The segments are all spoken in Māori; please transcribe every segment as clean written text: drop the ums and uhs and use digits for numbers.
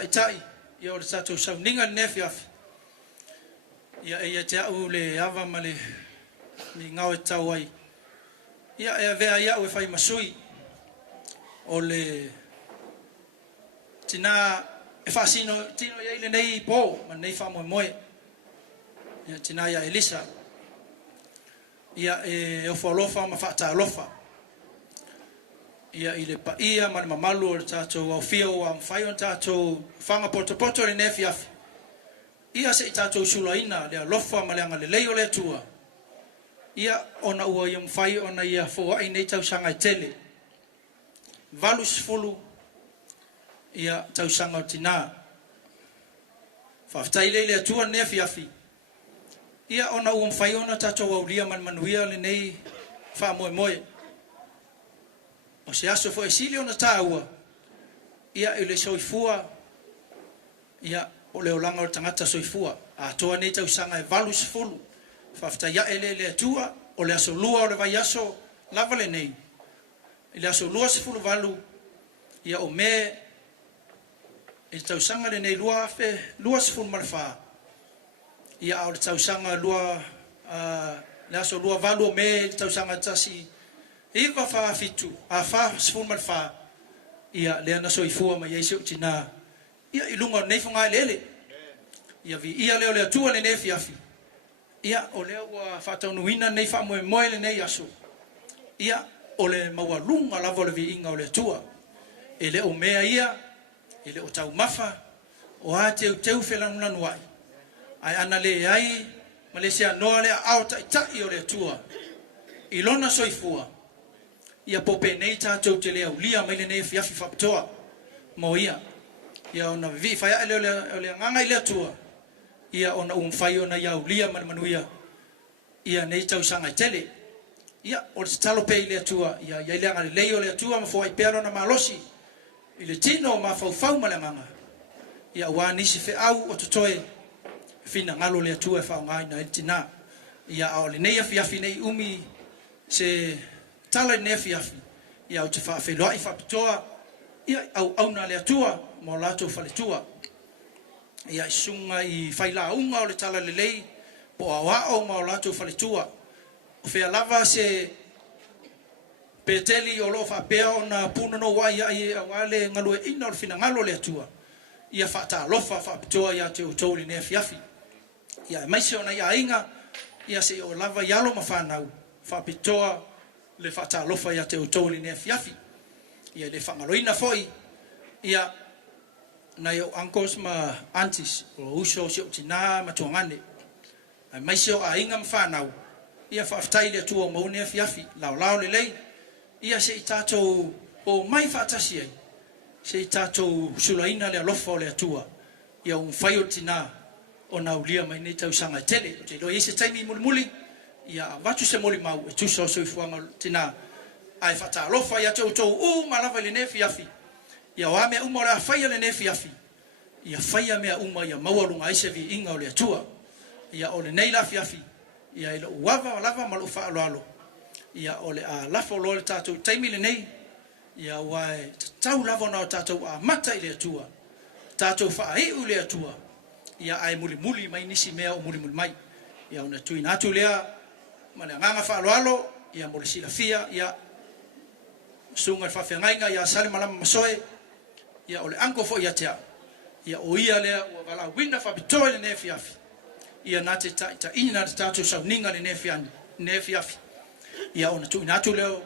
tai ia o le tatou sauniga lenei afiafi ia e te au le ava ma le migao e tau ai ia e avea ia'u e fai masui o le tina e faasino tino iai lenei po ma lenei faamoemoe ia tina ia Elisa ia e ofalofa ma faatalofa ia i le paia ma le mamalu o le tatou aufia ua mafai o le tatou faga potopoto lenei afiafi ia se i tatou sulaina le alofa ma le agalelei o le atua ia ona ua ia mafai ona ia foaʻi nei tausaga e tele 80 ia tausaga o tinā faafetai lei le atua lenei afiafi ia ona ua mafai ona tatou aulia ma le manuia lenei faamoemoe o se aso foʻi sili ona tāua ia i le soifua ia o le olaga o le tagata soifua atoa nei tausaga e 80 faafetaiaʻe le atua o le aso lua o le vaiaso lava lenei i le aso 28 ia o me i le tausaga lenei 20 ma le fā ia o le tausaga le aso 28 o me i le tausaga tasi iva faafitu a 10 ma le fā ia le ana soifua ma iai seʻu tinā ia i luga o lenei fogaelele ia viia lea o le atua lenei afiafi ia o lea ua faataunuina nei faamoemoe lenei aso ia o le maualuga lava o le viiga o le atua e le o mea ia i le o taumafa o a teuteu felanulanu ai ae ana leai ma le seanoa le aao taʻitaʻi o le atua i lona soifua ia po penei tatou te le aulia mai lenei afiafi faapitoa mo ia ona vivii faiaʻe o le agaga i le atua ia ona ua mafai ona ia aulia ma le manuia ia nei tausaga i tele ia o le tatalo pe i le atua ia iai le agalelei o le atua ma foaʻi pea lona malosi i le tino ma faufau ma le agaga ia ua nisi feʻau o totoe finagalo le atua e faaogāina ai le tinā ia o lenei afiafi nei umi se tala lenei afiafi ia o te faafeloaʻi faapitoa ia auauna le atua ma o latou faletua ia i suga i failauga o le tala lelei po aoaʻo ma o latou faletua o fea lava se peteli o loo faapea ona punonou ai ai auā le galueʻina o le finagalo o le atua ia faatalofa faapitoa iā te outou lenei afiafi ia e maise ona ia aiga ia seʻi o lava i alo ma fanau faapitoa le faatalofa iā te outou lenei afiafi ia le faagaloina foʻi ia nai o uncles ma aunties o uso seʻu tinā ma tuagane ae maise o aiga ma fanau ia faafetai le atua o mau nei afiafi laolao lelei ia seʻi tatou o mai faatasi ai seʻi tatou sulaina le alofa o le atua ia ua mafai o le tinā ona aulia mai nei tausaga e tele o te iloa iai se taimi mulimuli ia avatu se molimau e tusa o soifuaga o le tinā ae faatalofa iā te outou uma lava i lenei afiafi ia o a mea uma o le a faia lenei afiafi ia faia mea uma ia maualuga ai se viiga o le atua ia o lenei la afiafi ia i loʻu ava lava ma loʻu faaaloalo ia o le a lafa o loa le tatou taimi lenei ia ua e tatau lava ona o tatou amata i le atua tatou faaiʻu le atua ia ae mulimuli mai nisi mea o mulimuli mai ia ona tuina atu lea ma le agaga faaloalo ia mo le silafia ia suga le faafegaiga ia sale malama masoe ia o le anko foʻi ia te aʻu ia o ia lea ua valauina faapitoa i lenei afiafi ia na te taʻitaʻina le tatou sauniga lenei afiafi ia ona tuuina atu leo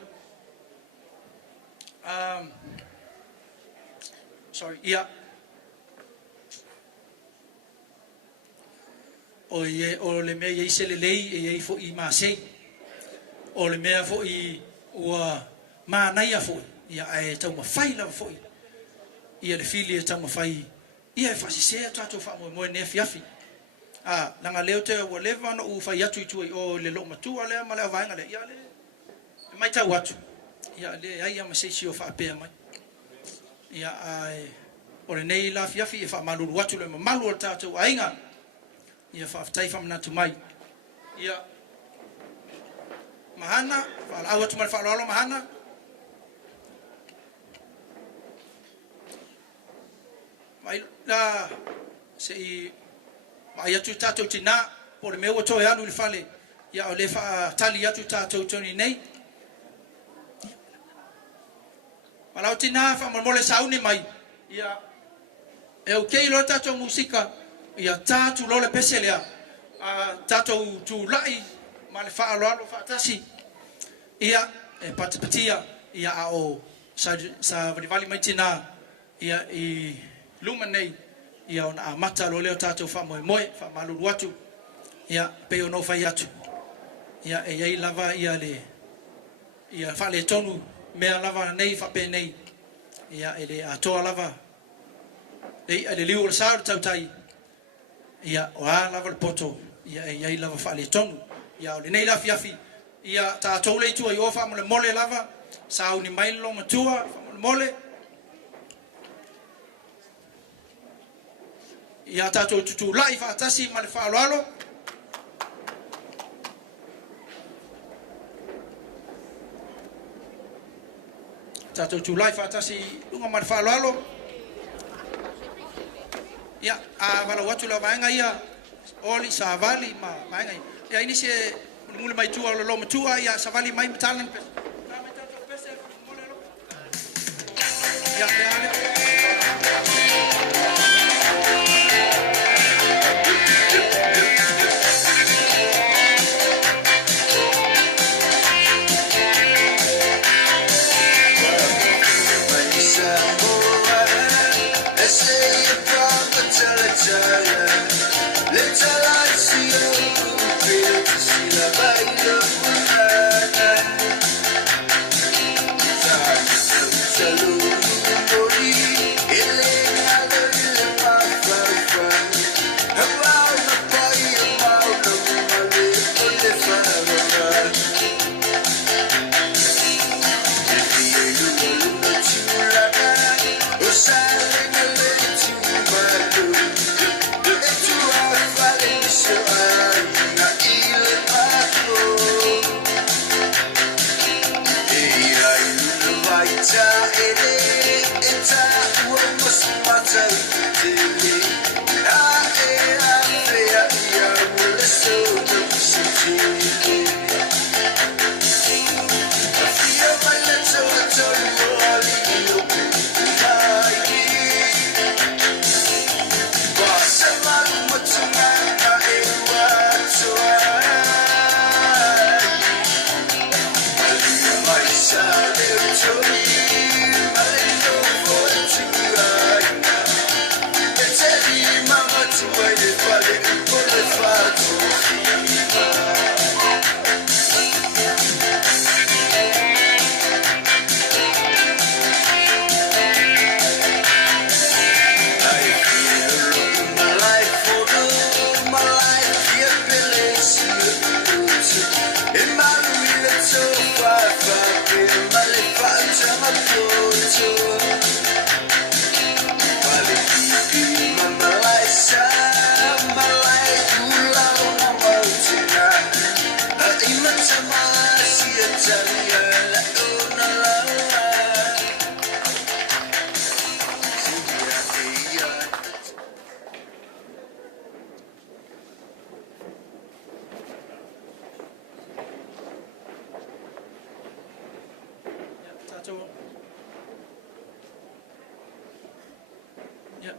ia o le mea iai selelei e iai foʻi masei o le mea foʻi ua manaia foʻi ia e taumafai lava foʻi ia le fili e taumafai ia e faasesea tatou faamoemoe nei afiafi laga leo te ua leva ona u fai atu itu ai o le loo matua lea ma le avaega lea ia le maitau atu ia leai ama seisi o faapea mai ia ae o lenei la afiafi e faamalulu atu le mamalu o le tatou aiga ia faafetai faamanatu mai ia mahana faalaau atu ma le faaloalo mahana mai la se I mai atu tatou tina po le mea toe anu le fale ia o le fa tali atu tatou toni nei malau tina fa mole sauni mai ia e o kei lo tatou musika ia tatu lo le pese lea a tatou tu lai ma le fa alo fa tasi ia e patipatia ia a o sa vali mai tina ia I luma nei ia ona amata lo leo tatou fa moe fa malulu atu ia pe ono fa atu ia e ai lava ia fa le tonu mea lava nei fa pe nei ia ele atoa lava ele liu le sa tautai ia o lava le poto ia e ai lava fa le tonu ia o le nei la fiafi ia tatou le tu ai o fa mole lava sa uni mai lo matua fa mole ia tatou tutu lai fa tasi ma le fa alo tatou tu lai fa tasi lunga ma le fa alo ia a vala watu la vaenga ia oli sa vali ma vaenga ia ini se mule mai tu lo matua ia sa vali mai metalan pe ia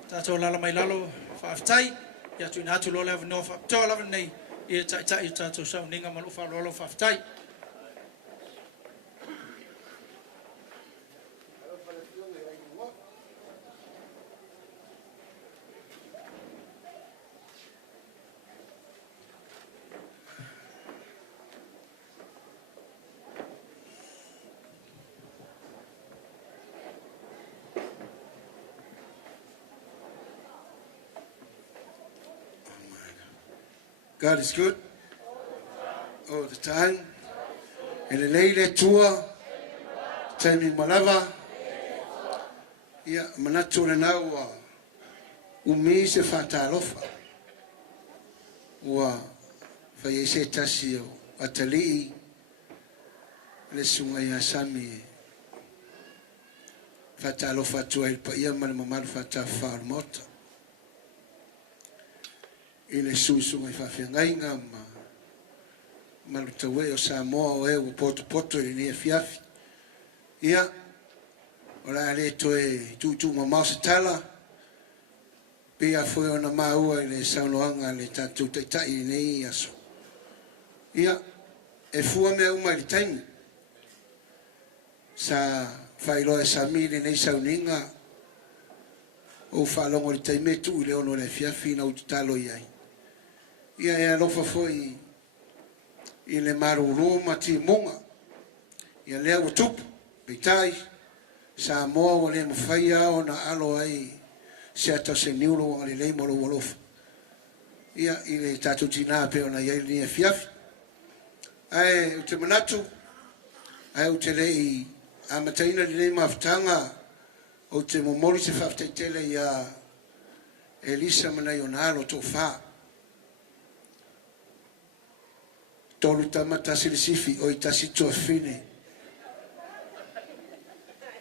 tatou lala mai lalo faafetai ia tuina atu lo le avanoa faapitoa lava nei ia taʻitaʻi tatou sauniga ma loo faaloalo faafetai God is good all the time. And the lady tour, timing malava. Yeah, manato le nau umi se fatalofa. Wa fayese tasio atali le sunga ya sami fatalo fatua il pa ia mal mamal fata far mota ile susu mai fa ngai ngama malutawe o Samoa o e poto ni fiafi ia ora le toe tu mama tala pia foi ona maua ile saunoanga le tatu tai nei aso ia e fua me uma le time sa failo e samile nei sauninga o falongo le time tu le ono le fiafi na utalo ia ia lo fa foi ile maruru mati monga ia le o tup bitai sa mo le mfaia ona alo ai se ata se niulo ale le molo wolof ia ile tatu tina pe ona ia ni fiaf ai te manatu ai o te lei a mataina le maftanga o te momoli se fafte tele ia Elisa manayonalo to fa tolu tamata silisifi o itasi to fine.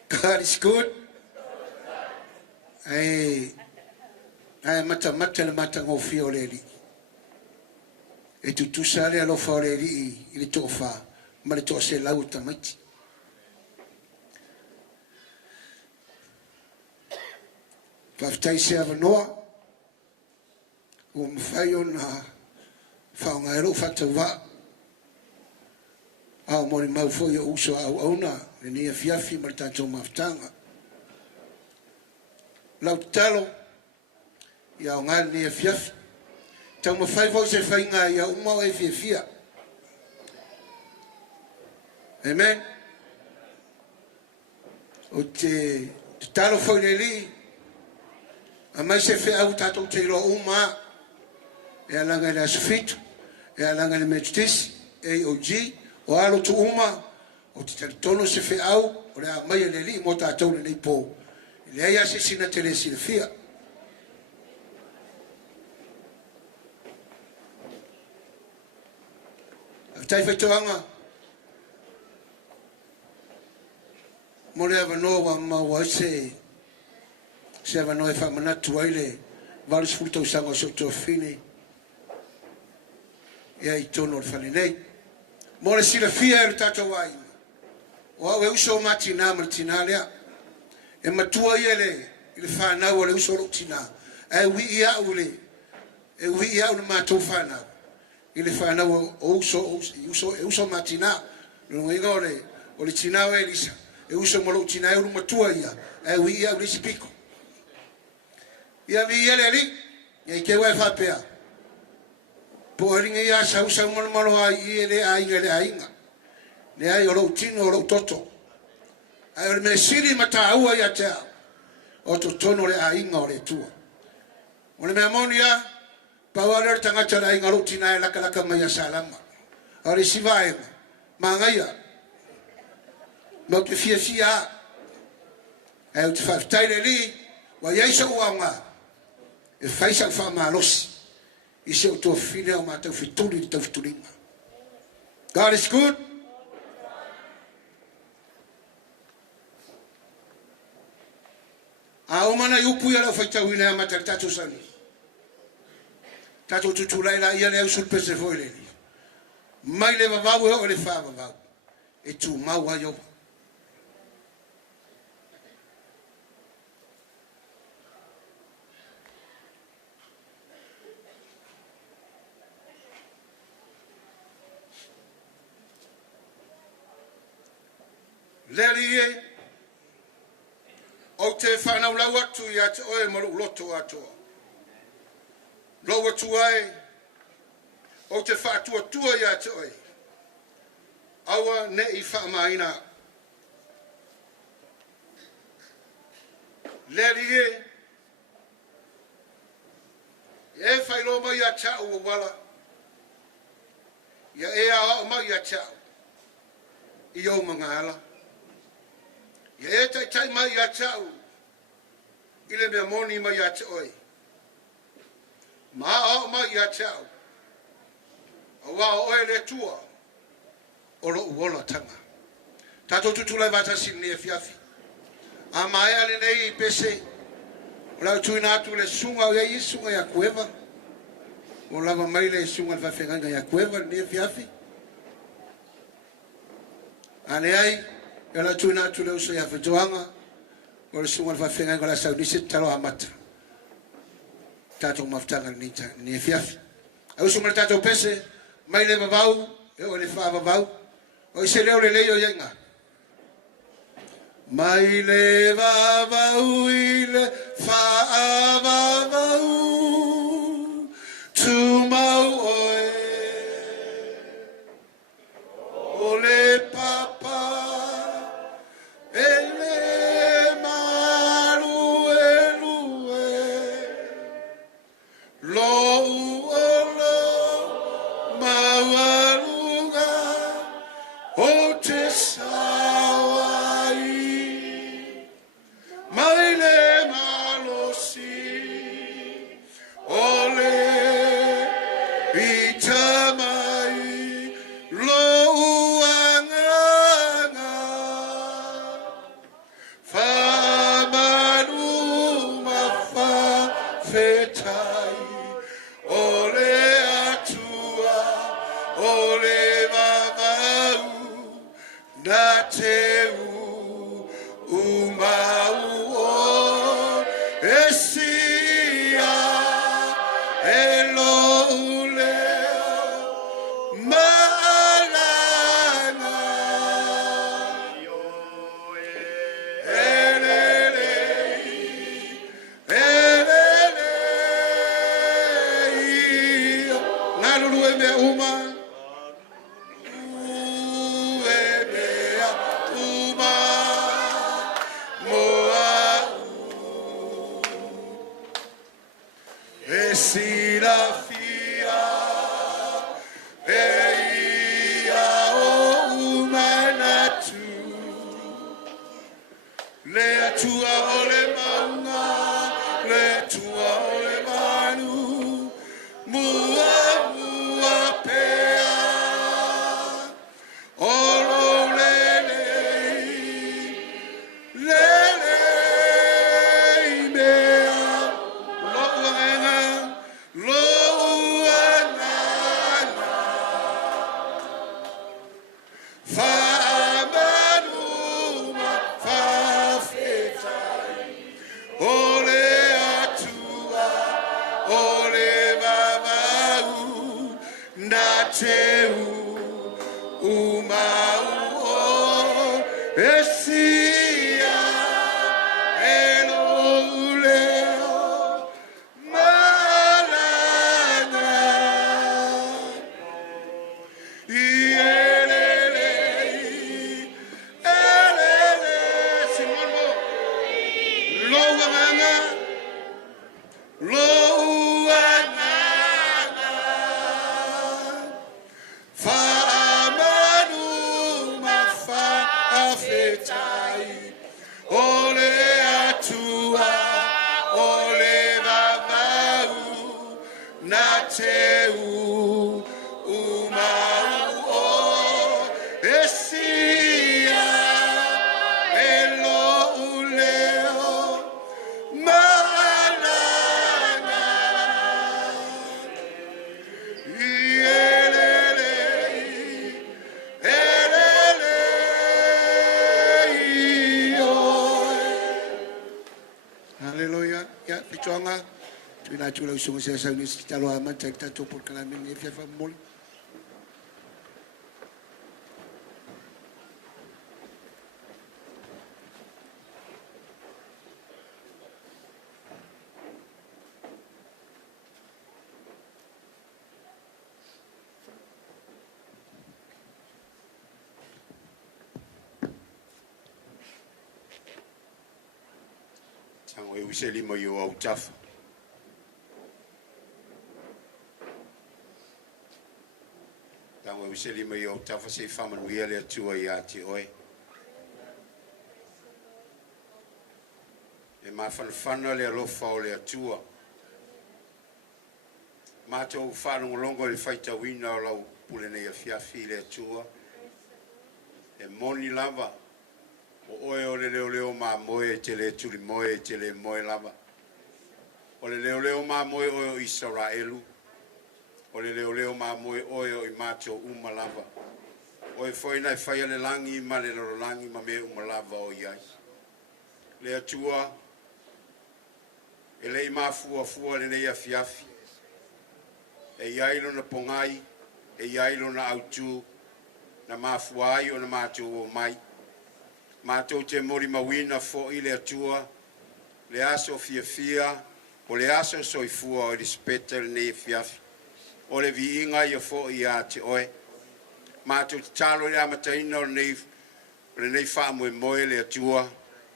God is good. Ai mata le mata ngofi o leli. E tu sale alo fa o leli ili to fa ma le to se lau tamati. Faftai se avanoa o mfaio na faungaero fatawa au mori mau foi o uso au auna ni fiafi martato maftanga lautalo ya ngal ni fiafi tamo fai vo se fainga ya uma e fiafia amen o te talo foi leli ama se fe au tato te lo uma e alanga le asfit e alanga le metis e og o alo tu uma o te tono se fe au o le mai le li mo ta tau le po le ai se sina tele silfia aftai fe toanga mo le avano wa ma wa se avano e fa manatu ile valis fulto sango so to fine e ai tono fa nei mo le silfia e tato wai o we uso matina martinalea e matua ile fa na o le uso rotina e wi ia ule e wi ia ule matu fa na ile fa na o uso matina no ngore o le tina we lisa e uso mo rotina e matua ia e wi ia ule spiko ia vi ile li e ke wa fa pea poringa ia sa usa mo ai ele ai ngale ainga ne ai o tino o toto ai o me siri mata ua ia te o to tono le ainga o le tua o le me amonia pa wala tanga tala ainga o tina la kala kama ya salama o le sivai mangaia no te fia ai o te fa taile li wa ia so wa e faisa fa malos ise o to fine o mata fituli to fitulinga. God is good. A o mana yupu ya la faita wina mata tatu sani. Tatu tutulai la ia le usul pese foile. Mai le vavau o le fa vavau. E tu mau ayo. Lelie o te whanau lau atu i ate oe maru loto atoa. Lau atu ai o te whaatua tua i ate oe. Awa ne i whaamaina. Lelie e whailo mai a tau o wala. Ia e a mai a tau. I au mangala. Ia e tai mai a tau, ile mea moni mai a te oi. Maa o mai a tau, a wā oe le tua, o lo uola tanga. Tato tutulai vata sinne e fiafi. Ama ya le nei pese. Ola tuina atu le sunga o ye sunga ya kueva. Ola mai le sunga fa fenganga ya kueva ni fiafi. Ane ai ela tuina atu le uso ya fetoanga. Ola sunga fa fenganga la saudisi talo amata. Tato maftanga ni fiafi. Au sunga tato pese mai le babau, o le fa babau. O se le leo yenga. Mai le babau ile fa babau tu mau oe o le papa ele maru elue lo olo mawaruga o te sawai Maile malosi ole itamai lo uanganga famanu mafa fetai ole atua ole mamau nateu umau Esia eloleo malanga elele nalulu eme uma Si la fia eia o umanatu le atua o le maunga le atua o le manu mua pea olo lele mea lo uanga Nateu umau esia eloleo malanga elele simonbo loanga Ole atua, ole vavau, nateu umau o esia elo uleo malanga Haleluya, ya pichonga. Tuina chula usungu sa sa ni talo ama takta to por kana mi fe fa mol. Tango useli mo yo au tafa. Tango useli mo yo tafa se fama nuia le tua ia te oi. E ma fanfana le alofa o le atua. Ma tau whanau longo le whaita wina o lau pule nei a fiafi le atua. E moni lava. O oe o le leo leo ma moe te le tuli moe te le moe lava. O le leo leo ma moe oe o Israelu. O le leo leo ma moe oe o i macho uma lava. O e foi nai fai le langi ma le langi ma me uma lava o iai. Le atua e le ma fua le nei afiafi. E iai lo na pongai, e iai lo na autu, na mafuai o na macho o mai. Matou te mori mawina fo i le atua, le aso fia, o le aso soifua o le speta le nei fiafi. O le viinga i a fo i a te oe. Matou te talo le amataina o le nei wha moe le atua,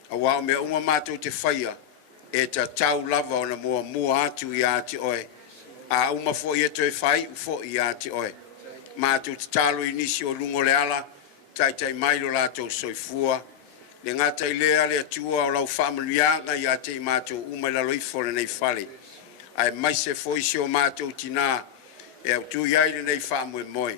a wao mea uma matou te whaia, e ta tau lava o na mua atu i a te oe. A uma fo i eto e whai, fo i a te oe. Matou te talo i nisi o lungo le ala, tai mailo latou soifua, le ngata i lea le atua o lau whaamanuianga i a te matou uma la loifo le nei whale. Ai mai se foi si o matou tina e au tu iai le nei whaamoe.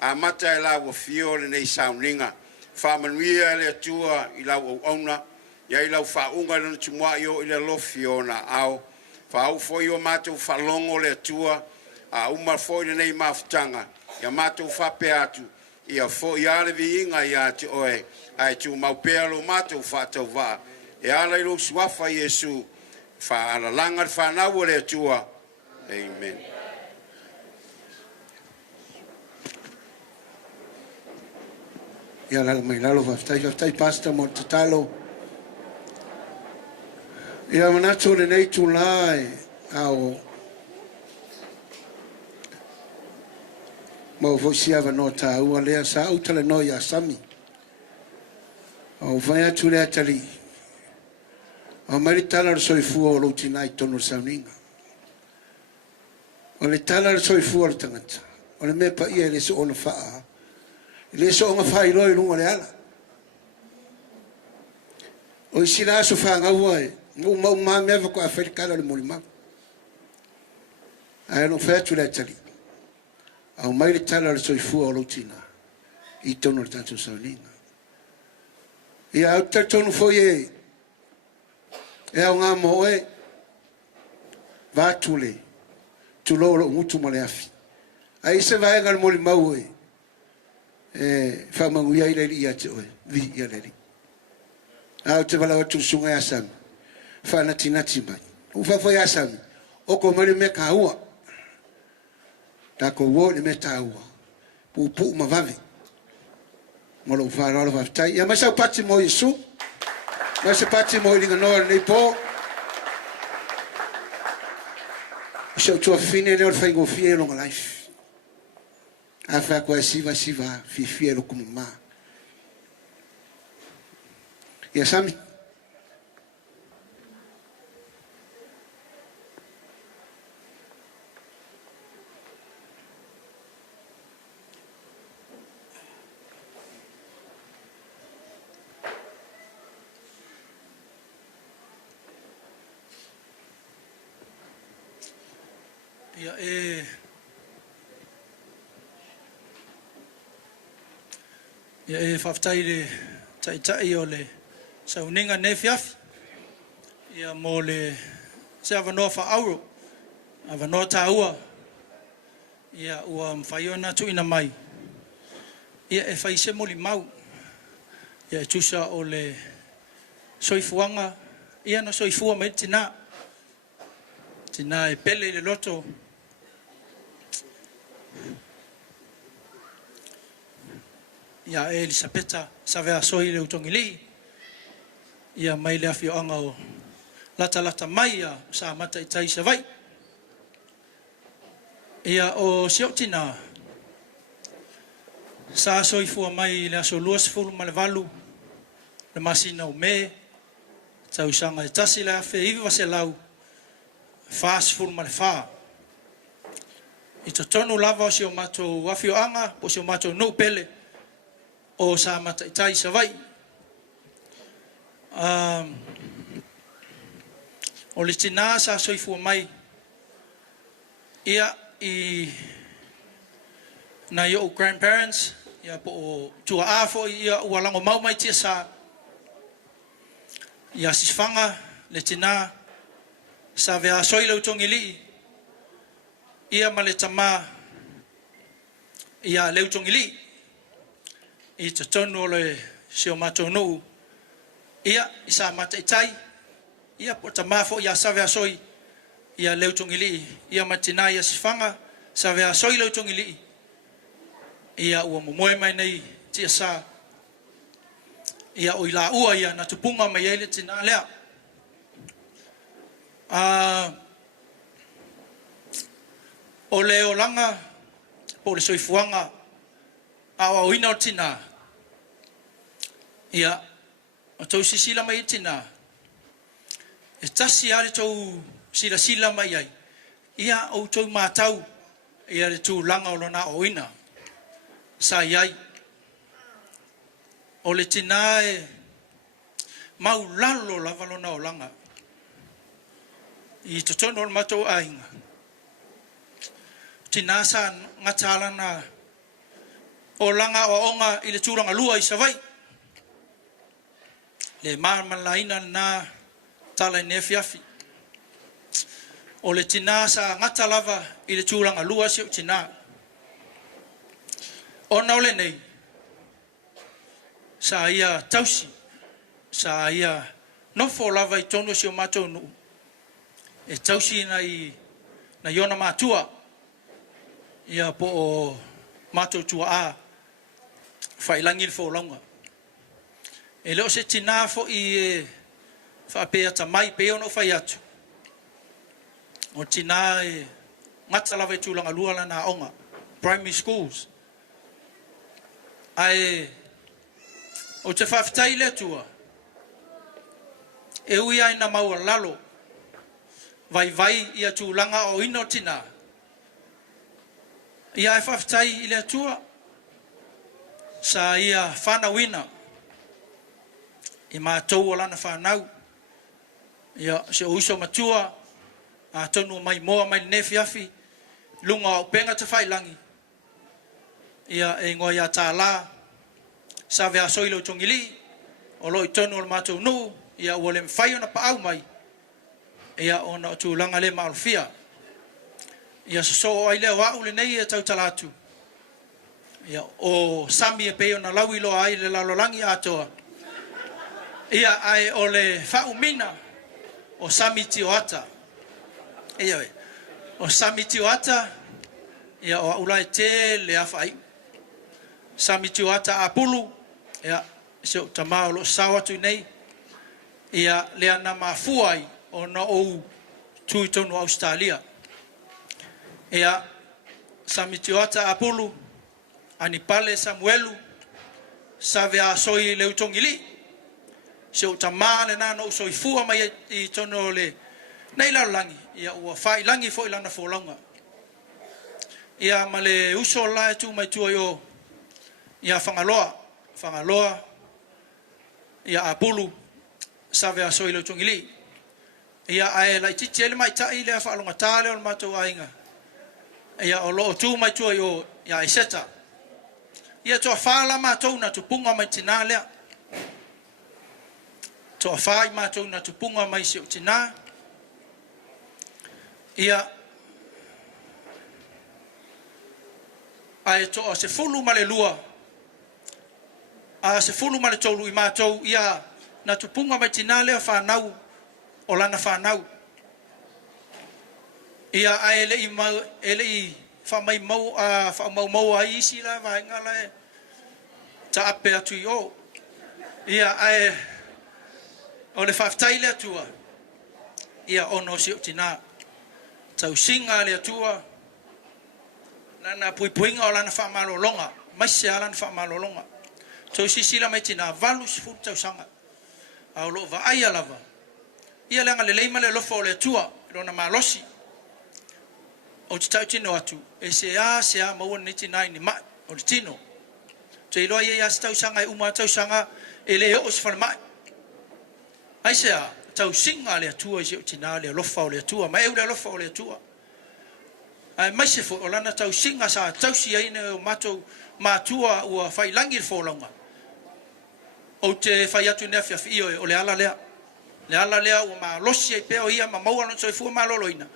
A mata e lau o fio le nei sauninga. Whaamanuia le atua i lau au auna, iai lau whaunga le tumua i o i le lofi o na ao. Whaau foi o matou whalongo le atua, a uma foi le nei mafutanga, ia matou whape atu, ia foi ale vi inga ia te oe, ai tu maupea lo matou whatau wā. E ala i lo suafa Yesu, wha ala langa whanau le atua. Amen. Ia la mai lalo whaftai pasta mo te talo. Ia manato le nei tu lai au mau fosi ava no ta ua lea sa au tala no ia sami. Au vai atu lea tali. Au mari tala ra soifua o louti nai tono sauninga. O le tala ra soifua o tangata. O le mepa ia le so o na faa. Le so o nga faa iloi lunga le ala. O isi la aso faa ngau ai. Ngu mau maa mea ko a whaikala le moli mau. Ai no whea tu lea tali. Au mai le tala le soifua o loutina. I tono le tatou sauninga. Ia au tatonu foi e. E au ngā mo e. Vātule. Tu lolo ngutu ma le afi. Ai se vaenga le moli mau e. E whamangu ia ile ia te oe. Vi ia le li. Au te wala watu sunga ya sami. Whanati nati mai. Uwhawhai ya sami. Oko mari me ka ua. Tako wo le me ta ua. Pupu ma vave. Molo whararo whaftai. Ia masau pati mo Yesu. Masa pati mo ilinga noa nei po. Isau tua fine leo le whaingo fie longa life. A wha koe siva fie lo kumima. Ia sami. Ia e whaftai le tai o le sauninga ne fiafi. Ia mo le se avanoa wha avanoa tāua. Ia ua mwhaiona tuina mai. Ia e whaise moli mau. Ia e tusa o le soifuanga. Ia no soifua mai tina. Tina e pele le loto. Ia e Elisabeta sa vea soi le utongili. Ia mai le afio anga o lata mai a sa mata i tai sa vai. Ia o siautina sa soifua mai le aso luas fulu ma le valu le masina o me tau sanga e tasi le afe iwi vase lau fas fulu ma le faa. I to tonu lava o si o mato afio anga o si o mato no pele o sa mata i tai sa vai. O le tina sa soifua mai ia i na yo grandparents ia po tua afo ia ua lango mau mai tia sa ia sifanga le tina sa vea soi le utongili ia ma le tama ia le utongili i te tonu le sio matonu ia isa mata itai ia po tama fo ia sa vea soi ia le utongili ia matina ia sifanga sa vea soi le utongili ia ua momoe mai nei tia sa ia o ila ua ia na tupunga mai ele tina lea o le o langa po le soifuanga o ina o tina ia o tau sisila mai tina e tasi ale tau sila mai ai ia o tau matau ia le tu langa o lona o ina sa iai o le tina e mau lalo la valona o langa i totono o matou ainga tina sa ngatala na o langa o onga i le tūranga lua i savai le malaina na tala ne fiafi o le tina sa ngatalava i le tūranga lua se tina o na ole nei sa ia tausi sa ia nofo lava i tono si o matou nu e tausi na iona matua ia po o matou tua a failangi le fōlonga e leo se tina fo i whaapea tamai pe ono fai atu o tina e ngata lava i tūlanga lua lana onga primary schools ai o te whaafitai le tua e ui ai na maua lalo vai ia tūlanga o ino tina ia e whaafitai i le tua sa ia whanawina i mātou o lana whanau ia se uso matua a tonu mai moa mai nefi afi lunga o penga te whailangi ia e ngoa ia tā la sa vea soilo tongili o loi tonu o mātou nu ia ua le mwhai ona pa au mai ia ona o tūlanga le maalofia ia so ai leo wau le nei e tau talatu ia o sami e peo na lau ilo ai le lalolangi atoa ia ai o le whaumina o sami tioata ia we o sami tioata ia o ulai te le awhai sami tioata a pulu ia se o tamao lo sawatu nei ia le ana mafuai o na ou tuitonu Australia ia sami tioata a pulu ani pale Samuelu sa vea soi le utongili se o tamale na no soi fua mai i tono le nei la langi ia ua fai langi foi lana folonga ia male uso la tu mai tu yo ia fangaloa ia apulu sa vea soi le utongili ia ai la titele mai tai le fa longa tale o matou ainga ia o lo tu mai tu yo ia iseta ia to fala matou na tupunga mai tina lea to fai matou na tupunga mai se tina ia ai to se fulu male lua a se fulu male tolu i matou ia na tupunga mai tina lea fa nau o lana fa nau ia ai ele i fa mai mau a fa mau ai si la vai ngala ta ape atu yo ia ai o le whaftai le atua ia ono si utina tau singa le atua nana puipuinga o lana whamalolonga maise a lana whamalolonga tau sisila mai tina valu sifu tau sanga au lo va aia lava ia lenga le leima le lofo o le atua rona malosi o te tau tino atu e se a maua ni tina ni mai o le tino te iloa ia tau sanga e uma tau sanga e le o se whanamai ai se a tau singa le atua i se o tina le lofa o le atua ma e le lofa o le atua ai mai se fo o lana tau singa sa tau si aine o matou matua ua whailangi le fōlaunga o te whai atu nea fiafi o le ala lea le ala lea ua malosi ai pea o ia ma maua lona soifua maloloina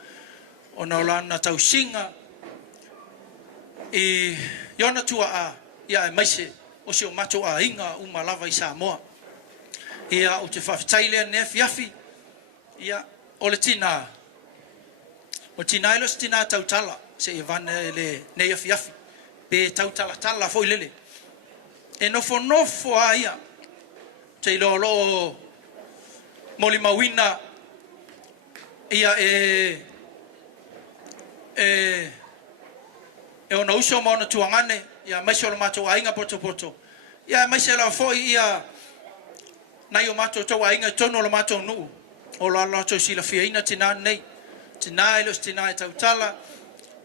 ona o lana tausiga i iona tuaa ia e maise o se o matou aiga uma lava i Samoa ia o te whawhitai lea ne fiafi ia o le tina o tina ilo se tina tautala se e vane le nei fiafi pe tautala tala foi lele e nofo a ia te lo moli mawina ia e ona uso mo na tuangane ia mai solo matou ainga poto ia mai se la foi ia nai o matou to ainga tono lo matou nu o la to sila fiina tina nei tina ilo tina e tautala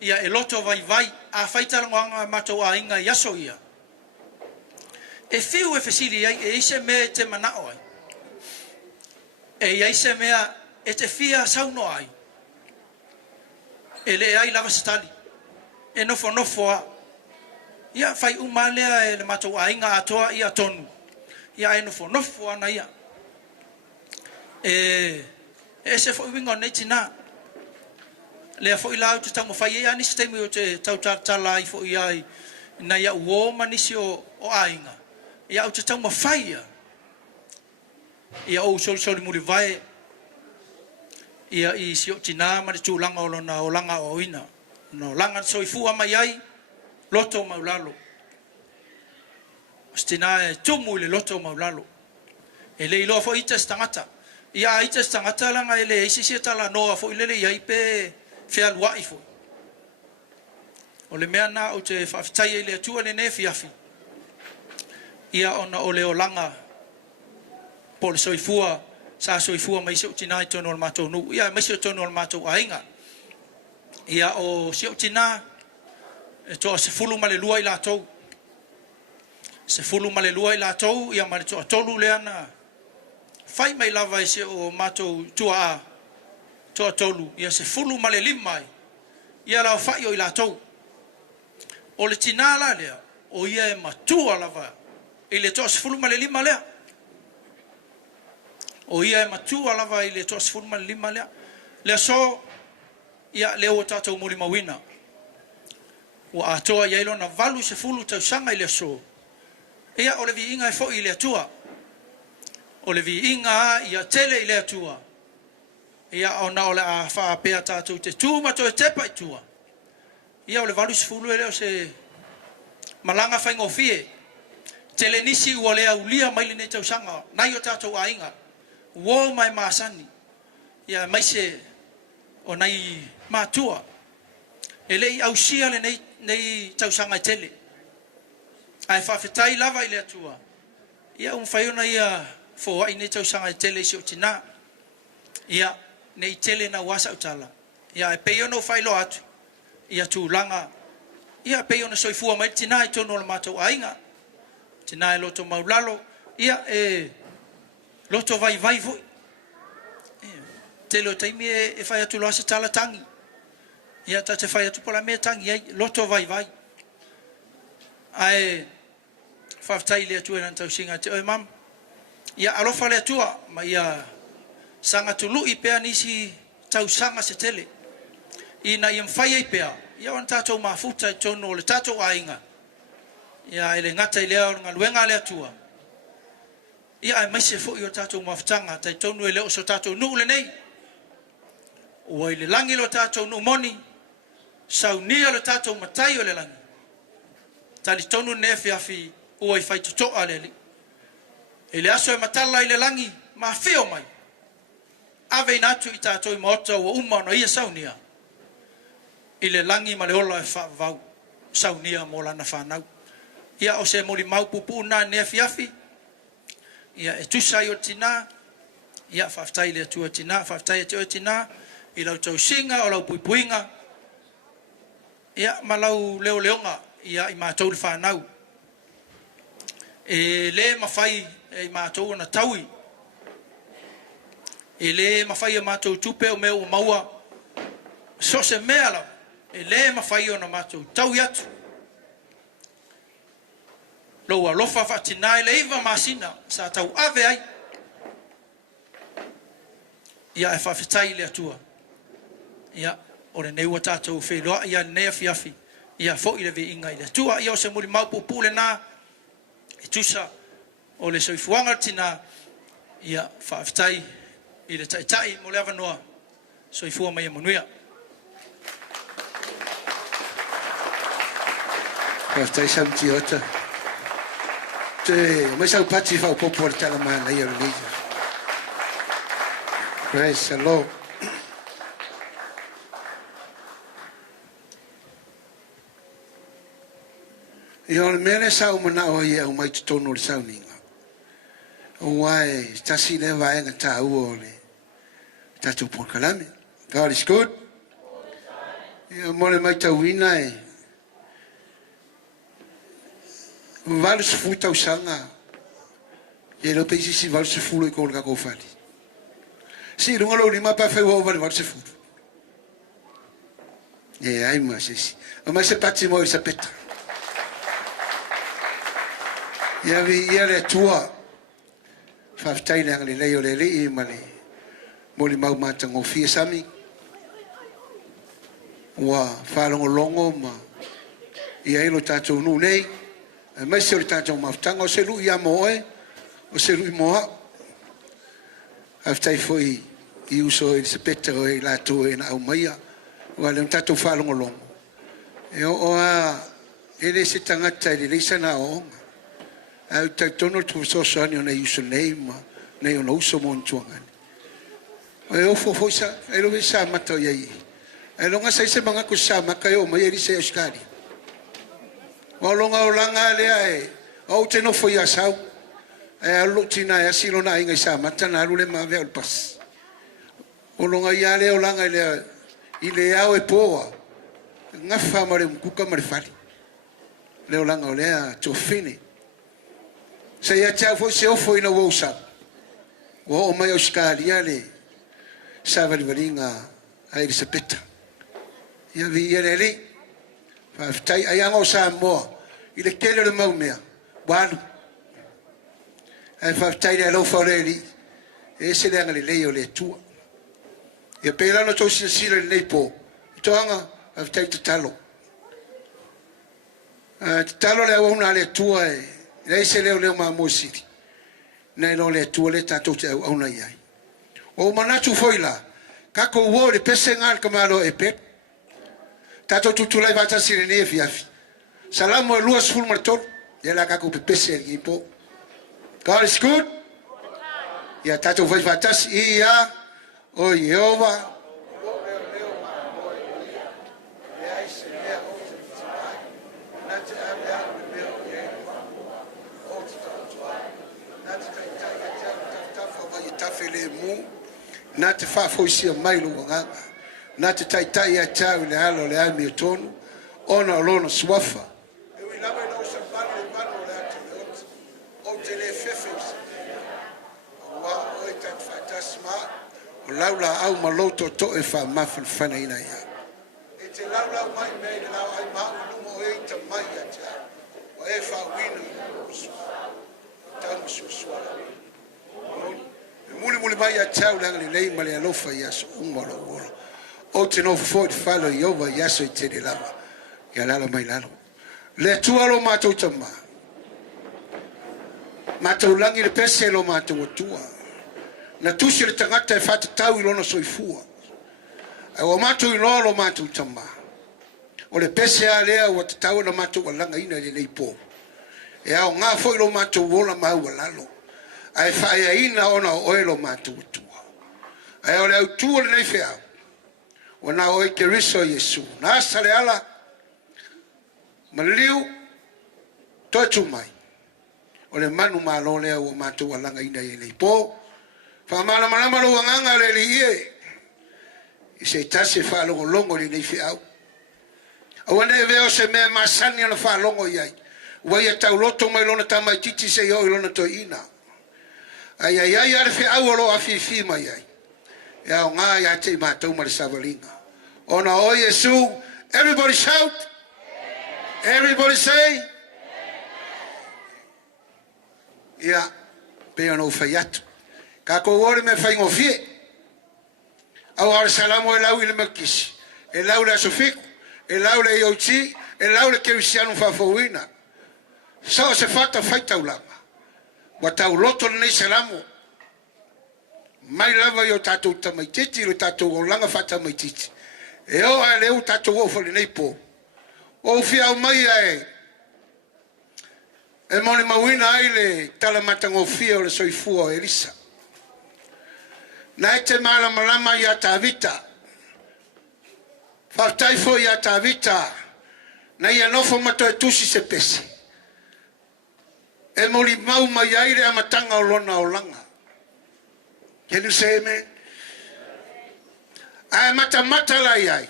ia e loto vai a faitala nganga matou ainga yaso ia e fiu e fesili ai e ise me te manao ai e ise mea e te fia sauno ai e le ai lava stali e nofo a ia fai umalea e le matou ainga atoa ia tonu ia e nofo ana ia e se foi wingo nei tina le foi la tu tamo fai ia ni sistemi o te tautala i foi ai na ia uo manisi o ainga ia o te tamo fai ia o sol muri vai ia i si o tina ma tu langa o lona o langa o ina no langa soifua mai ai loto maulalo stina e tumu le loto maulalo e le ilo fo ita stangata ia ita stangata langa ele isi si tala no fo ile ia ipe fe alwa ifo o le mea na o te whawhitai le atua le ne fiafi ia ona o le o langa po le soifua sa soifua mai se utina i tono al matou nu ia mai se tono al matou ainga ia o se utina e to se fulu male lua i latou se fulu male lua i latou ia male to tolu le ana fai mai lava se o matou tua to tolu ia se fulu male limai ia la fai o i latou o le tinala le o ia e matua lava i le to se fulu male lima le o ia e matua lava i le to se fulu male lima le so ia le o tatou muli mawina o atoa ia ilo na valu se fulu tau sanga i le so ia o le vi inga e fo i le atua o le vi inga ia tele i le atua ia ona o le a wha pea tatou te tūma to e tepa i tua ia o le valu se fulu e leo se malanga whaingo fie tele nisi ua lea ulia maili ne tau sanga nai o tatou a inga uo mai maasani ia mai se o nai matua e lei au sia le nei tausanga tele ai whawhitai lava i le atua ia whaiona ia fo i nei tausanga tele si o tina ia nei tele na wasa utala ia e peiono whailo atu ia tūlanga ia peiono soifua mai tina i tono la matou ainga tina e loto maulalo ia e loto vai voi tele o taimi e whai atu loa se tala tangi ia ta te whai atu pola mea tangi ai loto vai ai whaftai le atua nan tau singa te oi mam ia alofa le atua ma ia sanga tulu i pea nisi tau sanga se tele ina ia mwhai ai pea ia wan tatou mafuta i tono le tatou ainga ia ele ngata i lea nga luenga le atua ia ai maise fo i o tatou mafutanga tai tonu e leo so tatou nuu le nei ua i le langi lo tatou nuu moni saunia lo tatou matai o le langi tali tonu ne fiafi ua i fai tutoa le li e le aso e matala i le langi ma fio mai ave inatu i tatou i maota ua uma no ia saunia i le langi ma le ola e whaavau saunia mo lana whanau ia o se moli mau pupu na ne fiafi ia e tusai o tina ia whaftai le atua tina whaftai ate o tina i lau tau singa o lau puipuinga ia ma lau leo leonga ia i mātou le whanau e le mawhai e mātou na taui e le mawhai e mātou tupe o mea o maua so se mea lau e le mawhai o na mātou tau atu Loa lofa whatina i le iwa masina sa tau ave ai ia e whawhitai le atua. Ia, o le neua tātou wheloa, ia nea fiafi, ia fo i le vi inga i le atua, ia o se muri maupu pule nā, e tusa o le soifuanga tina, ia whawhitai i le taitai mo le avanoa, soifua mai e monuia. Whawhitai samti ota. Te, mai sau pati whau popo le tala mana i o le leisure. Praise the Lord. I o le mele sau mana o ia o mai tutono le sau ninga. O wai, tasi le vaenga ta ua o le tatu porkalame. God is good. Ia mole mai tau wina e. Valu se fui tau sanga. Ia lo peisi si valu se fulu i kōle kako whali. Si runga lo lima pa whau vale valu se fulu. Ia ai ma se si. O mai se pati mo i sa peta. Ia vi ia le tua. Whaftai le angali leo le lei ma le. Moli mau matango fia sami. Ua whalongo longo ma. Ia ilo tātou nu nei. Mai se o le tātou maftanga o se lu ia moe. O se lu i moa. Haftai foi i uso i se peta o e lātou e na au maia. Ua le tātou whalongo longo. E o a ele se tangata i le leisa na onga. Au taitono tu soso ani o nei uso nei ma. Nei o na uso mo ntuangani. E o fo sa, e lo sa mata o iai. E longa sa se manga ko sa maka o mai eri se oskari. O longa o langa lea e, o te no fo ia sau. E alu tina e asilo na inga sa mata na alu le ma vea pas. O longa ia le o langa lea, i le au e poa. Ngafa mare mkuka mare fari. Le o langa o lea to fine. Se ia tau fo se ofo ina wo sa. O mai oskari ale. Savali valinga ai se peta. Ia vi ia le. Whaftai ai anga o sa moa. I le kele le maumea. Wanu. Ai whaftai le alofa o le li. E se le anga le leo le tua. Ia pēla no tau sila le nei po. I toanga whaftai te talo. Te talo le awauna le tua e. Lei se leo leo maa mo siri. Nei lo le tua le tatou te auna iai. O manatu foila, kako uo le pese ngal kamalo e pet. Tato tutulai vata sirene e fiafi. Salamu e luas ful martor, yela kako pe pese e gipo. God is good. Ya tato vai vatas ia o Yehova. Tafele mu na te whafoisia mai lo nganga na te taitai a tau le alo le ami o tonu ona o lona suafa e ui lawe lau sa pano e pano le atu le oti o te le fefes wa o e tat whatasma o laula au maloto to e wha mawhanwhana ina ia e te laula mai mei le lau ai maa unumo o e ta mai a tau o e wha wina tau susuara muli mai a tau langa le lei male alofa ia so umalo ora o te no fo falo Yehova ia so te le lava ia lala mai lalo le tua lo matou tama matou langi le pese lo matou tua na tusi le tangata e fata tau i lona soifua e o matou i lo matou tama o le pese a lea o te tau na matou langa ina le lei po e au ngā fo i lo matou wola mau lalo ai fai ina ona oilo matutua ai ole au tu le fea ona o ke riso Yesu na sale ala maliu to tu mai ole manu malo le o matu langa ina ile po fa mala mala lo nganga le ie i se tase fa longo le fea o ne veo se me masani ona fa longo ia wa ia tau loto mai lona tamai titi se yo lona to ina ai ar fe awolo afifi mai ai ya nga ya te matou mar savalinga ona o Yesu everybody shout everybody say ya pe ono faiat ka ko ore me fai ngofie au ar salamu e lau ile makisi e lau le sofiku e lau le ioti e lau le kerisiano fafouina sa se fata faita ulanga wa tau loto nei salamu mai lava yo tatou tamaititi lo tatou olanga fata maititi e o ale u tatou o fole nei po o fia mai e moni mawina ai le tala matangofia o le soifua Elisa na ete mala malama ya tavita fatai fo ya tavita na ia nofo mato tusi se pesi e moli mau mai ai le amatanga o lona o langa. Can you say amen? Ai mata la ai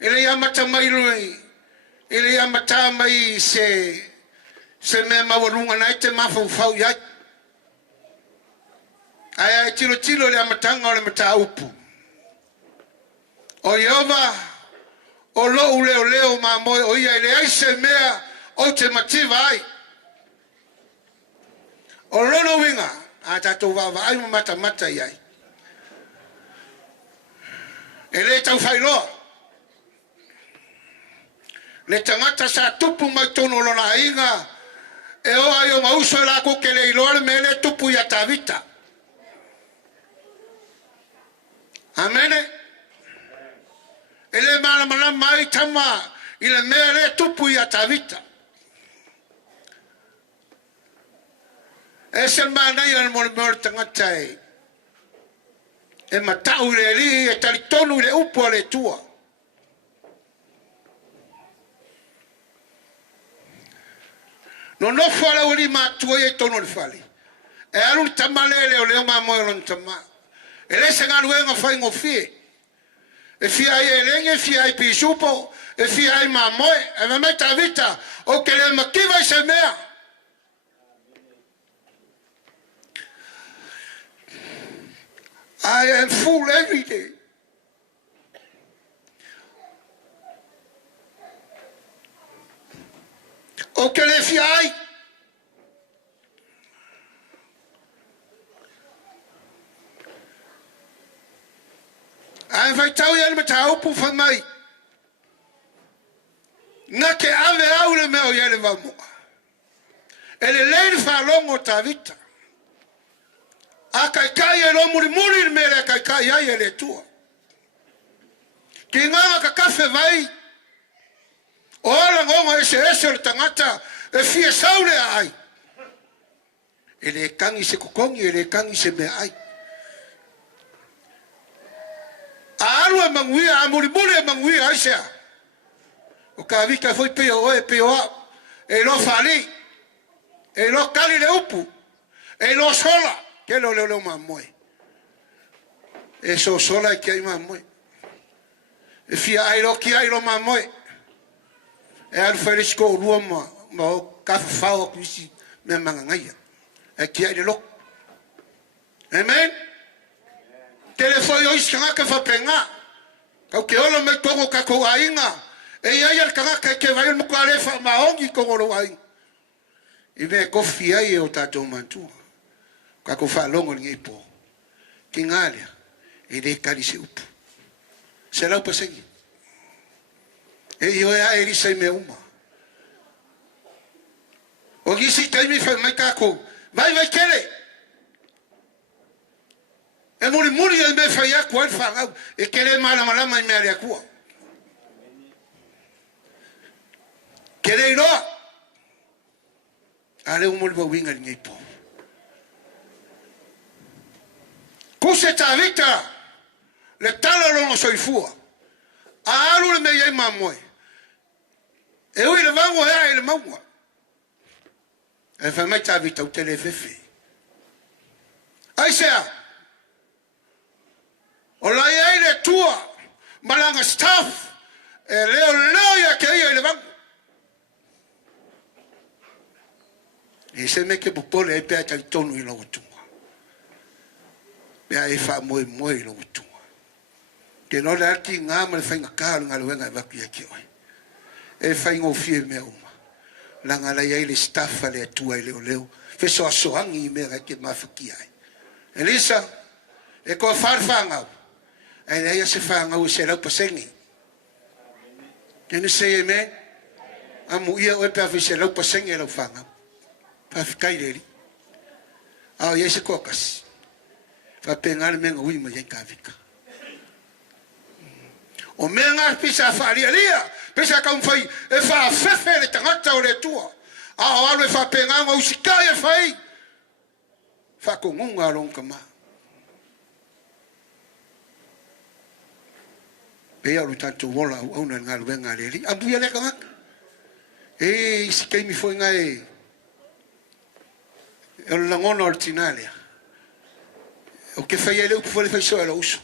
ele ia mata mai lui ele ia mata mai se me mawarunga na ete mafau ya ai tilo le amatanga o le mata upu o Yehova o lo leo ma mo o ia ile ai se mea alternative ai o lono winga ata to va ai mata ia ele tau failo le tangata sa tupu mai tono lona inga e o ayo mauso la ko ke le ilor mele tupu ya tavita. Amen. Ele mala mai tama ile mele tupu ya tavita. Ese mana ya mo tangata e matau le li e talitonu le upo le tua. No fala uli matua e tono le fali. E alu tamalele o leo mamoe lon tama. Ele se ngā luenga whai ngofie. E fia ai elenge, fia ai pisupo, e fia ai mamoe, e me tavita, o ke le makiva i se mea. I am full every day. O ke le fia ai. Ai vai tau ia le tau pu fa mai. Na ke ave au le meo ia le vamo. Ele le fa longo ta vita. A kai e lo muri me le kai ai ele tua. Ki nganga ka kafe vai. Ola ngonga ese le tangata e fia saule ai. Ele kangi se kokongi ele kangi se me ai. Arua manguia amuri manguia aisha. O ka vika foi peo e lo fali. E lo kali le upu. E lo sola. Ke lo mamoe. E so sola e ki ai mamoe. E fia ai lo ki ai lo mamoe. E alu ferisco rua ma o ka fao kisi me mangangaia. E ki ai le lo. Amen. Telefone hoje kanga ka fa penga. Ka ke ola me tongo ka ko ainga. E ia al kanga ke vai mo ka le fa maongi ko ro ai. I me ko fia e o tato mantu. Ka ko fa longo ni po. Kingalia. E de kali se up. Se la pasegi. E io e eri sai me uma. O gisi tai mi fa mai ka ko. Vai kele. E muri e me fai aku al fangau e kele mala mai me ari akua. Kele iro. Ale muri ba winga ni po. Kuse ta vita le tala lo soifua. Alu le me ye mamoe. E ui le vango e le maua. E fa mai ta vita o telefefe. Ai sea. O la ia le tua malanga staff e leo ya ke ia le banco e se me ke popole e pe ta tonu i lo tunga pe ai fa moi lo tunga ke no la ki nga ma fa nga ka nga lo nga va ki ki oi e fa ngo fie me uma la nga la ia le staff le tua i leo fe so angi me ke ma fa ki ai Elisa e ko farfanga Ai nei se fa ngau se lau pasengi. Can you say amen? Amu ia o pe fa se lau pasengi lau fanga. Pa fikai reri. Au ia se kokas. Fa pengar menga ui ma ka vika. O menga pisa fa lia. Pisa ka fai e fa fefe le tangata o le tua. Au alu e fa penga o sikai e fai. Fa ko ngunga long kama. Pea o tanto wola au na ngā luenga reri. Ambuia le kanga. E sikai mi foi ngai. E o langono o tinalea. O ke fai ele upu fai soa la uso.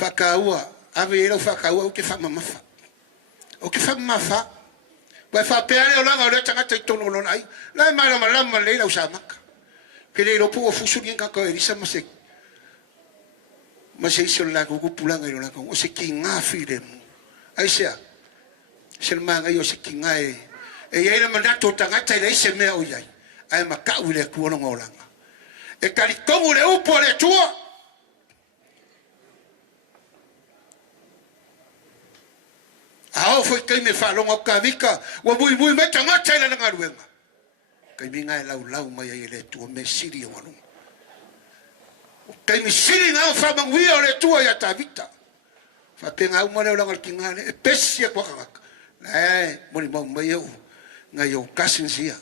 Whakaua. Ave e rau whakaua o ke whamamafa. O ke whamamafa. Wai whapeare o langa o le tangata I tono lona ai. Lai mara malama leila usamaka. Ke le ropu o fusuri en kako erisa masek. Masek se o lako kupulanga I lako. O se ki ngā whire mu. Ai sea. Se manga I o se ki ngā e. E eira manato tangata I le se mea o iai. Ai makau le kuona ngolanga. E karikongu le upo le tua. Ao foi kai me whalonga o ka vika. Wa mui me tangata ila nga ruenga. Kai mi ngai lau mai ai le tua me siri o anu. Kai mi siri ngā whamanguia o le tua ia ta vita. Whapenga au mare o langa ki ngane. E pesi e kwa kangaka. Moni mau mai au. Ngai au kasinsia.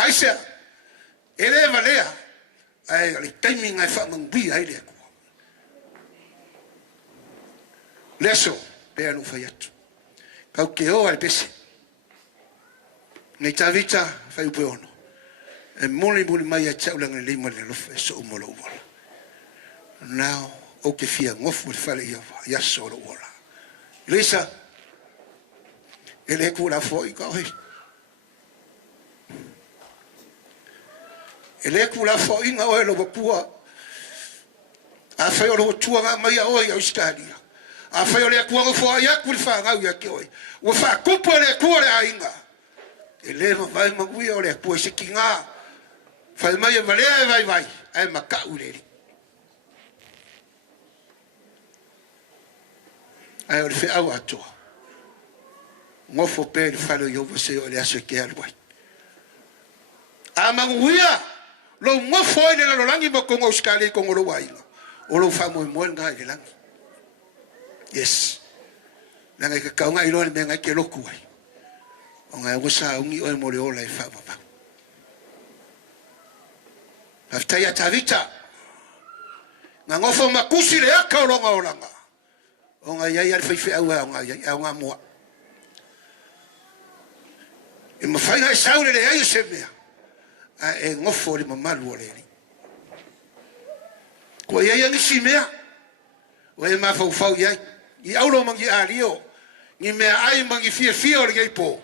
Aisea, ele valea, ai ali timing ai fa mangui ai le ko. Leso, pe anu fa yatu. Kau ke o al pese. Nei tavita fa upe ono. E moni mai a tau langa le mo le lofa so mo lo wala. Now, o ke fia ngofu le fale ia so lo wala. Lisa, ele ko la foi ka hoi. Ele kula fo inga o lo bapua a fa o lo tua nga mai o ia ustadia a fa o le ku o fo ia ku fa nga ia ke o o fa ku po le ku le ainga ele no vai ma ku o le ku se kinga fa mai vale vai ai maka uleri ai o le fe au ato ngo fo pe fa lo yo se o le aso ke al vai a manguia lo mo foi le lo langi mo kongo skali kongo lo wainga o lo fa mo nga le langi yes langa ka ka nga ilo le menga ke lo kuai o nga o sa ungi o mo le o la fa papa afta ya tavita nga ngofo makusi le aka o langa o nga ya fa fa o nga mo e mo fa nga saule le ayo semea e ngofo le mamalu o le ko ia yang simea o e ma fau ia I aulo mangi ario ni me ai mangi fia o le geipo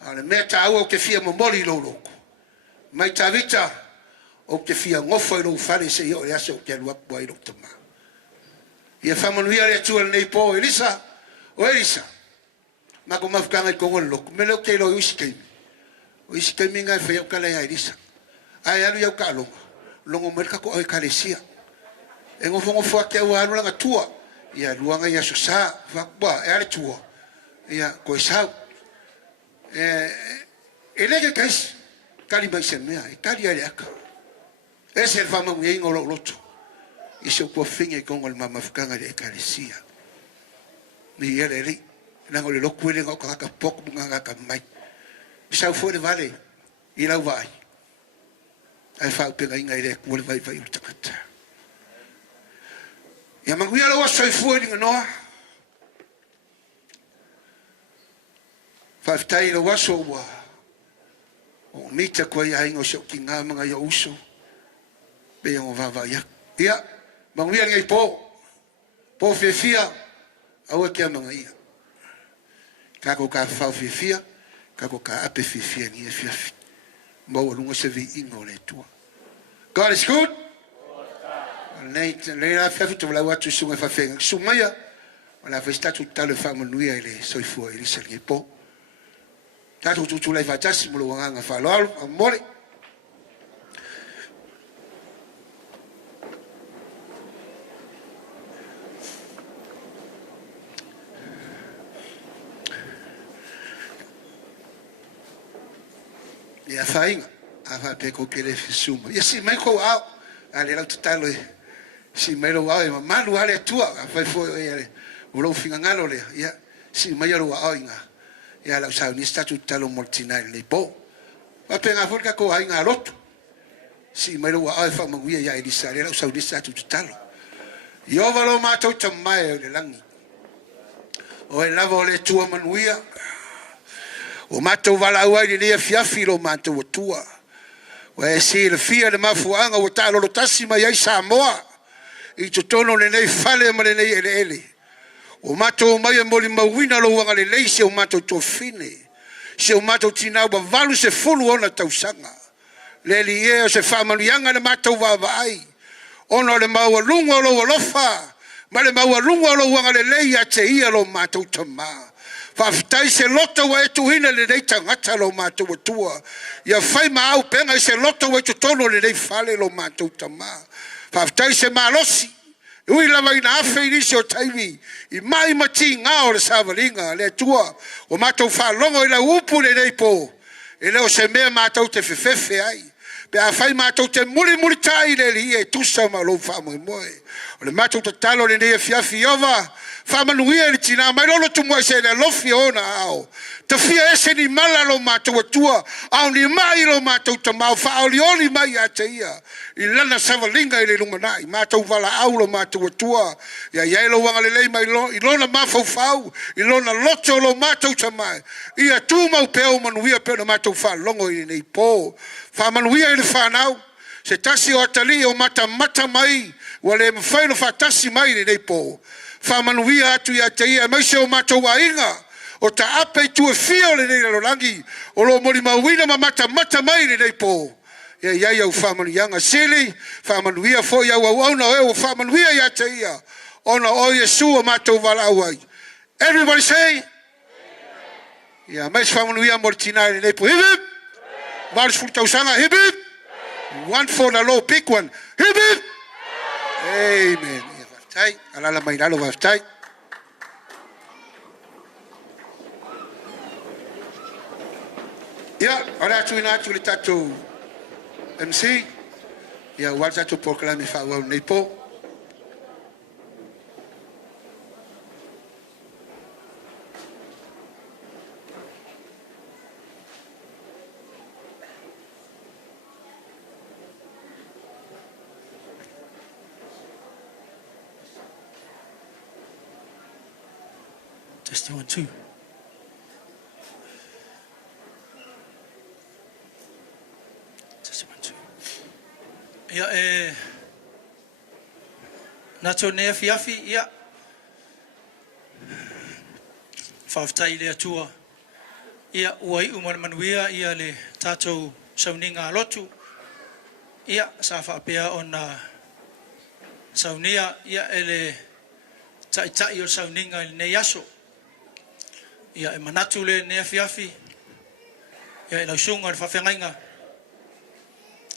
ale meta au ke fia momoli lo loko mai tavita o ke fia ngofo lo fale se yo ya so ke lua boy lo toma ia famanu ia le tuel nei po Elisa ma ko mafkanga ko ngolo me lo ke lo uski o isi kai minga fe o kala ya Elisa ai alu ya kalo longo merka ko ai kalesia e ngofo ke o alu nga tua ia luanga ia susa va ba e ale tua ia ko sa ele que kais kali ba semea e kali ale aka ese el fama ngi ngolo loto iso ko finge ko ngol mama fkanga de kalesia ni ele ri ngole lokuele ngo ka pok nga ka mai Sau for vale I lau vai ai fa pega inga ile ku vai o takata ya manguia lo so fu ni no fa tai lo waso wa o mita ko ya ingo so kinga manga yo uso be ngo va ya manguia ngai po fia au ke manga ia ka fa fia kako ka ape fifia ni fiafi mo lungo se vi ingo le tua God is good le la fiafi to la watu sunga fa fenga sumaya wala festa tu tale famo nui ele soi fu ele se ke po tatu tu la fa tasi mo lo nga fa lo amore ia fainga ava pe ko kele fisuma ia si mai ko au ale la tutalo si mai lo au malu ale tua fa fo ia lo finga ngalo le ia si mai lo au inga ia la sa ni sta tutalo mortina le po va pe nga forka ko ai nga lot si mai lo au fa maguia ia di sa le la sa ni sta tutalo io valo ma to mai le langi o e lavo le tua manuia o matou vala uai le fiafi lo matou tua o e si le fia le mafuanga o talo lo tasi mai ai Samoa i totono le nei fale ma le nei ele o matou mai e moli mauina lo wanga le leise o matou tofine se o matou tina wa valu se fulu ona tausanga le li e o se famalianga le matou va ai ono le maua lungo lo lofa ma le maua lungo lo wanga le leia te ia lo matou tama Fafitai se loto wa etu hina le nei tangata lo matou tua. Ia fai maau penga se loto wa etu tono le nei fale lo matou tama. Fafitai se malosi. Ui lava ina afe inisi o taiwi. I mai mati ngao le savalinga le tua. O matou whalongo ila upu le nei po. Ele o se mea matou te fefefe ai. Pe a fai matou te muri tai le li e tusa ma lo whamoe moe. O le matou te talo le nei fiafi ova. Whamanuia ni tina, mai lolo tu mua se le lofi ona ao. Te fia ese ni mala lo matou atua, au ni mai lo matou tamau, wha oli oli mai a te ia. I lana savalinga i le lunganai, matou wala au lo matou atua. Ia iai lo wanga le lei mai lo, i lona mafau fau, i lona loto lo matou tamai. Ia tu mau peo manuia peo na matou wha longo i nei po. Whamanuia i le whanau, se tasi o atali o mata mai, wale mwhaino wha tasi mai i nei po. Whamanuia atu ia te ia, mai se o matou a inga, o ta ape tu e fio le nei lorangi, o lo mori mauina ma mata mai le nei po. Ia iai au whamanuianga sili, whamanuia fo iau au au na eo, whamanuia ia te ia, ona o Yesu o matou wala awai. Everybody say? Ia, mais whamanuia mori tinai le nei po. Hip hip! Varis fultausanga, hip hip! One for the low, big one. Hip hip! Amen. Tai, alala mai lalo va tai. Ya, ora tu ina tu le tatu MC. Ya, wala tu proclame fa wa nepo. Testing 1 2. Testing 1 2. Ia nato ne fiafi ia whaftai le atua ia uai umar manuia ia le tatou sauninga lotu ia sa whapea ona saunia ia ele tai o sauninga le yaso ia e manatu le ne fiafi ia e lausunga le whawhengainga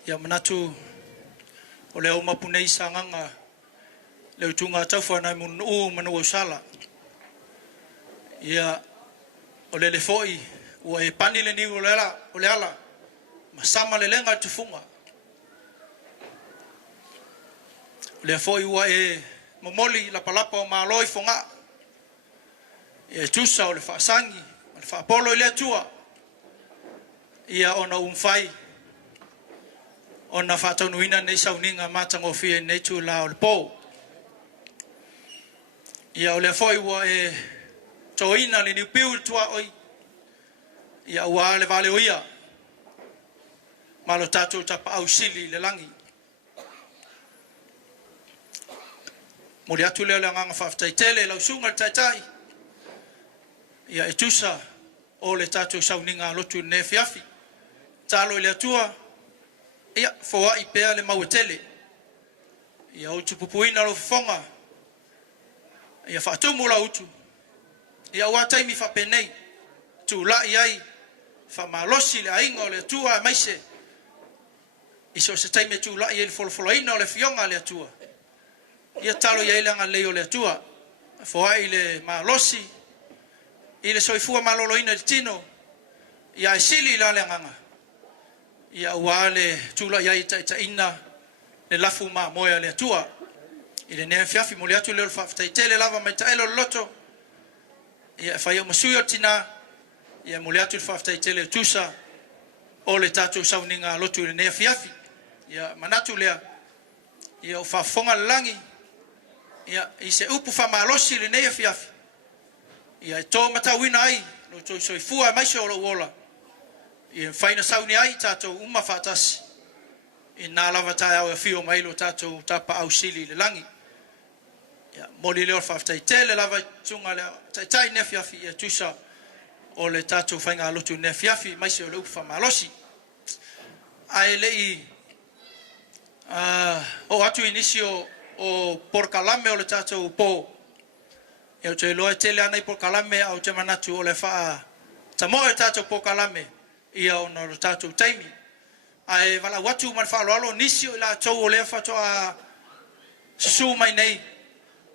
ia manatu o le au mapunei sanganga le utunga tauwhanai munu manu sala ia o le foi o e pani le ni o le ala masama le lenga tufunga le foi o e momoli la palapa o maloi fonga e tusa o le whaasangi, o le whaapolo i le atua. Ia ona umwhai, ona whaataunuina nei sauninga matangofia nei tu la o le pō. Ia o le foi ua e toina le niupiu tua oi. Ia ua le vale oia. Malo tatou tapa au sili le langi. Mori atu leo le nganga whaftaitele lau sunga le taitai. Ia e tusa o le tatou sauninga lotu ne fiafi. Talo le atua. Ia foa i pea le mauetele. Ia o tupupuina lo fonga. Ia whaatumu la utu. Ia watai mi whapenei. Tu la iai. Whamalosi le ainga o le atua maise. Iso se taime tu la iai le folofoloina o le fionga le atua. Ia talo iai langa leo le atua. Foa i le malosi. I le soifua maloloina le tino. Ia e sili la le nganga. ia wale tula ia ita ina le lafu ma moya le tua ile ne fiafi mo le atu le fa tele lava mai taelo loto ia fa yo masuyo tina ia mo le atu fa tele tusa o le tatu sauninga loto ile ne fiafi ia manatu le ia fa fonga langi ia ise upu fa malosi le ne fiafi ia to mata wina ai no to so fua mai so lo wola ia faina sauni ai tatu uma fatasi ina lava tai au fio mai lo tatu tapa au sili le langi ya moli le fa tele lava tunga le tai ne fiafi ia tusa o le tatu fainga lotu ne fiafi mai so lo upu fa malosi ai le o atu inisio o porkalame o le tatu po e o te loa tele ana i porkalame au te manatu o le faa tamoe tatu porkalame ia o no tatu taimi ai vala watu man fa lo nisio la tau o le fa to a su mai nei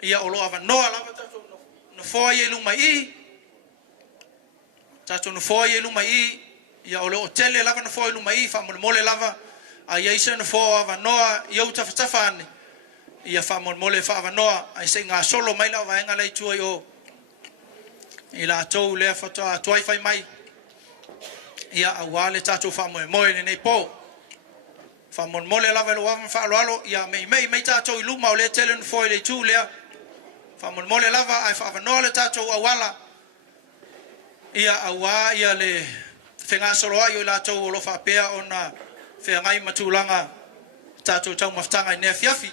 ia o lo ava no lava tatu no foi e lu mai tatu no foi e lu mai ia o le hotel lava no foi lu mai fa mo le lava ai ia no fo ava no ia uta fatafane ia fa mo le fa ava no ai se nga solo mai lava nga lai tu yo ila tau le fa to a toi fai mai ia awale tatu fa mo nei po fa mo le lava lo ava fa lo ia mai tatu i luma o le telen foi le tu le fa mo le lava ai fa no le tatu awala ia awa ia le fenga solo ai la tau lo fa pea ona fe ngai matulanga tatu tau maftanga ne fiafi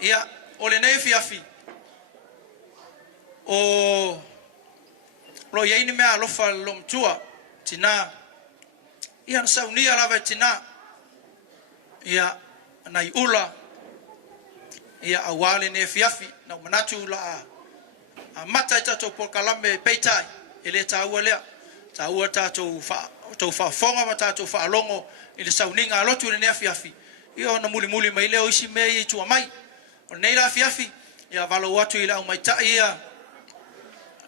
ia o le ne fiafi o lo ye ni me alofa lom tua tina ia saunia lava tina ia nai ula ia awale ne fiafi na manatu la a mata tatu porkalame peitai ele taua le taua tatu fa fonga mata tatu fa longo ile sauninga lotu ne fiafi ia na muli mai le o isi me i tu mai o nei la fiafi ia valo watu ila mai ta ia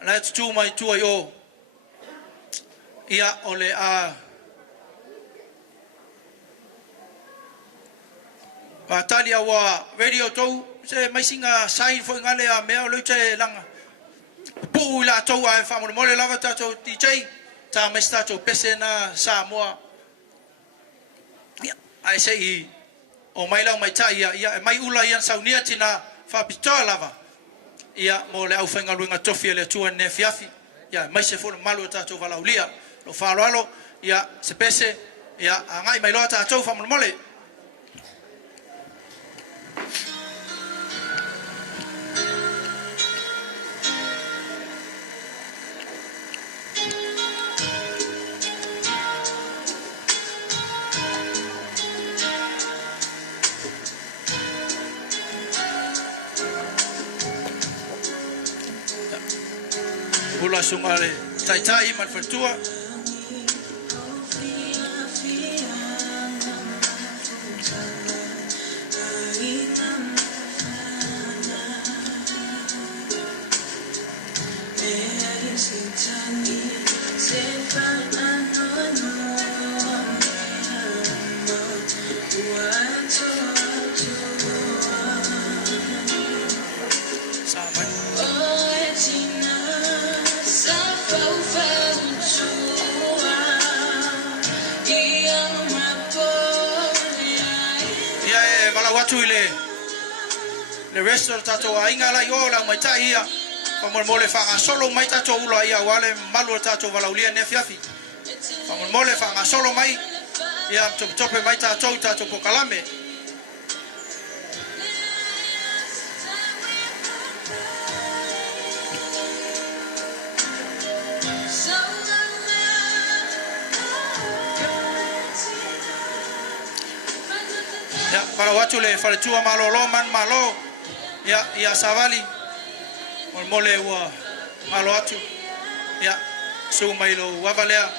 la tu mai tu yo ia ole a Batalia wa radio to se mai singa sai fo ngale a me o te langa pu la to a fa mo le lava ta to DJ ta me sta to pesena sa mo ai sei o mai la mai tai ia mai ula ia saunia tina fa pitoa lava ia mo le au fenga luinga tofi le tua ne fiafi ia mai se fo malu ta to valaulia lo fa lo ia se pese ia ngai mai lo ta to fa mo le Ula sungale tai man fatua le resto tato ainga la yo la mai tai ia fa mo le fa solo mai tato ulo ia wale malu tato valaulia ne fiafi fa mo le fa solo mai ia tope mai tato pokalame ya para watu le fa tua malo man malo ia savali mole wa malo atu ya so mailo wavalea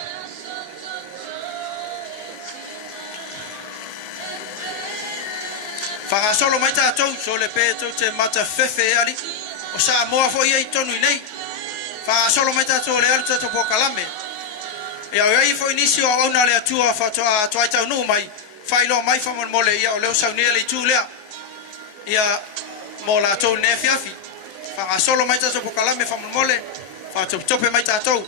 fa solo mai tato so le pe to te mata fefe ali o sa mo fo ye tonu nei fa solo mai tato le alto to pokalame ia ai fo inisio ona le atua fa to ai tau no mai failo mai fa mole ia o le saunia le tu le ia mo la to ne fiafi fa nga solo mai taso pokalame fa mole fa tope mai tatou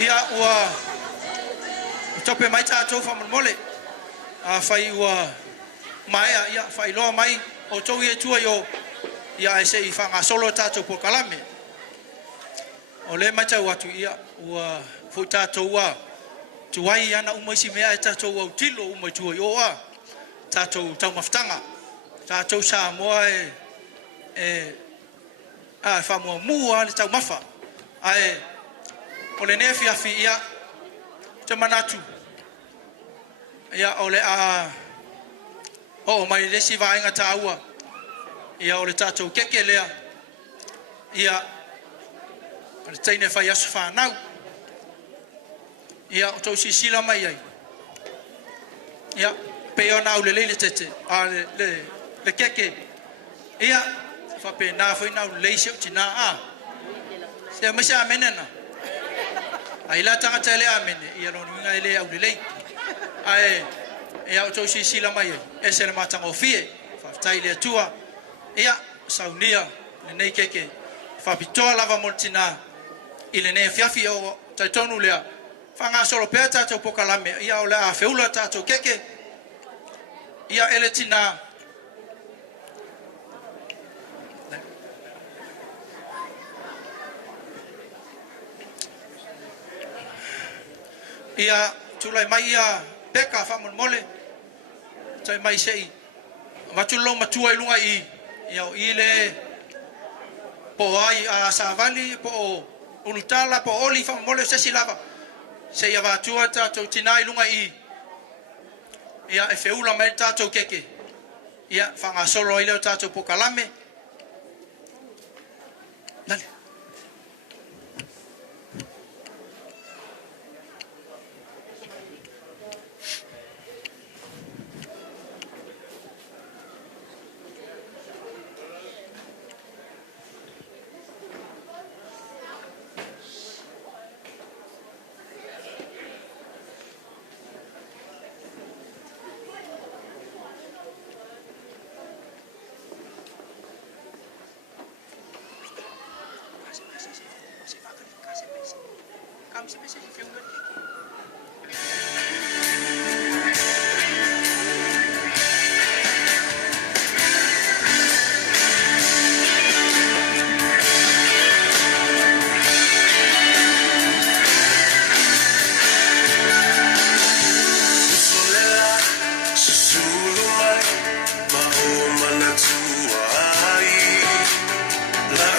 ia ua tope mai tatou fa mole a fai ua mai ia fai lo mai o tou ia tua yo ia ese i fa nga solo tatou po kalame o le mai tau atu ia ua fu tatou ua tuai ana umaisi mea e tatou au tilo umai tua yo a tatou tau maftanga tatou sa moa a fa mo mua le tau mafa ai ole ne fiafi ia te manatu ia ole a o mai le si vainga taua ia ole tatou keke lea ia ole taine fai asu whanau ia o tau sisila mai ai ia peo nau le leile tete a le keke ia fa pe na foi nau leise o tina a se mai sa menena ai la tanga tele amene ia lo ninga ele au le ai ia o tau sisila mai e se le matanga ofie fa tai le tua ia saunia le nei keke fa pitoa lava moltina ile ne fiafi o taitonu lea fa nga solo pe tatou pokalame ia o le a feula tatou keke ia eletina ia tulai mai ia peka fa mole tai mai sei matulo matua i lunga i ia o ile po ai a savali po ultala po oli fa mole se silava se ia va tua tatou tinai lunga i ia e feula mai tatou keke ia fa nga solo ile tatou pokalame dale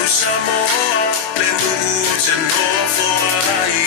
Samoa, le nuo te no for ai.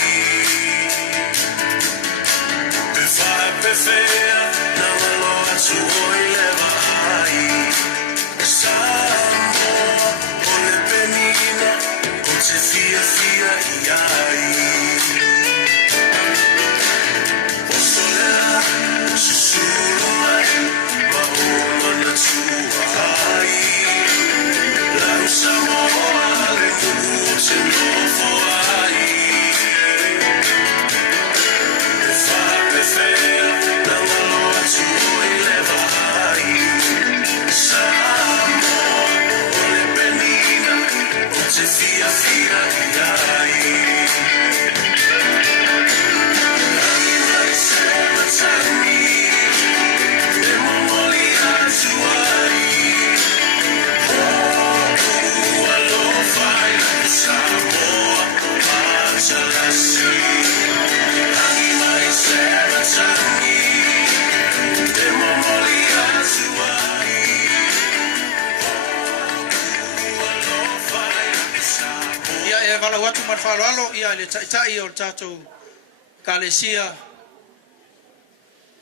wala watu man walo ia le tai o tato kalesia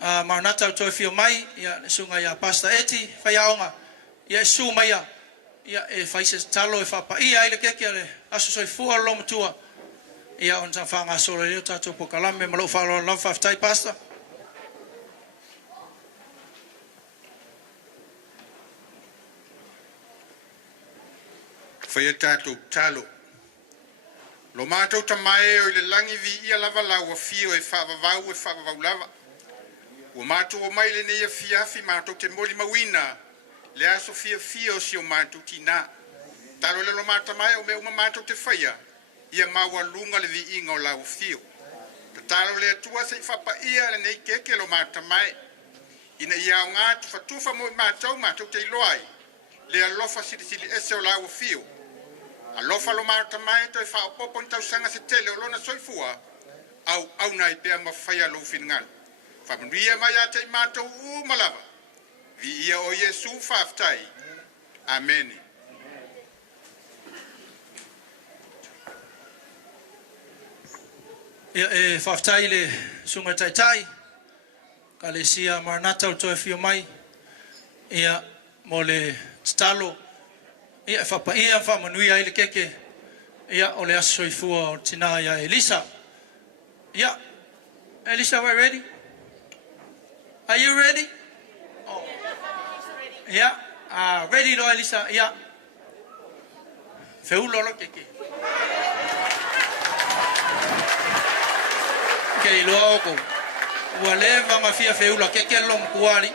Maranatha to fio mai ia sunga ia pasta eti faiaonga ia suma ia e faise talo e fapa ia ile keke le aso soi fu lo mtua ia on sa fanga solo le tato pokalame malo falo la faftai pasta Fai tātou talo. Lo mātou tamae o le langi vi ia lava lau a fio e whaavavau lava. Ua mātou o mai le nei a fiafi mātou te moli mawina le aso fia si o mātou tina. Talo le lo mātou mai o me uma mātou te whaia ia maua lunga le vi inga o lau a fio. Talo le atua se whapa ia le nei keke lo mātou mai. Ina ia o ngātu whatufa mo mātou te iloai le alofa sili ese o lau a fio. Alofa lo marta mai to fa popo tau sanga se tele o lona soifua au nai pe ma fai lo fingal fa mria mai ate mato u malava vi ia o Yesu faftai amen ia faftai le sunga tai kalesia Maranatha to fio mai ia mole stalo ia fapa ia fa manui ai le keke ia ole aso i fua o tina ia Elisa ia Elisa we ready are you ready oh ia ready lo Elisa ia feulo lo keke ke lo ko wale va ma fia feulo keke lo mkuali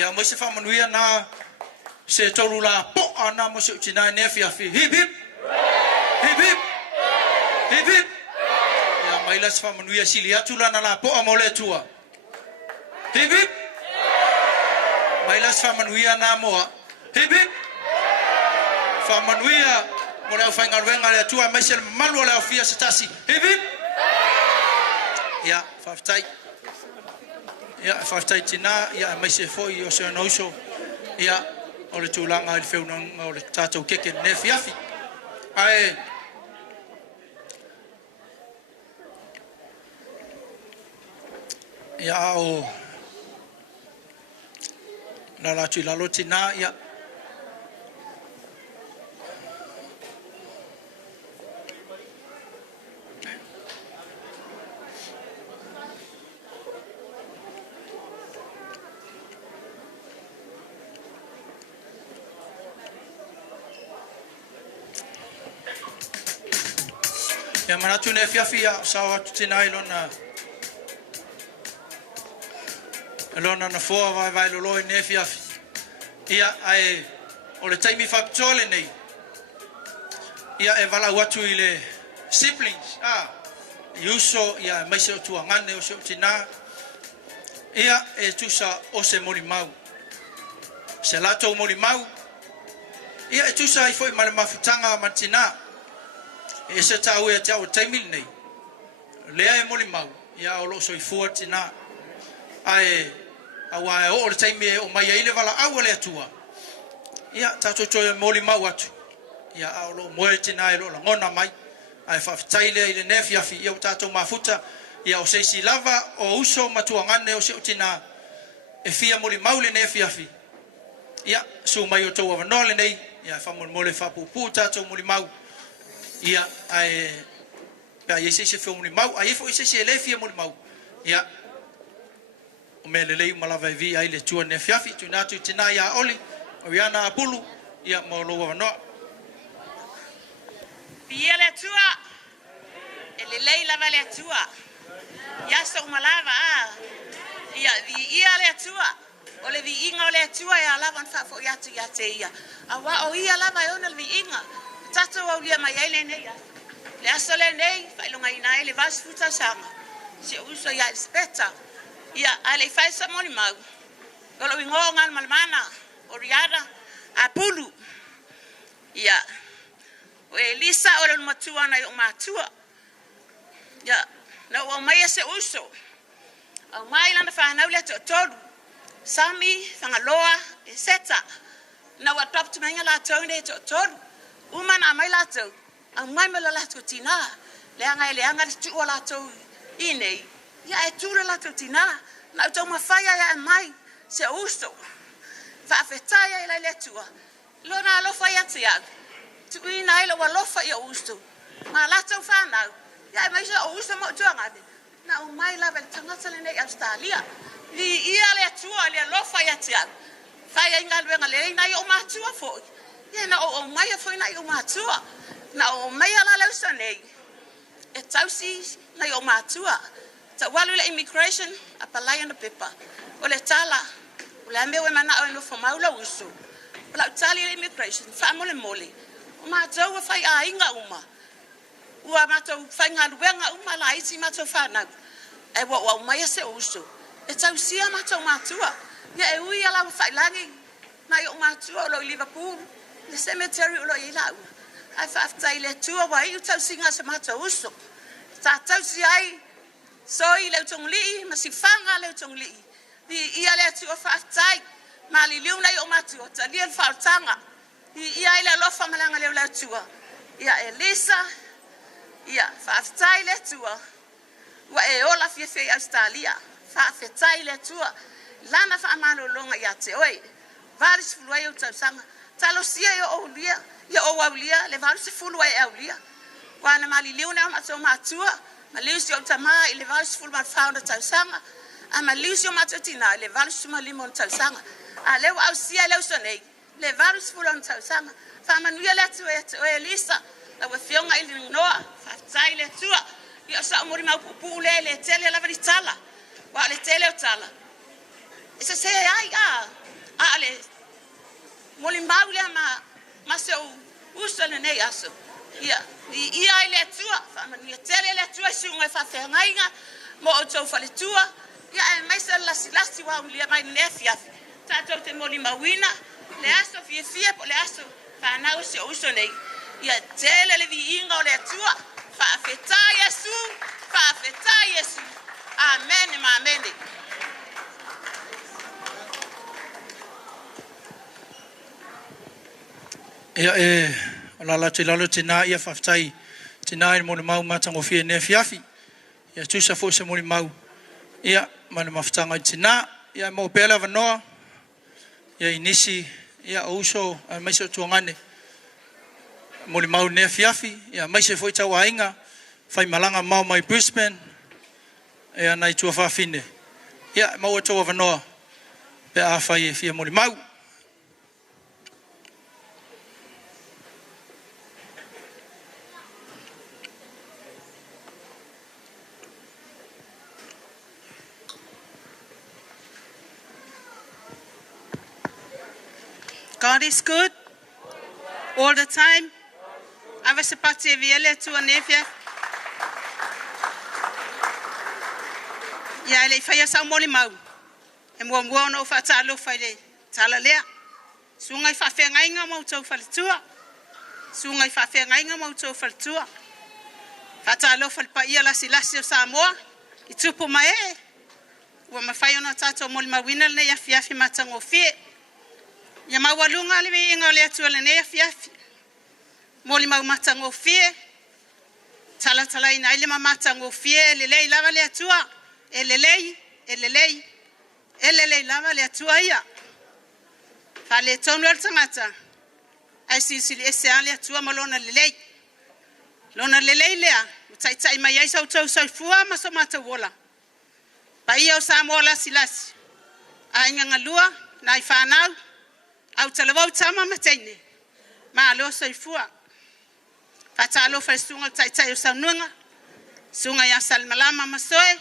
ya mo se fa manuia na se tolu la po ana mo se china ne fiafi hip hip hip hip hip hip ya mai la se fa manuia silia tula na la po amole tua hip hip mai la se fa manuia na mo hip hip fa manuia mo la fa ngarwenga le tua mai se malu la fia se tasi hip hip ya fa tai ia faftai tina ia mai se foi o se noso ia o le tulanga i feuna o le tatou keke ne fiafi ai ia o la tu la lotina ia ya manatu ne fiafia sawa tutinai lona na foa vai lolo ne fiafi ia ai o le taimi factole nei ia e vala watu ile siblings yuso ia mai se tu ngane o se tina ia e tusa o se molimau se lato molimau ia e tusa i foi mal mafutanga matina e se tau e tau taimil nei lea e molimau ia o lo so i fuatina ai awa e o le taimi o mai ile vala au le atua ia tato to e molimau atu ia o lo moe tina e lo ngona mai ai fa taile ile nefiafi ia tato mafuta ia o se si lava o uso matuangane o se tina e fia molimau le nefiafi ia su mai o to wa no le nei ia fa mole fa pupu tato molimau ia ai pe ai se fe muli mau ai fo se le fia muli mau ia o me le lei malava vi ai le tua ne fiafi tu na tu tina ia oli o ia na apulu ia mo lo wa no Pia le tua ele lei lava le tua ia so malava ia ia le tua o le vi inga le tua ia lava fa fo ia te ia awa o ia lava ona le vi inga tato o ia mai ele nei le asole nei fa longa ina ele vas futa sanga se uso ia speta ia ale fai sa moni mau o lo ingonga malmana o riada apulu ia o Elisa o le matua na o matua ya na o mai se uso o mai lana fa na le tolu sami fanga loa e seta na wa top to menga la tone tolu umana mai la to a mai me la to tina le anga tu la to ine ya e tu la to tina na to ma faya ya mai se uso fa fetaya ila le tua lo na lo faya tia tu ina ila wa lo faya uso ma la to fa na ya mai se uso mo tu anga na o mai la vel tanga sale nei Australia li ia le tua le lo faya tia faya inga le ngale ina yo ma tua fo ya na o mai fo ina yo ma tua na o mai ala le uso nei e tausi na yo ma tua ta walu le immigration apalai na pepa o le tala o le mewe mana o no fo maula uso o la tali le immigration fa mole o ma tau fai a inga uma ua ma tau fai nga luenga uma la isi ma tau fa na e wa mai se uso e tau sia ma tau matua ya e ui ala fai langi na yo matua lo Liverpool le cemetery lo ila ai fa afta ile tua wa i tau singa se ma tau uso ta tau si ai so i le tongli ma si fanga le tongli di ia le tua fa aftai ma li liu na yo matua ta li el fa tanga di ia ile lo fa malanga le tua ia Elisa ia fa aftai le tua wa e ola fi Australia fa aftai le tua lana fa amalo longa ia te oi varis fluai o tsanga talo sia yo olia ya o waulia le varis fluai aulia wa na mali liuna ma so matua ma liusio tama ile varis ful ma founder tsanga ama liusio matatina le varis ma limon tsanga a le au sia le usonei le varis ful on tsanga fa manuia le tu e Elisa la we fionga ile noa fa tsai le tua ya sa mori ma pu le tele la varitala wa le tele o tala isa se ai ale moli maule ma se uso le nei aso ia ile tua fa manuia tele le tua sunga fa fengainga mo o tau fale tua ia e mai se lasi wa ulia mai nefia tato te moli mawina le aso fie po le aso fa na uso nei ia tele le viinga o le tua fa afeta Yesu amen ma amen ia ola la te lalo tina ia faftai tina i moni mau matango fie ne fiafi ia tusa fo se moni mau ia mana maftanga tina ia mo pela vanoa ia inisi ia uso mai se tuangane moni mau ne fiafi ia mai se foi tau ainga fai malanga mau mai Brisbane ia nai tua fafine ia mau to vanoa pe a fai fie moni mau God is good all the time. Ava se pati viele tu anefia. Ya le faya sa moli mau. E mo no fa talo fa le tala le. Sungai fa fe ngai nga mau tau fa tua. Sungai fa fe ngai nga mau tau fa tua. Fa talo fa pa ia la silasi sa mo. I tupu mai. Wa ma fa ona tato moli mawina le ya fiafi matango fie. Ya mawalunga le inga le atu le ne fiafi moli mau matango fie tala ina ile matango fie le lei lava le atua ele lei lava le atua ia fale tonu al tangata ai sili ese ale atua malona le lei Lona lelei lea, tai mai ai sau tau soifua ma so mata wola. Pa ia o sa mola silasi. Ai nganga lua, na i whanau, au talawau tama mateine. Ma alo soifua. Fata alo whaisunga tai o sa nunga. Sunga ya salmalama masoe.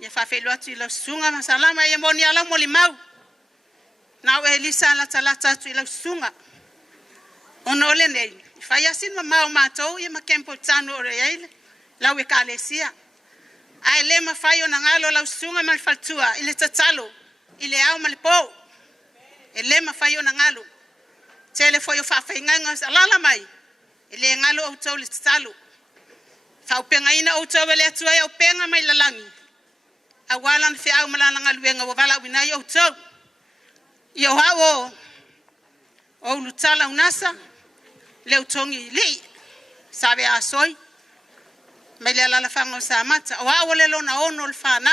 Ia whawhelu atu i lau sunga masalama ia moni ala moli mau. Nau e lisa la talata atu i lau sunga. Ono ole nei. Whai asin ma mau mātou ia ma kempo tanu o reile. Lau e ka lesia. Ai le ma whai o na ngalo lau sunga ma faltua. Ile tatalo. Ile au ma le po. E le ma whai o na ngalo. Tele foi o whawhai nganga alala mai. Ile ngalo au tau le tatalo. Whau penga ina au tau ele atua au penga mai lalangi. A walan fe au malanga luenga wa wala wina au tau. Ia hao o lutala unasa. Leo tongi li sabe a soi mai le la fanga sa mata wa ole lo na ono le fana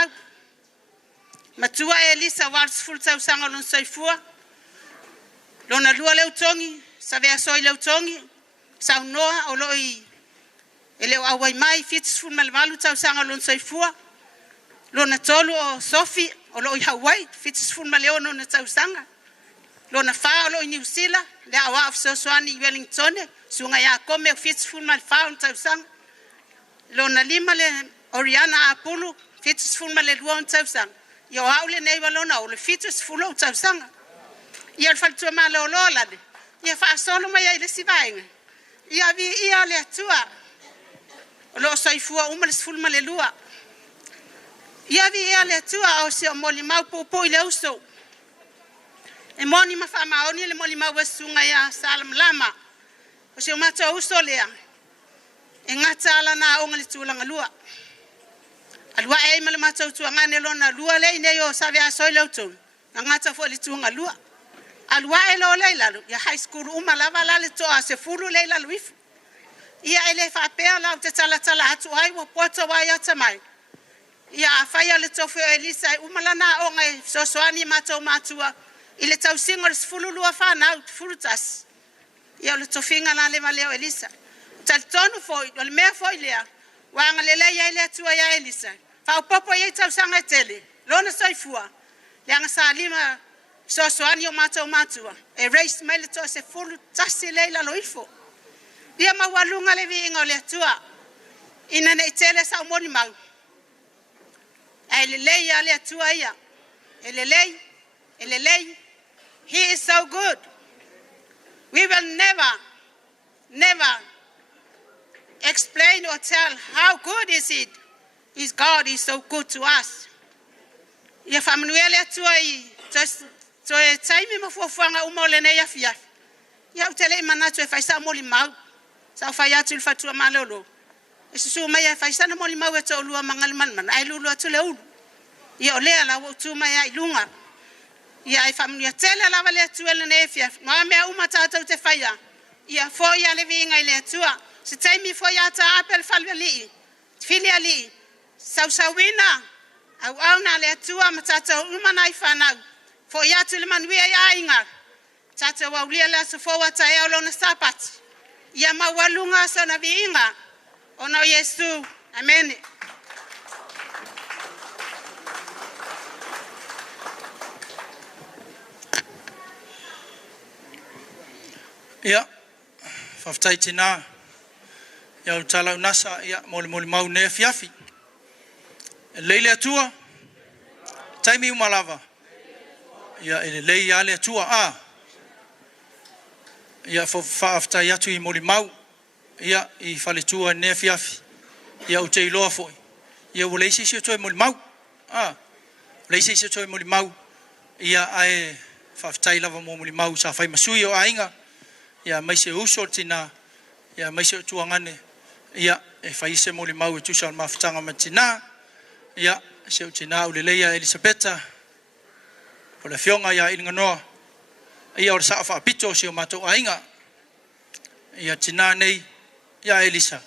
matua elisa wals full tau sanga lon soifua lo na lua leo tongi sabe a soi leo tongi sa noa o lo i ele wa wai mai fits full mal malu tau sanga lon soifua lo na tolu o sofi o lo i hawaii fits full mal leo no na tau sanga lo na fa lo i New Zealand le awa afso swani Wellington sunga ya kome fitsful mal faun tausang lo na lima le Oriana Apollo fitsful mal le luon tausang yo haule nei walona o le fitsful o tausang ia faltu mal o lola de ia fa solo mai le sivainga ia vi ia le tua lo saifua umal ful mal le lua ia vi ia le tua o se moli mau popo ile uso e moni ma fa maoni le moli ma wesunga ya salam lama o se mata uso lea e ngata ala na o ngali tulanga lua alwa e mala mata utu ngane lona lua le ine yo sabe a so le utu ngata fo le tunga lua alwa e lo le lalu ya high school uma lava la le to a se fulu le lalu if ia ele fa pe ala te tala hatu ai wo poto wa ya tamai ia fa ya le to fo elisa uma la na o ngai so soani mata matua ile tau singa fulu lua fa na frutas ia le tofinga na le maleo elisa tal tonu foi le me foi lea wanga le ia ile tua ya elisa fa popo ia tau sanga tele lona soifua le anga salima so soani o matua e race mele to se fulu tasi leila loifo ia mawalunga le vinga le tua ina ne tele sa moni mau ele leia le tua ia ele lei he is so good. We will never explain or tell how good is it. His God is so good to us. If I'm really just so a time of Fanga Umolene Yafia. You tell him manato if I saw Molly Mau, so Fayatul Fatua Malolo. It's so my if I send a Molly Mau to Lua Mangalman, I lulu to Leu. Yolea to my Lunga. Ia e famia tele lava le tua le nefia ma me uma tata te faia ia foi ale vinga ile tua se taimi foi ata apel falveli filiali sausawina au na le tua ma tata uma nai fana foi ata le manui ia inga tata wa ulia la so fo wata e lo na sapat ia ma walunga so na vinga ono Yesu amen. Ia, whaftai tina, ia utala unasa, ia mole mau ne fiafi. Leile atua, taimi umalava. Ia ele lei ale atua, Ia whaftai atu I mole mau, ia I whale tua ne fiafi. Ia utei loa foi. Ia uleisi si toi mole mau, uleisi si toi mole mau. Ia ae whaftai lava mole mau sa whai masui o ainga. Ia mai se uso tina ia mai se tuangane ia e faise moli mau tu sal maftanga matina ia se tina uleleia Elisabeta o le fionga ia inganoa ia o sa fa pito se mato ainga ia tina nei ia Elisa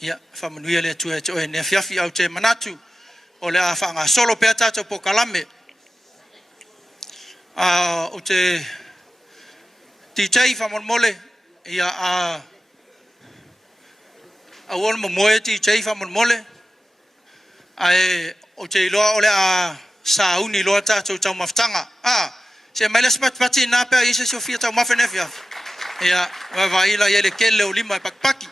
ia fa manuia le tu e ne fiafi au te manatu o le afa nga solo pe tato po kalame o te DJ famon mole ia awol mo moe ti chei fa mo mole ai o chei lo ole a sauni lo tatou tau maftanga se mai le pati na pe isa Sofia tau mafenefia ia va ila ile kele o lima pakpaki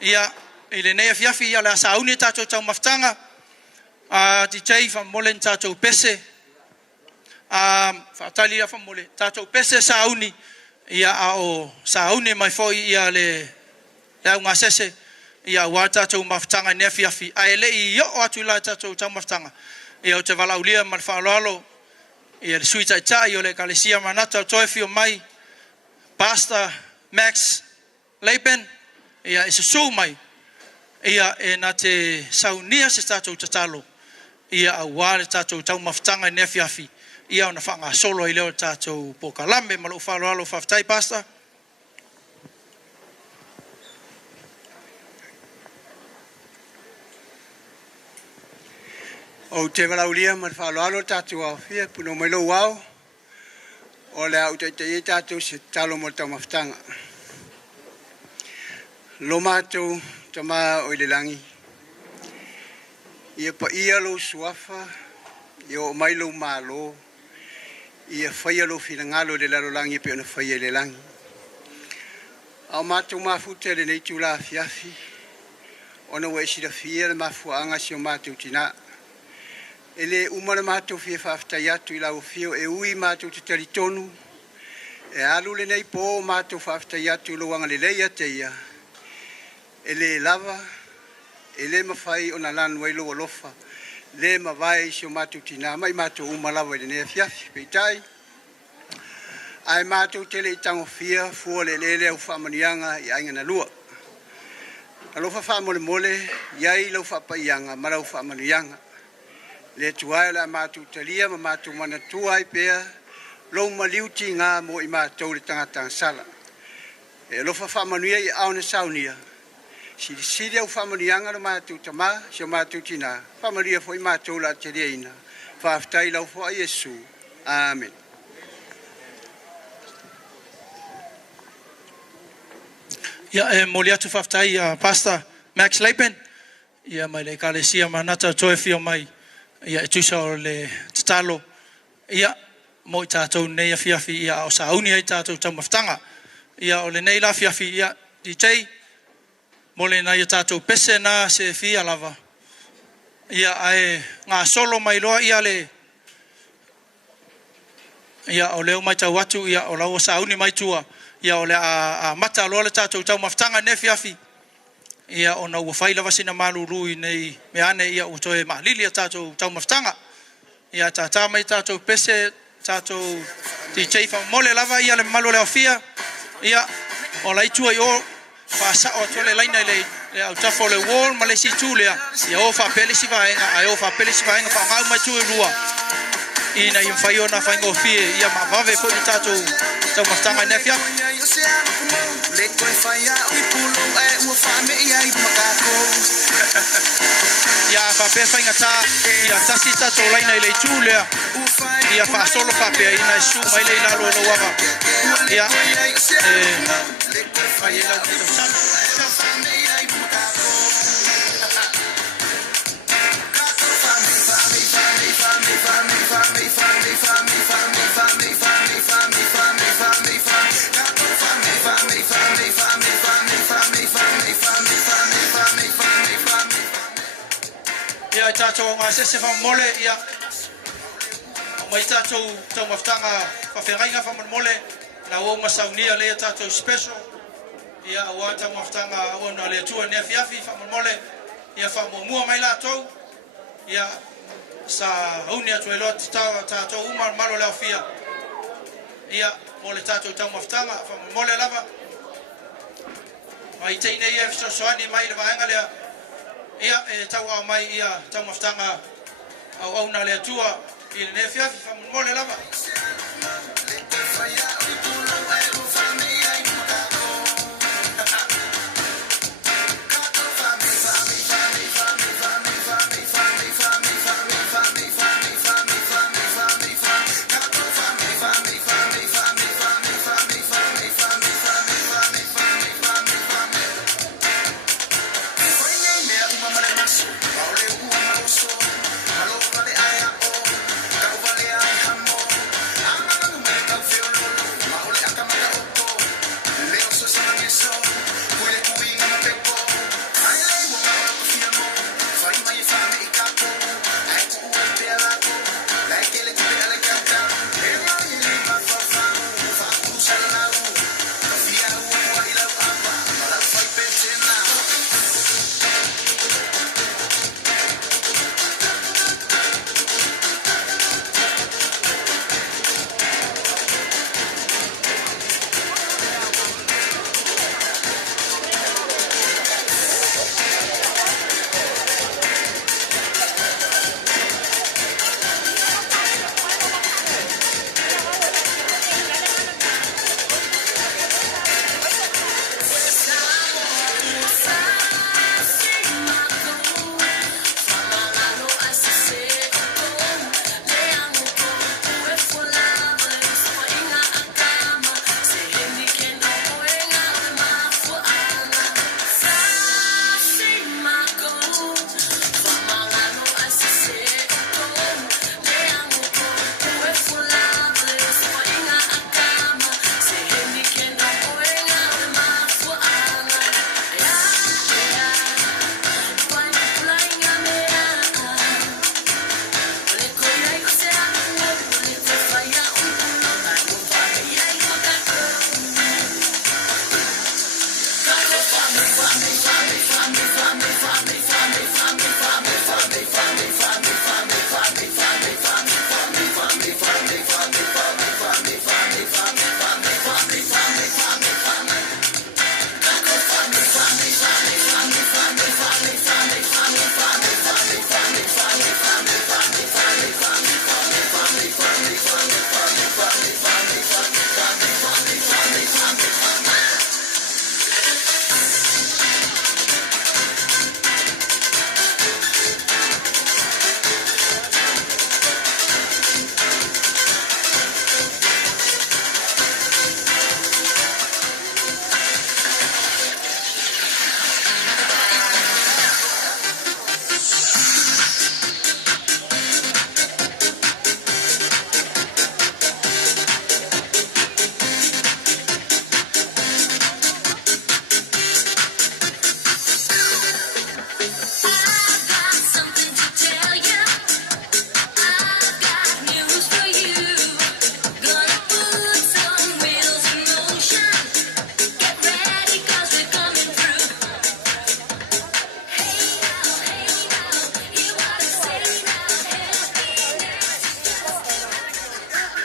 ia ile nei fiafi ia la sauni tatou tau maftanga ti chei fa mole tatou pese fa tali fa mole tatou pese sauni ia o sauni mai foi ia le unga sese ia wa tatou maftanga ne fiafi ai le io o atu la tatou tau maftanga ia o te valaulia mal faaloalo ia le sui tai o le kalesia manata toe fio mai Pastor Max Leipen ia e su mai ia e na te saunia se tatou tatalo ia a wale tatou tau maftanga ne fiafi ia ona fanga solo i leo tatou pokalame malo faaloalo faftai Pastor. O te walaulia man whaaloalo tātou au whia puno mai lo wau o le au te i tātou se talo mo tau maftanga. Lo mātou ta maa o i le langi. Ia pa ia lo suafa, ia o mai lo mālo, ia whaia lo whina ngalo le lalo langi pe ona whaia le langi. Au mātou mafute le nei tūla fiafi, ona wa isira fia le mafuanga si o mātou tina. Ele umana mātou fia whaftai atu I lau fio e ui mātou te taritonu. E alu le nei po mātou whaftai atu loanga le leia te ia. Ele lava, ele mawhai o na lanu ai loa lofa. Le mawai si o mātou tina mai mātou umalawa le nea fiafi peitai. Ai mātou tele I tango fia fua le lele au whamanianga I ainga na lua. Alofa whamole mole, iai lau whapaianga, marau whamanianga. Le tuai la mātou talia ma mātou mana tuai pea lou maliuti ngā mo I mātou le tangata sala. E lofa whamanuia I aona saunia. Siri au whamanianga no mātou tamā, si o mātou tina. Whamanuia fo I mātou la te reina. Whaftai lau fo a Yesu. Amen. Ia e moli atu whaftai Pastor Max Leipen. Ia mai le kalesia manata toe fio mai. Ia e tusa o le tatalo ia mo I tātou nei a fiafi ia o sauni ai tātou tau maftanga ia o le nei la fiafi ia di tei mo le nai tātou pese na se fia lava ia ai ngā solo mai loa ia le ia o leo mai tau watu ia o lau o sauni mai tua ia o le a mata loa le tātou tau maftanga ne fiafi ia ona ua faila wasina malului nei meane ia o toe malili a tātou tau maftanga. Ia tātā mai tātou pese, tātou ti cheifa mole lava ia le malo le awhia. Ia o la itua I o whaasa o tole laina le au tafo le wall ma le si tūlea. Ia o whapele si vaenga, ai o whapele si vaenga wha ngau mai tue rua. Ina I mwhai ona whaingo fie, ia ma vave po I tātou tau maftanga nefia. Le koe whai au I pulo e ua whame I ai makako. Ia whape whainga tā, ia tasi tātou laina I le tūlea. Ia whaasolo whapea ina I su mai le ilalo e lo wava. Ia whai e lau nito sana. Ia tātou ngā sese whamole ia mai tātou tau maftanga whawhengainga whamole na o masaunia lea tātou special ia awa tau maftanga o na lea tua nea fiafi whamole ia whamomua mai lātou ia sa hauni atu e loa tātou umar malo leo fia ia mole tātou tau maftanga whamole lava mai teine ia fisosoani mai le vaenga lea ia e tau au mai ia tau maftanga au na le tua I le fiafi whamole lava.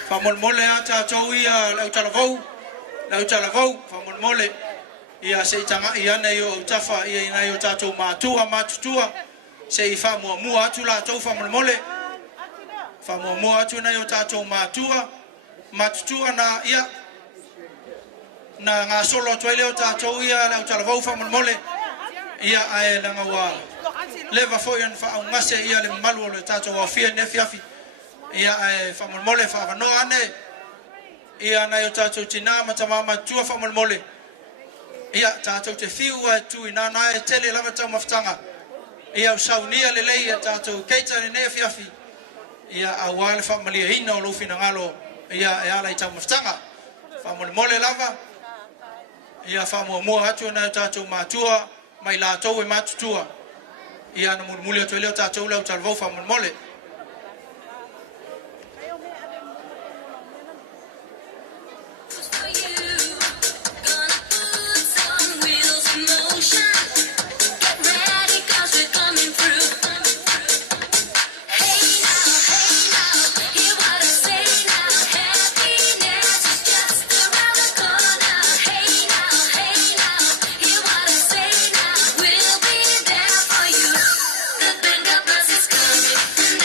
Famolmole ata ia lau talavou famolmole ia se tanga ia nei o tafa ia nei o tatou matua matutua se I famuamua atu latou famolmole famuamua atu nei o tatou matua matutua na ia na ngā solo atu ai leo tatou ia lau talavou famolmole ia ae langa wa leva foi an faungase ia le malu o le tatou afia nefiafi ia ae famolmole faavanoa ane ia na yo tatou tina matamama tua famolmole ia tatou te fiu tu ina na e tele lava tau maftanga ia usaunia lelei ia tatou keita ne nefiafi ia awale famalia ina o lofina ngalo ia e ala I tau maftanga famolmole lava ia famuamua atu na tatou matua mai latou e matutua ia na mulmuli atu leo tatou lau talvou famolmole We'll be there for you. The band of us is coming.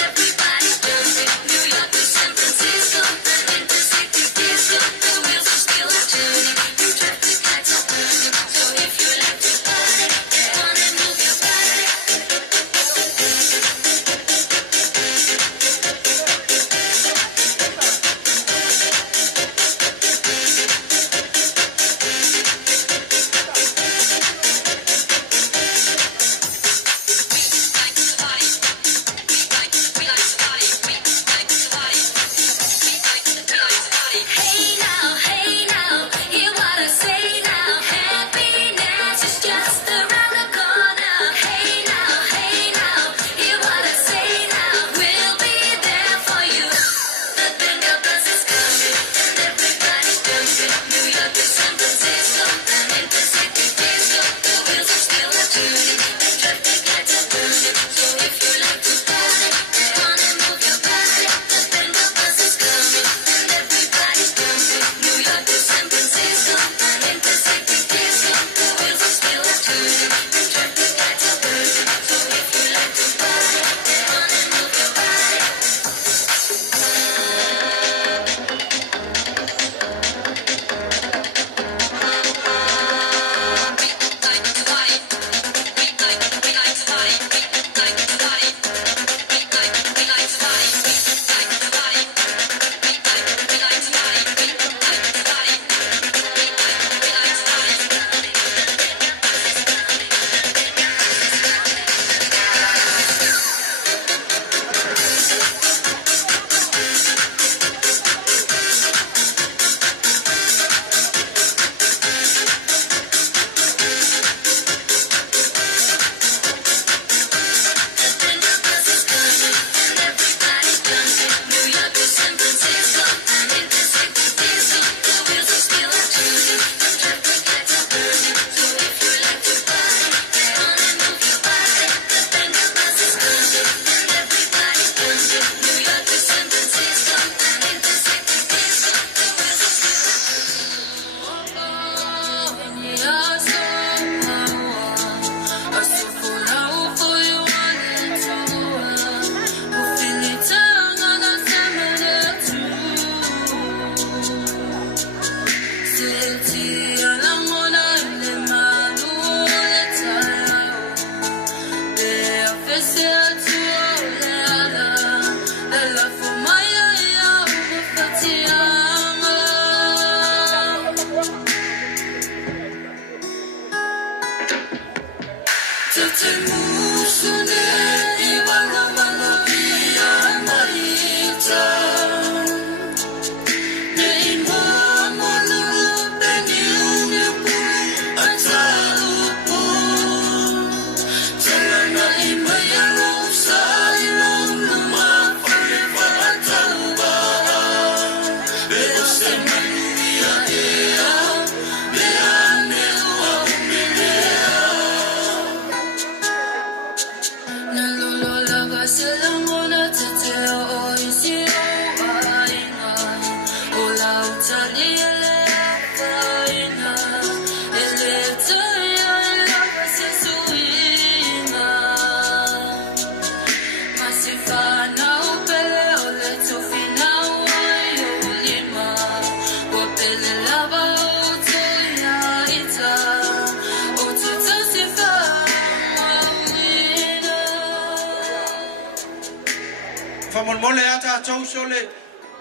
mole ata chou sole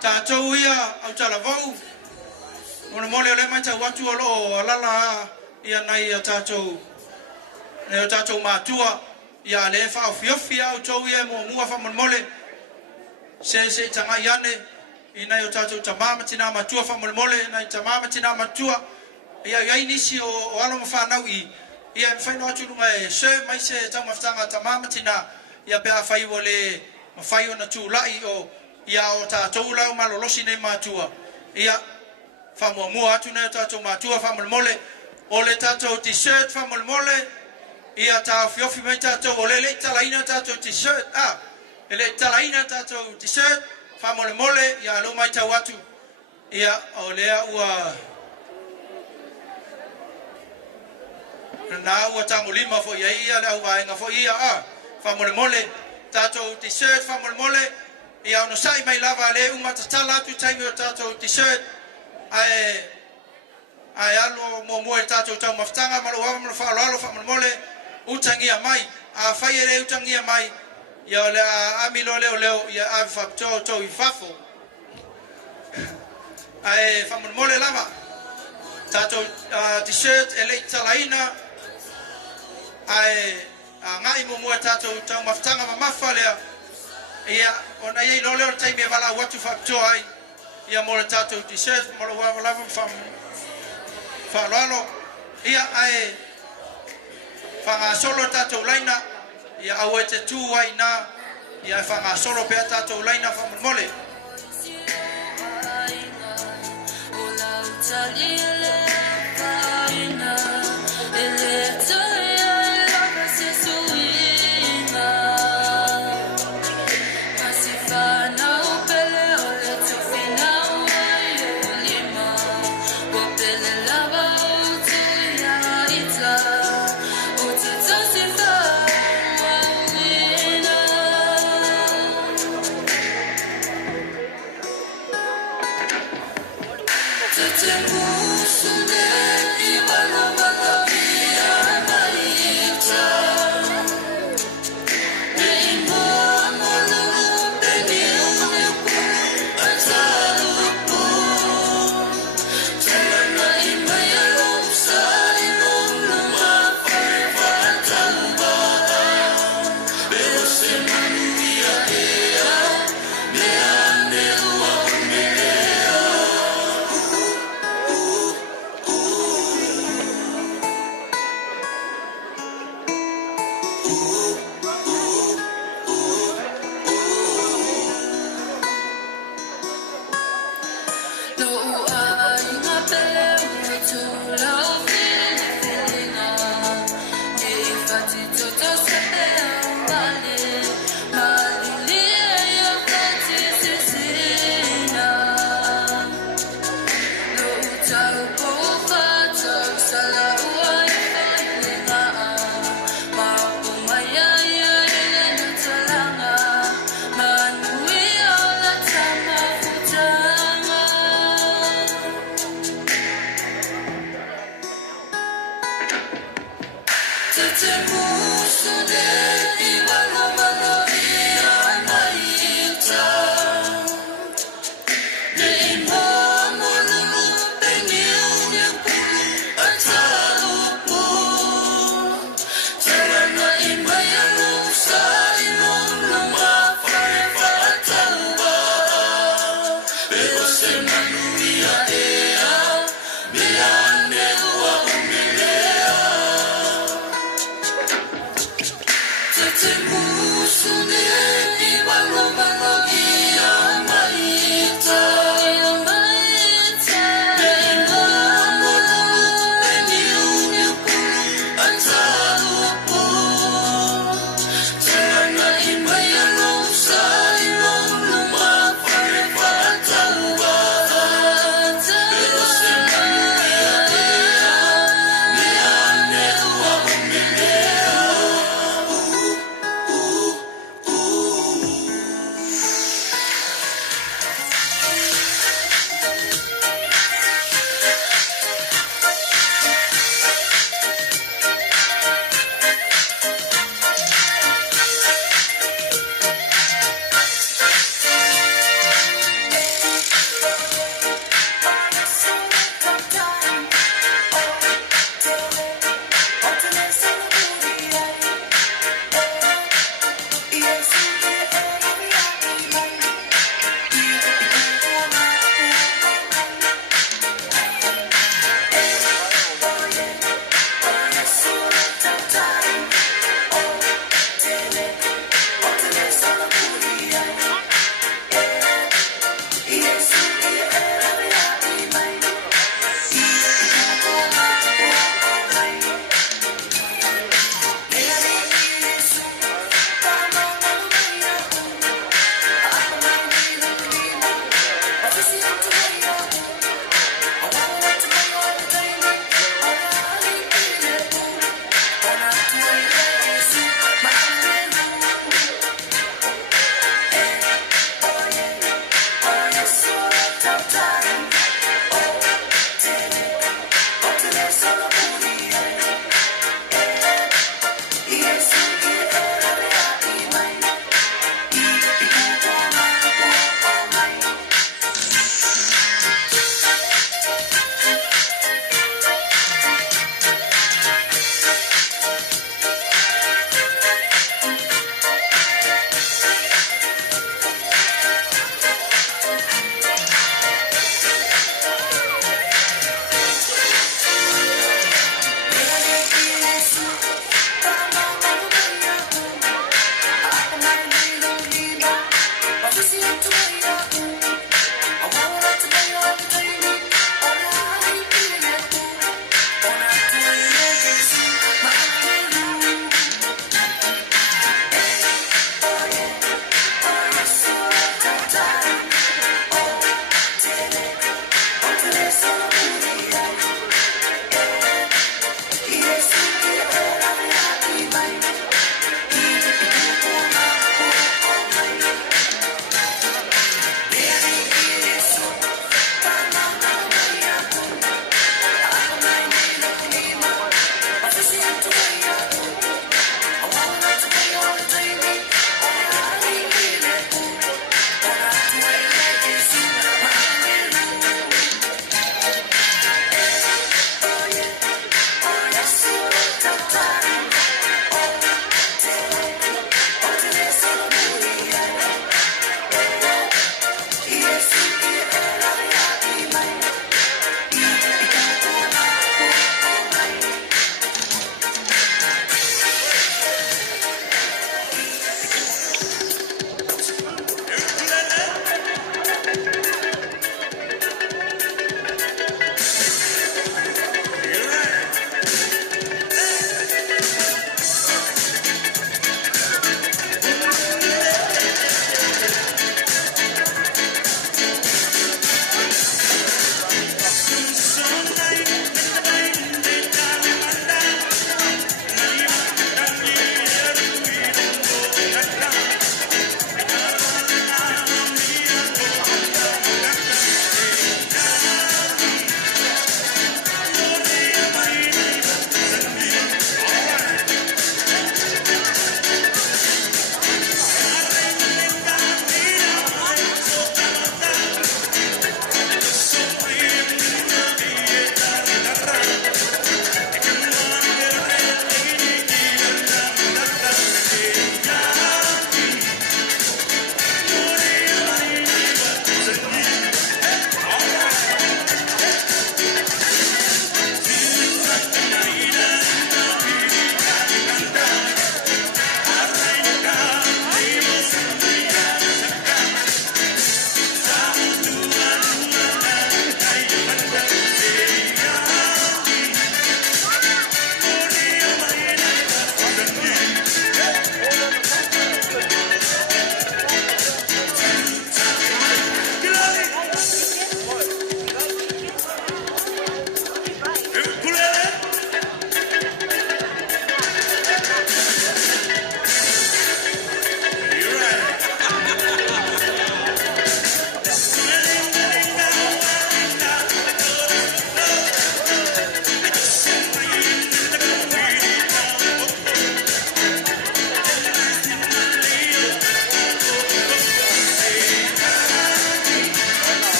ta chou ia au tala vau mole ole mai tau watu olo alala ia nai ata chou ne ata chou matua ia le fa ofiofi au chou ia mo mua fa mole se tanga iane ina ata chou tamama tina matua fa mole na tamama tina matua ia nisi o alo fa naui ia fa no atu mai se mai se tau mafanga tamama tina ia pe afai wole mafai ona tulai o ia o tatou lau malolosi nei matua ia famuamua atu nei tatou matua famolmole o le tatou t-shirt famolmole ia taofiofi mai tatou o le talaina tatou t-shirt le talaina tatou t-shirt famolmole ia lo mai tau atu ia o lea ua na ua tamolima fo ia le au vaenga fo ia famolmole tatou t-shirt famolmole ia ono sai mai lava le uma tatala tu taimi o tatou t-shirt ai alo mo tatou tau maftanga malo wa malo fa alo fa mole utangia mai a fai ele utangia mai ia le amilo leo ia a fa to I fafo ai fa mole lava tatou t-shirt ele talaina ai ngai mo tatou tau maftanga mafa le ia ona ia no le taimi vala watu fa ai ia mo tatou t-shirt mo wa lava fa lalo ia ai fa solo tatou laina ia awete tu ai na ia fa solo pe tatou laina fa mole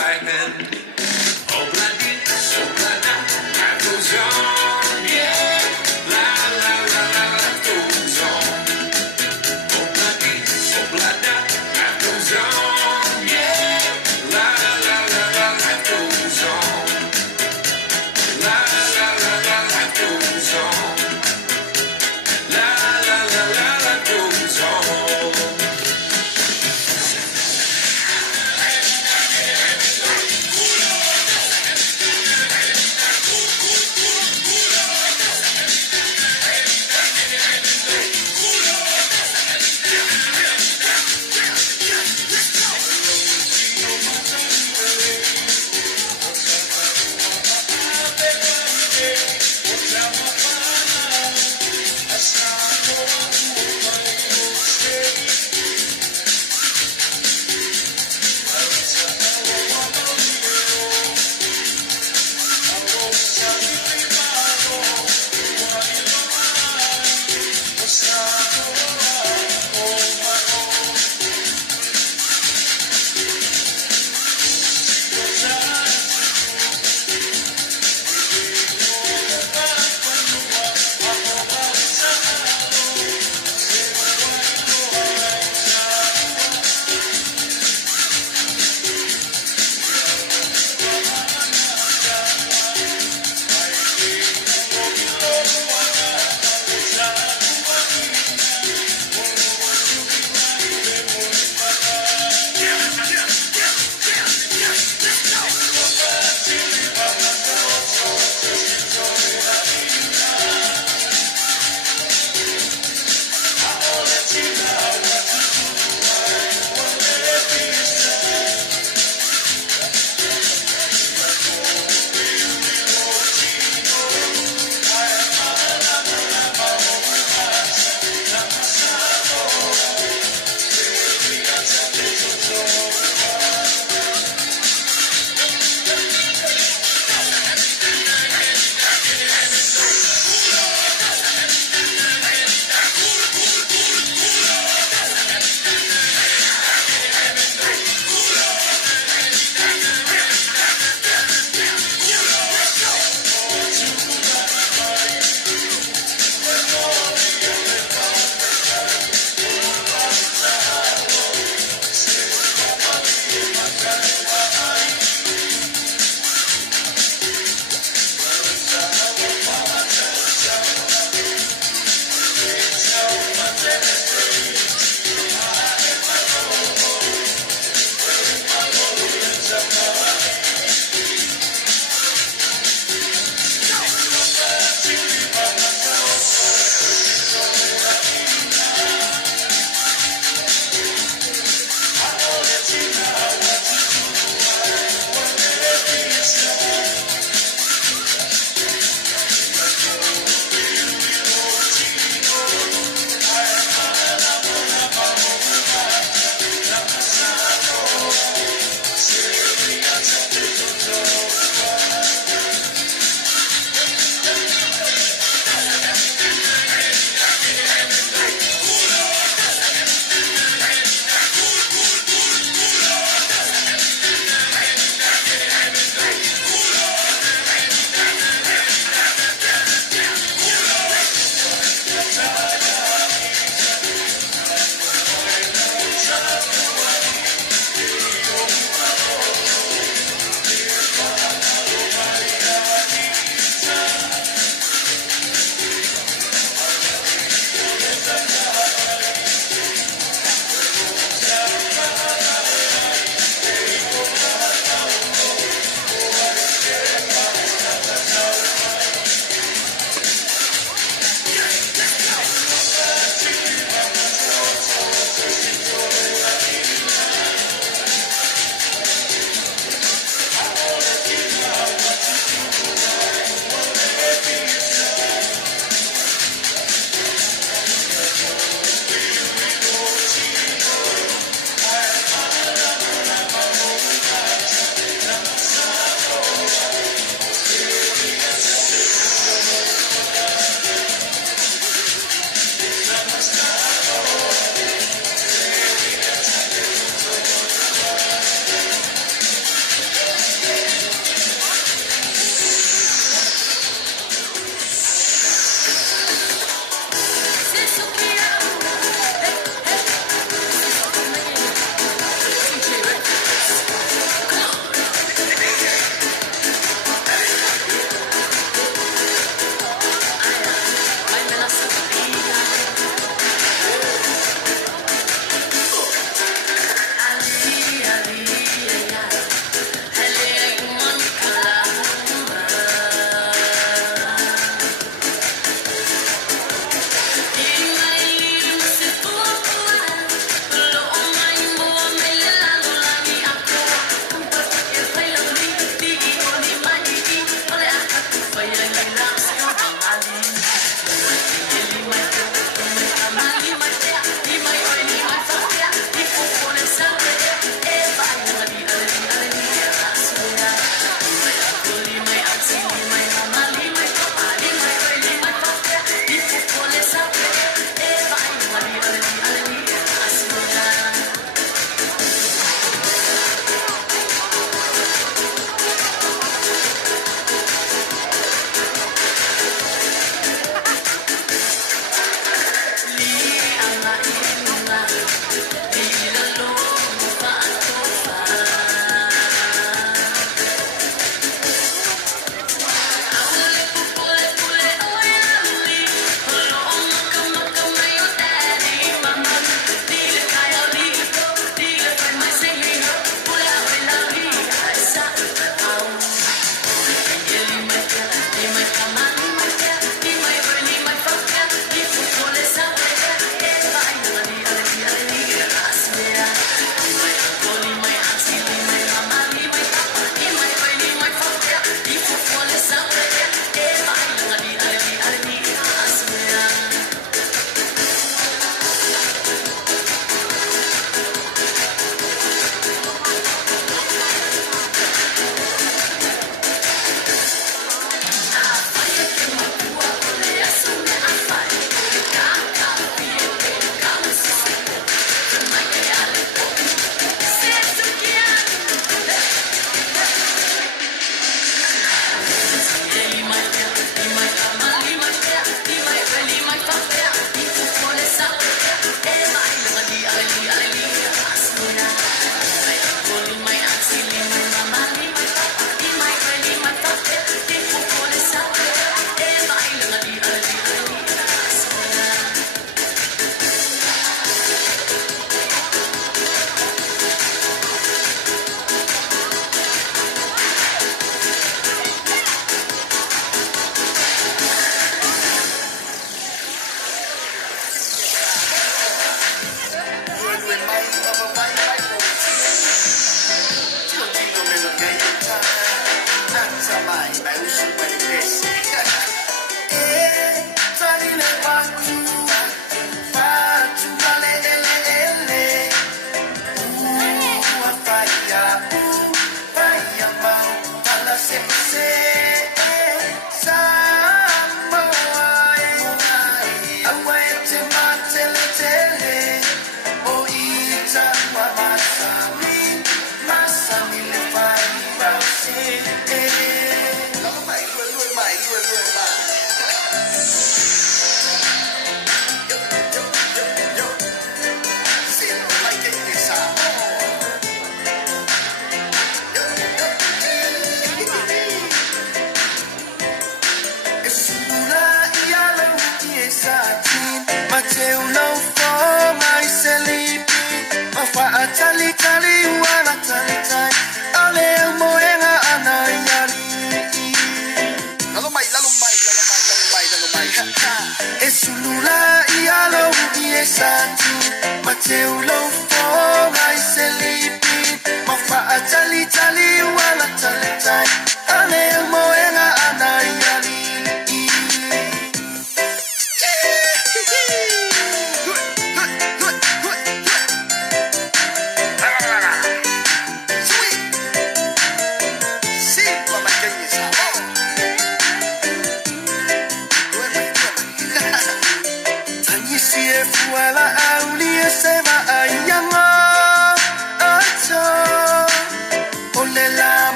thy hand. Obladi, oblada, life goes on, yeah. La la la la, life goes on. Obladi, oblada, life goes on, yeah. La la la la, life goes on. La la la la, life goes on. La la la la, life goes on.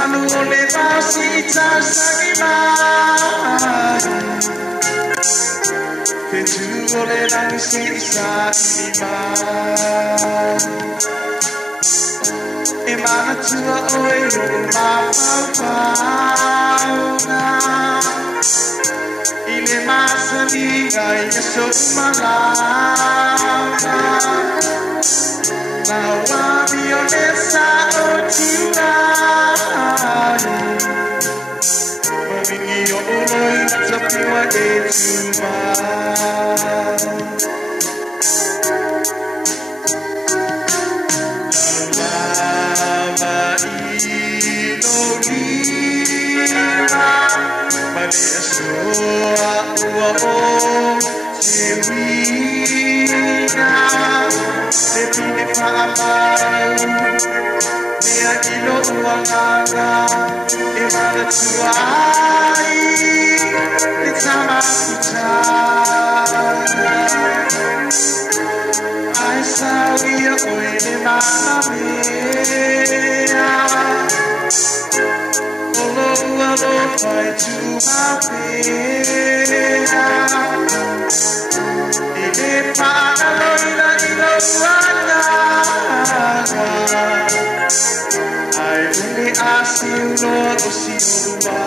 malu ole basi tasagimai Petu ole nangisi saimai Imana tua oe ma pauna Ile masaniga yeso malana Na wabi onesa otiwai Mamingi o oloi tapiwa etumai Soa ua o te wina Te pine whaamau Mea ilo ua nganga E mana tuai Te tamaputai Ai sawia oe ne mana mea Olo fai tu mapea Ile pana loina ilo wanaga Ai uni asi uno osi uwa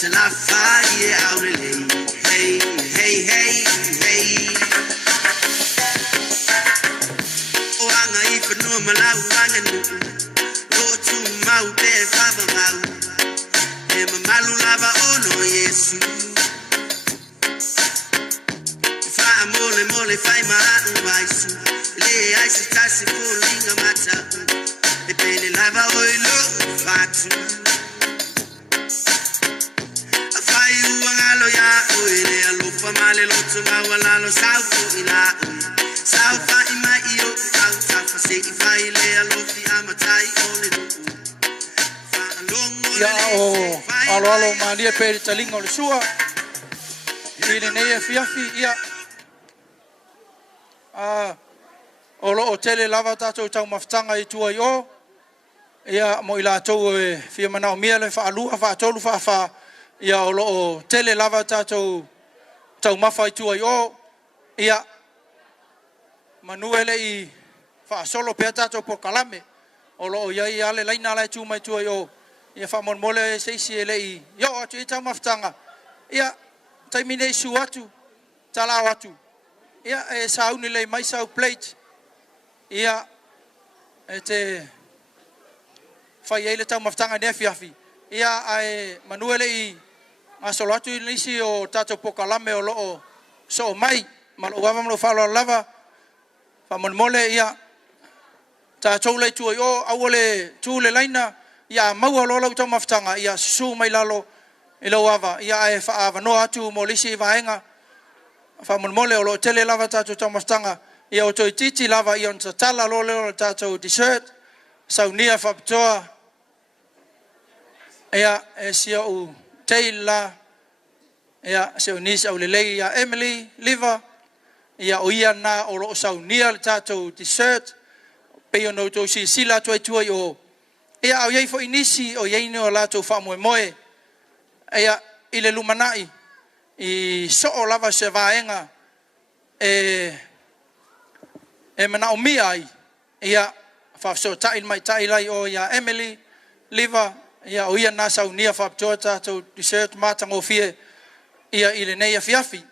Till I find su fa mole mole fai mara vai su le ai si tasi polinga mata e pele lava oilo fatu fai uangalo ya oile alupa male lotu mawala lo saufu ila saufa ima iyo auta fase ifai le alofi amatai ole ia o alo malia pe talinga o le sua ile nei fiafi ia o lo tele lava tatou tau maftanga i tua yo ia mo ila tau e fia mana o mia le fa alua fa tolu fa ia o lo tele lava tatou tau mafa i tua yo ia manuele i fa solo pe tatou po kalame o lo ia ia le laina la tu mai tua yo ia fa mon mole se si ele i yo atu i tau maftanga ia taimine su atu tala atu ia e sauni le mai sau plate ia te fai ele tau maftanga ne fiafi ia ai manuele i asolo atu nisi o tato pokalame o loo so mai malo gava malo falo lava fa mon mole ia tato le tu o awole tu le laina ia mau lo lo tau maftanga ia su mai lalo ilo ava ia e fa ava no atu molisi vaenga fa mon mole o lo tele lava tato tau maftanga ia o toi titi lava ia on tala lo le tato dessert saunia fa ptoa ia e sia u Taylor ia se unis au lele ia Emily liver ia o ia na o lo saunia tato dessert pe o no to si sila to tu o ia o ia fo inisi o ia no la to fa moe ia ile lumanai i so lava se vaenga e mana o mia ia fa so tai mai tai lai o ia Emily liver ia o ia na saunia fa tota to dessert matango fie ia ile nei fiafi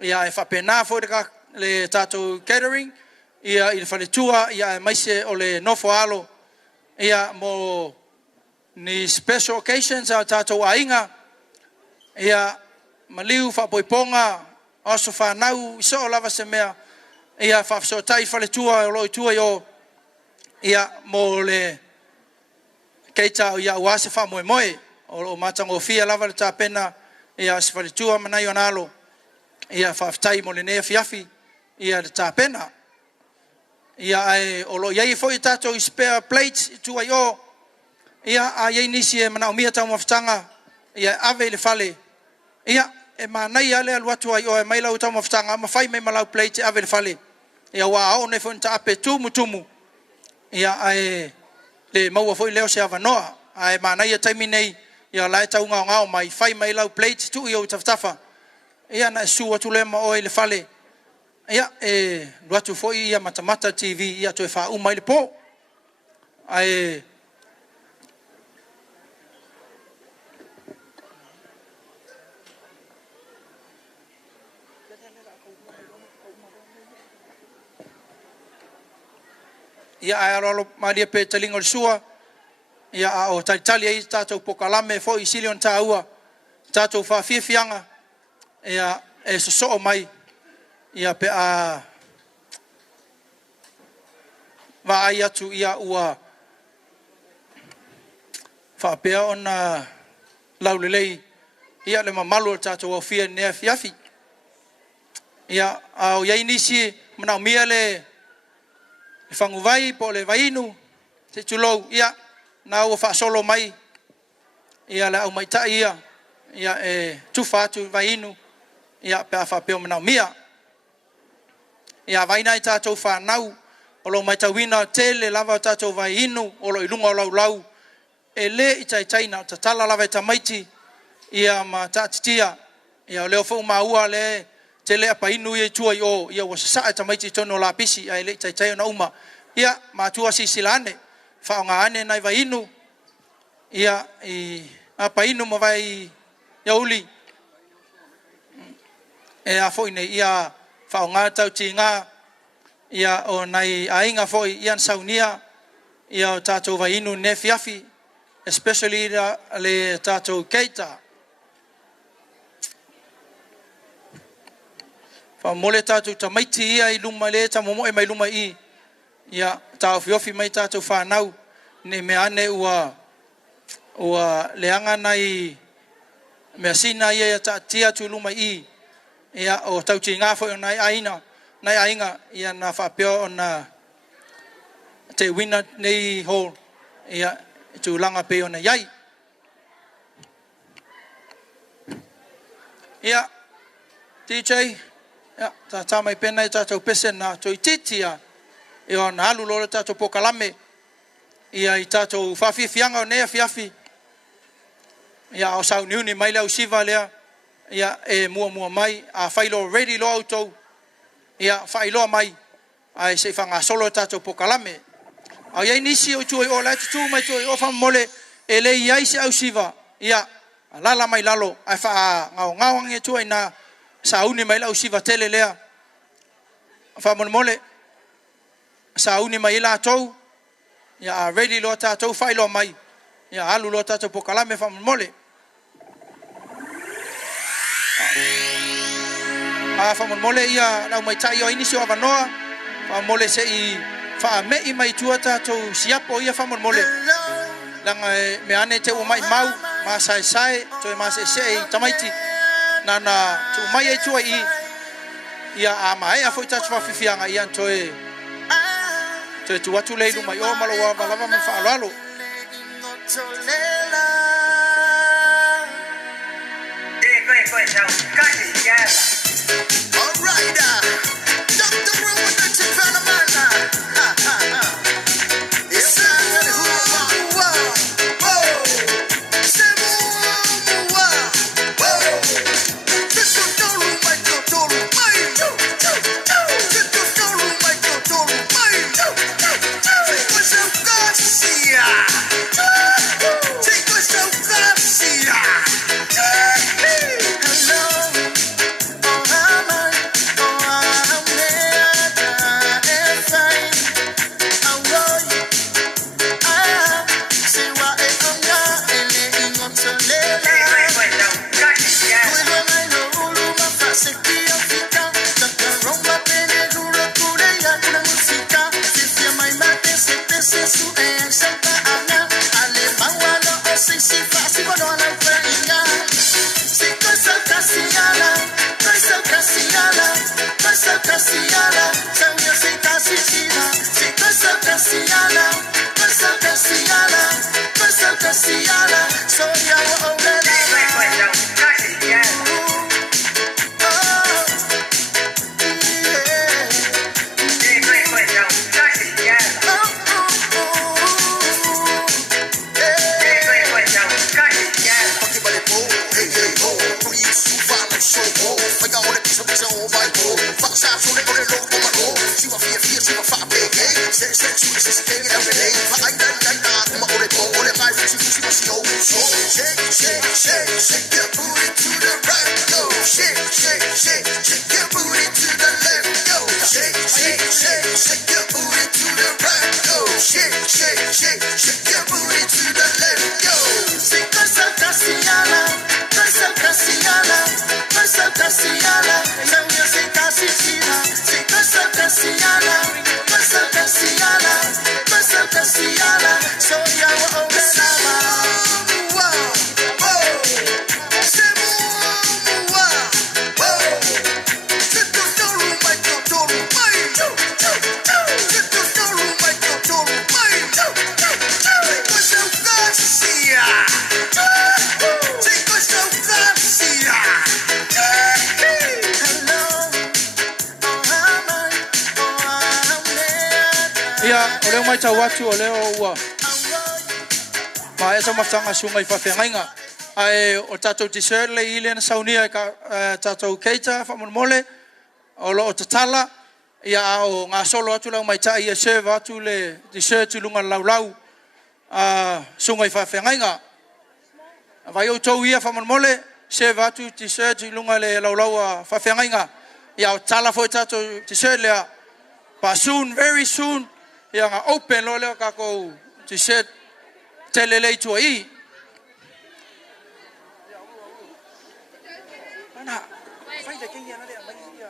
ia e fa pena fo de le tato catering ia il fale tua ia mai se o le no alo ia mo ni special occasions a tato ainga ia maliu fa poiponga aso fa nau so lava se mea ia fa so tai fale tua o lo tua yo ia mo le keita ia wase fa moe o matango fia lava le tapena ia se fale tua manai onalo ia fa tai mo le ne fiafi ia le tapena ia ai o lo ia foi tato spare plates tua yo ia a ia nisi e mana o mia tau maftanga ia ave le fale ia e manai ale al watu ai o e mai lau tau maftanga ma fai mai malau plate ave le fale ia wa o ne fon tape tumu ia ai le mau foi leo se avanoa ai manai taimi nei ia lai tau ngao mai fai mai lau plate tu yo taftafa ia na su watu le ma o le fale ia e watu foi ia matamata TV ia to fa mai le po ai ia aero malia pe talingo le sua ia o talitali ai tatou pokalame fo i silion taua tatou fa fianga ia e so mai ia pe a va ai atu ia ua fa pe ona laulelei ia le mamalu tatou fia ne fiafi ia au ia inisi mana mia le fangu vai po le vainu te tulou ia na o fa solo mai ia la o mai ta ia e tu fa tu vainu ia pe fa pe mana mia ia vaina ta to fa nau o lo mai ta wina tele lava ta to vainu o lo ilunga o lau ele itai taina ta tala lava ta maiti ia ma ta tia ia le fo ma ua le tele apa inu ye tua yo ia was sa ta mai tono la pisi ai le tai na uma ia ma tua sisilane fa nga ane nai vai inu ia i apa inu mo vai ya uli e a foi nei ia fa nga tau tinga ia o nai ainga foi ian saunia ia tato vai inu ne fiafi especially le tato keita fa mole tātou tamaiti ia I luma le ta momo e mai luma I ia ta ofiofi mai tātou whanau ne me ane ua leanga nei mea sina ia ta tia tu luma I ia o tau ti ngā fo nai ainga ia na whapeo o na te wina nei hall ia tu langa pe o na iai ia DJ ia ta mai pena ta tau pese na toi titia ia na alu lo ta tau pokalame ia I ta tau fafi fianga o nea fiafi ia o sau niuni mai lau siva lea ia e mua mai a failo ready lo auto ia failo mai ai se fanga solo ta tau pokalame a ia nisi o tuoi o la tu mai tuoi o fam mole ele ia se au siva ia lala mai lalo ai fa ngau nge tuoi na sauni mai lau siva tele lea fa mole sauni mai la tou ia ready lo ta tou failo mai ia alu lo ta tau pokalame fa mole fa mole ia lau mai tai o inisi o vanoa fa mole se I fa me I mai tua tātou siapo ia fa mole langa me ane te o mai mau ma sai toi ma se tamaiti na tu mai e tua I ia a mai a foi tātou fa fifianga ia toi tu atu leilu mai o malo wa lava me fa lalo All right, Dr. Room with the Chifanamana. It's not who leo mai tau atu o leo ua ma esa mafutanga sunga I whawhengainga ai o tātou t-shirt le I le na saunia ka tātou keita whamole o lo o tatala ia o ngā solo atu lau mai tai ia serve atu le t-shirt tu lunga laulau sunga I whawhengainga vai o tau ia whamole serve atu t-shirt tu lunga le laulau a whawhengainga ia o tala fo tātou t-shirt lea but soon, very soon ia nga open lo leo kako t-shirt telelei tua I ana fai le kinga na le mai ia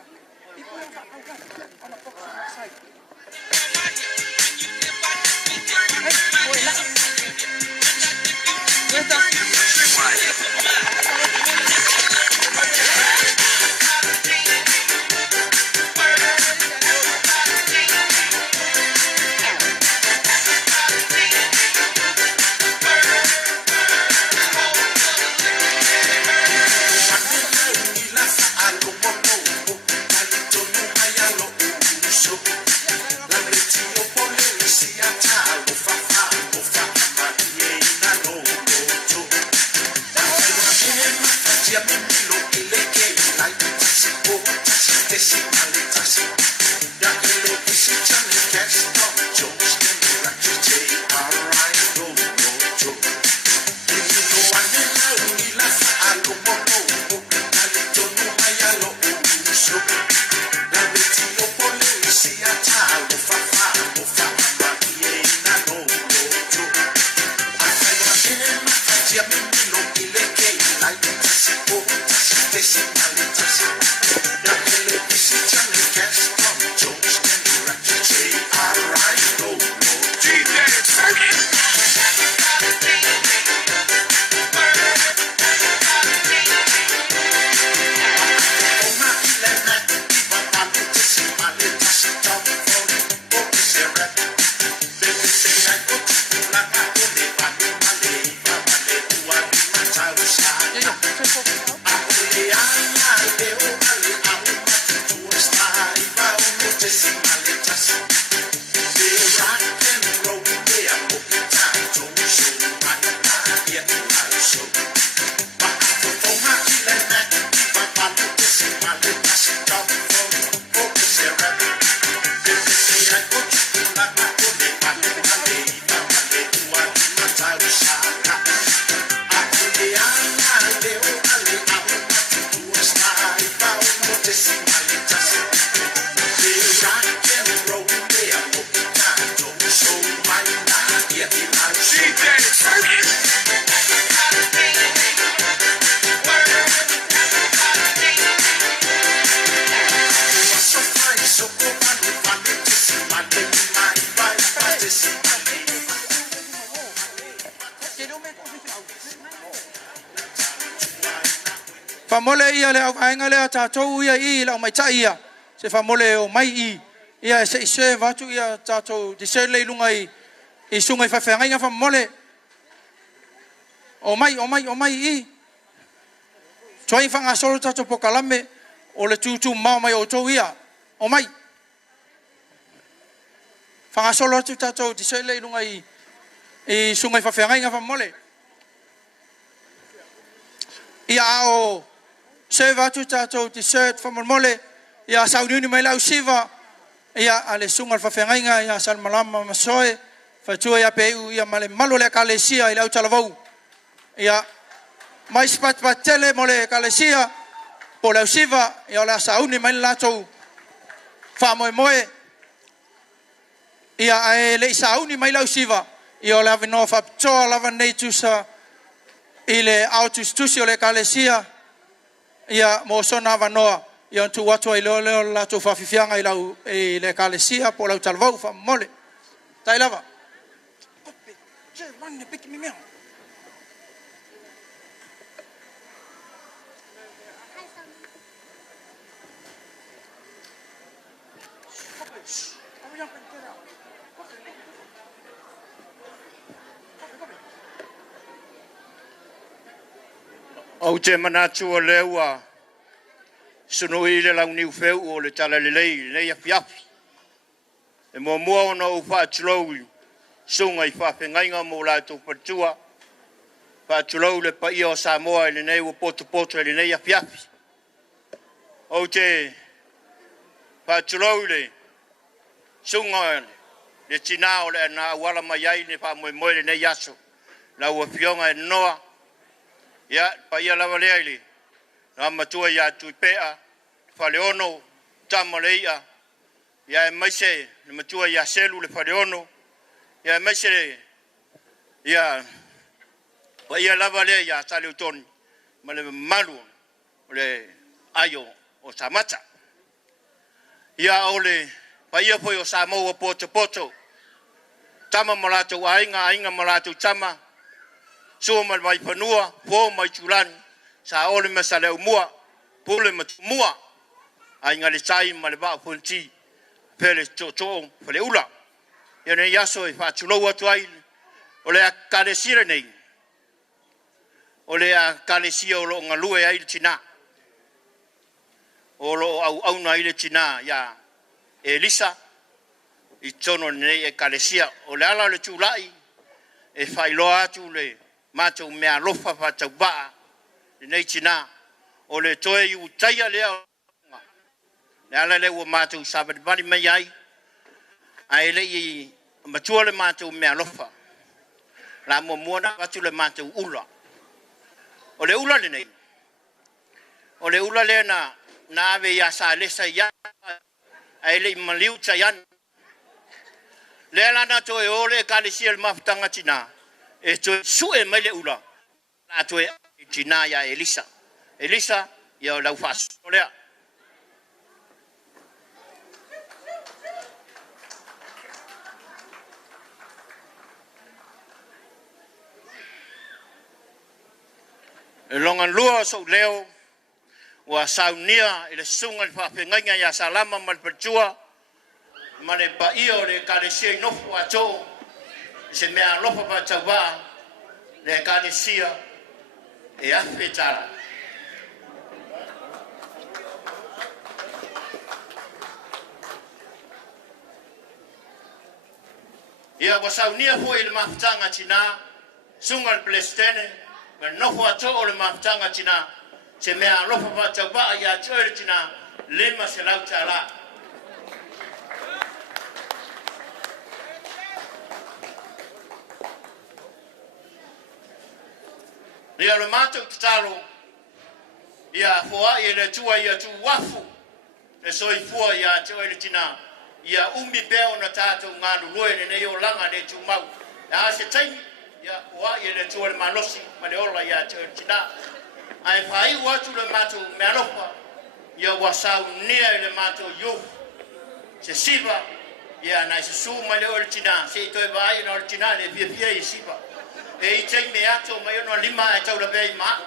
Famole ia le au ainga le tatou ia I la mai tai ia se famole o mai I ia se vatu ia tatou di se le lunga I sunga fa fa nga famole o mai I toi fanga solo tatou pokalame o le tutu mau mai o to ia o mai fanga solo tatou di se le lunga I sunga fa fa nga famole ia o se vatu tatou t-shirt famole ia sauniuni mai lau siva ia ale sunga fafengainga ia sal malama masoe fatua ia peu ia male malo le kalesia I lau talavou ia mai spat patele mole kalesia po lau siva ia la sauni mai latou fa moe ia e le sauni mai lau siva ia la vino fa toa lava nei tusa ile autus tusio le kalesia ia mo sona vanoa ia tu watu I leo la tu fafifianga I lau e le kalesia po lau talvau fa mole tai lava je wanne piki mi mea Au te manatu o leua, sunu I le lau niu feu o le tala le lei, nei a fiafi. E mua ona o whaatulou, sunga I whawhengainga mo la tō patua, whaatulou le pa ia o Samoa le nei o poto le nei a fiafi. Au te whaatulou le sunga le tina o le na wala mai ai ne wha moe le nei aso, la ua fionga e noa, ia pa ia lava lea ili na matua ia tui pea whaleono tama leia ia e maise na matua ia selu le whaleono ia e maise ia pa ia lava lea ia tale utoni ma le malu le ayo o Samata Ia ole paia foi o Samoa poto. Tama malato ainga malato tama. So mai panua, po mai tulan. Sa ole masale umua, pole matumua. Ainga le tai ma le ba ponti. Pele to pele ula. Ia ne yaso e fa tulo atu ai. Ole a kalesira nei. Ole a kalesia o lo ngalue ai tina. O lo au na ile tina ya Elisa i tono nei e kalesia o le ala le tulai e failo atu le matou mea lofa fa tauba nei tina o le toe i utaia lea le ala le ua matou sabat bali mai ai a ele i matua le matou mea lofa la momuana atu le matou ula o le ula le nei o le ula le na ave ya sa lesa ya ele maliu chayan le lana to e ole kalisi el maftanga tina e to sue mele ula la to e tina ya Elisa ya la fas ole longan lua so leo wa saunia ile sunga fa penga ya salama mal perjua mane pa io le kalesia no ato se me a lofa pa tava le kalesia e afetara ia wa saunia fo ile maftanga tina sunga plestene no fo ato le maftanga tina se me a lofa pa tava ya tina lema se lautala ia le matou tatalo ia foa ia le tua ia tu wafu le soifua ia te oile tina ia umi pea ona tātou ngānu loe ne nei o langa ne tu mau a se taimi ia foa ia le tua le malosi ma le ola ia te oile tina ai whai watu le matou me alofa ia wasau nia le matou youth se siva ia nai se su ma le oile tina se toi vai na oile tina le pia i siva e i tei me ato mai ono lima e tau la vei ma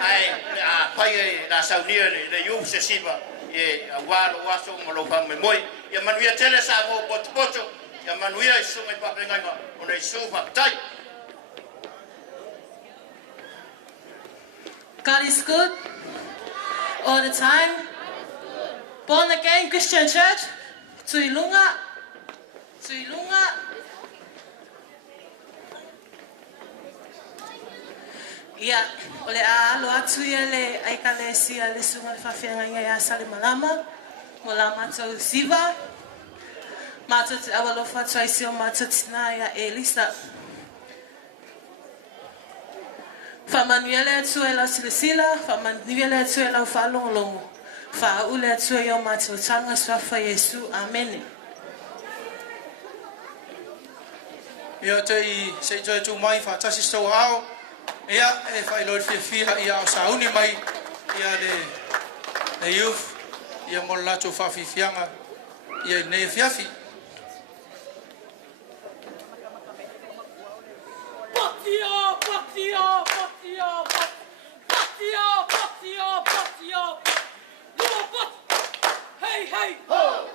ai a pai la saunia le youth se siva e walo waso mo lo fa me moi ia manuia tele sa mo poto ia manuia i su mai pa penga ona i su pa tai God is good all the time. Born again Christian Church. Tuilunga. Ia, ole a alo atu ia le aikalesia le sunga le whawhianga ia sale malama. Mo la matou siva. Matou te awalofa tuaisi o matou tina ia Elisa. Whamanuele atu e lau silasila, whamanuele atu e lau whalongolongo. Whaule atu e o matou tanga swafa Yesu. Amen. Ia te i se joe tu mai whatasi stau hao. Ia e whailoi whiawhia ia o sauni mai. Ia le youth. Ia mo lato whawhiwhianga. Ia i nei whiawhi. Hey, hey, ho!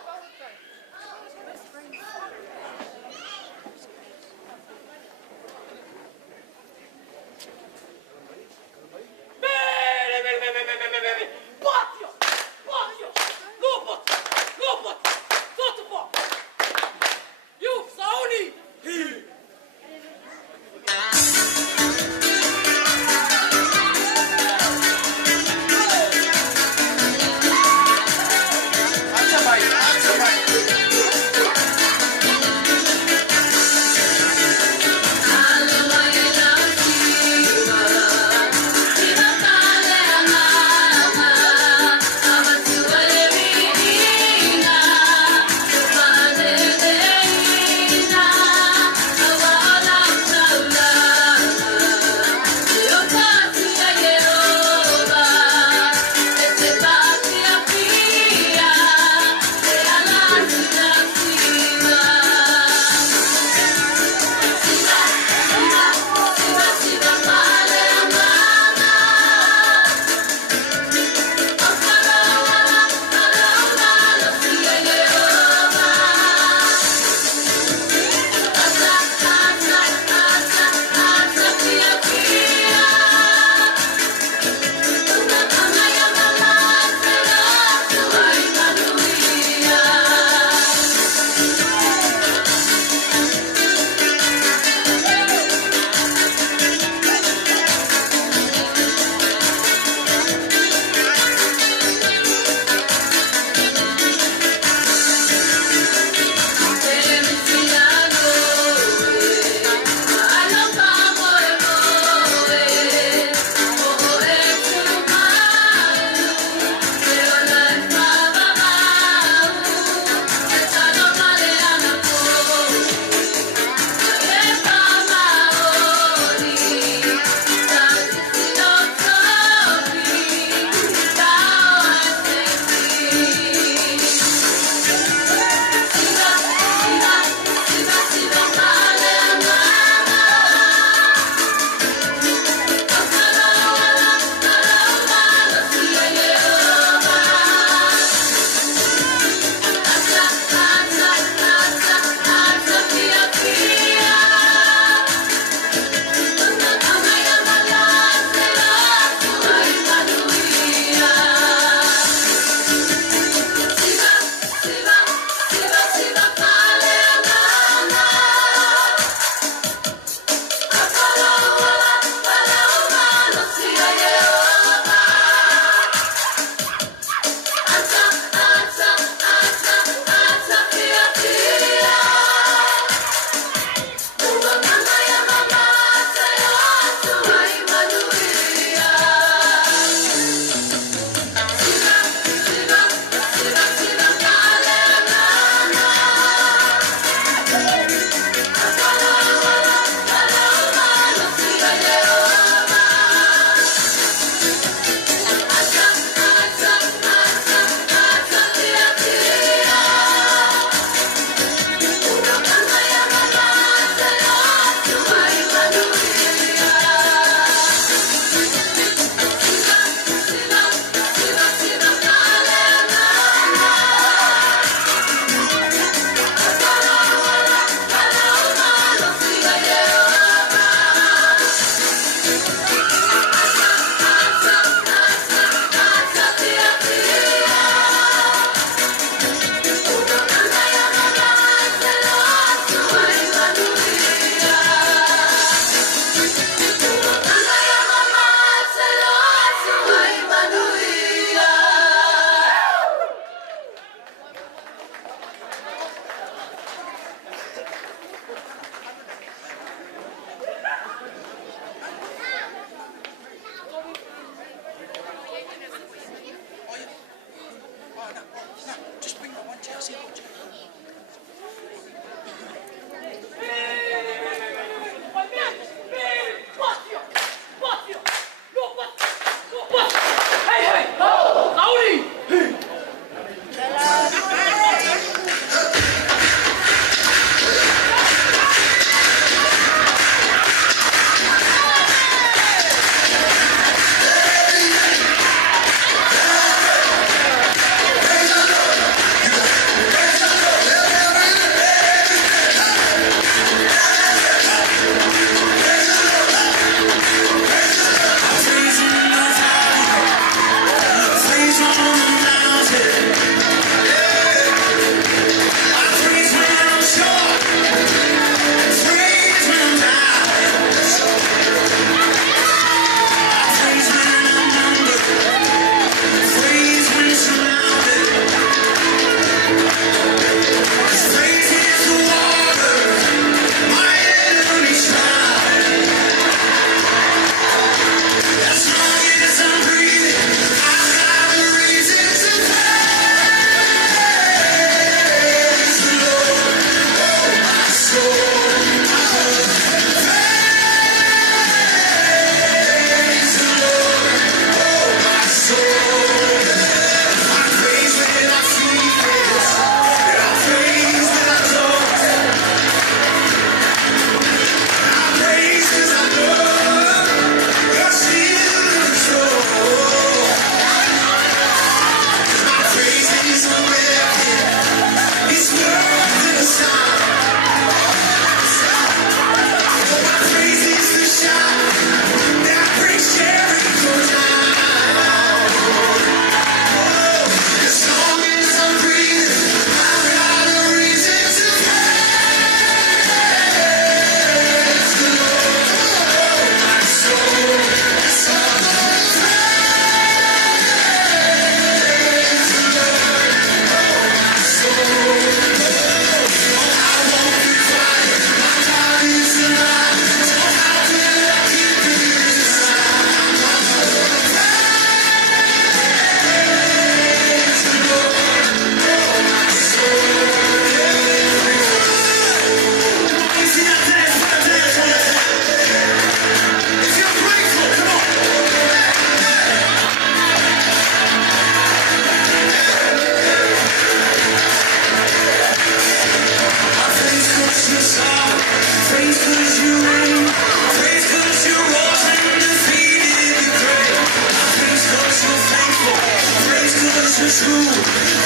it's true.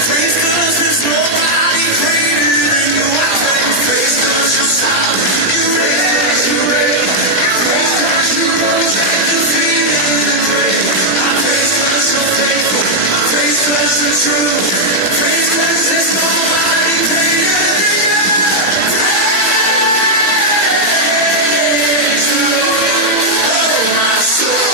Praise 'cause there's nobody greater than you. I praise, praise 'cause you're sovereign. You reign, you reign. Praise 'cause you rose and defeated the grave. I praise 'cause you're faithful. I praise 'cause you're true. Praise 'cause there's nobody greater than you. Praise the Lord, oh my soul.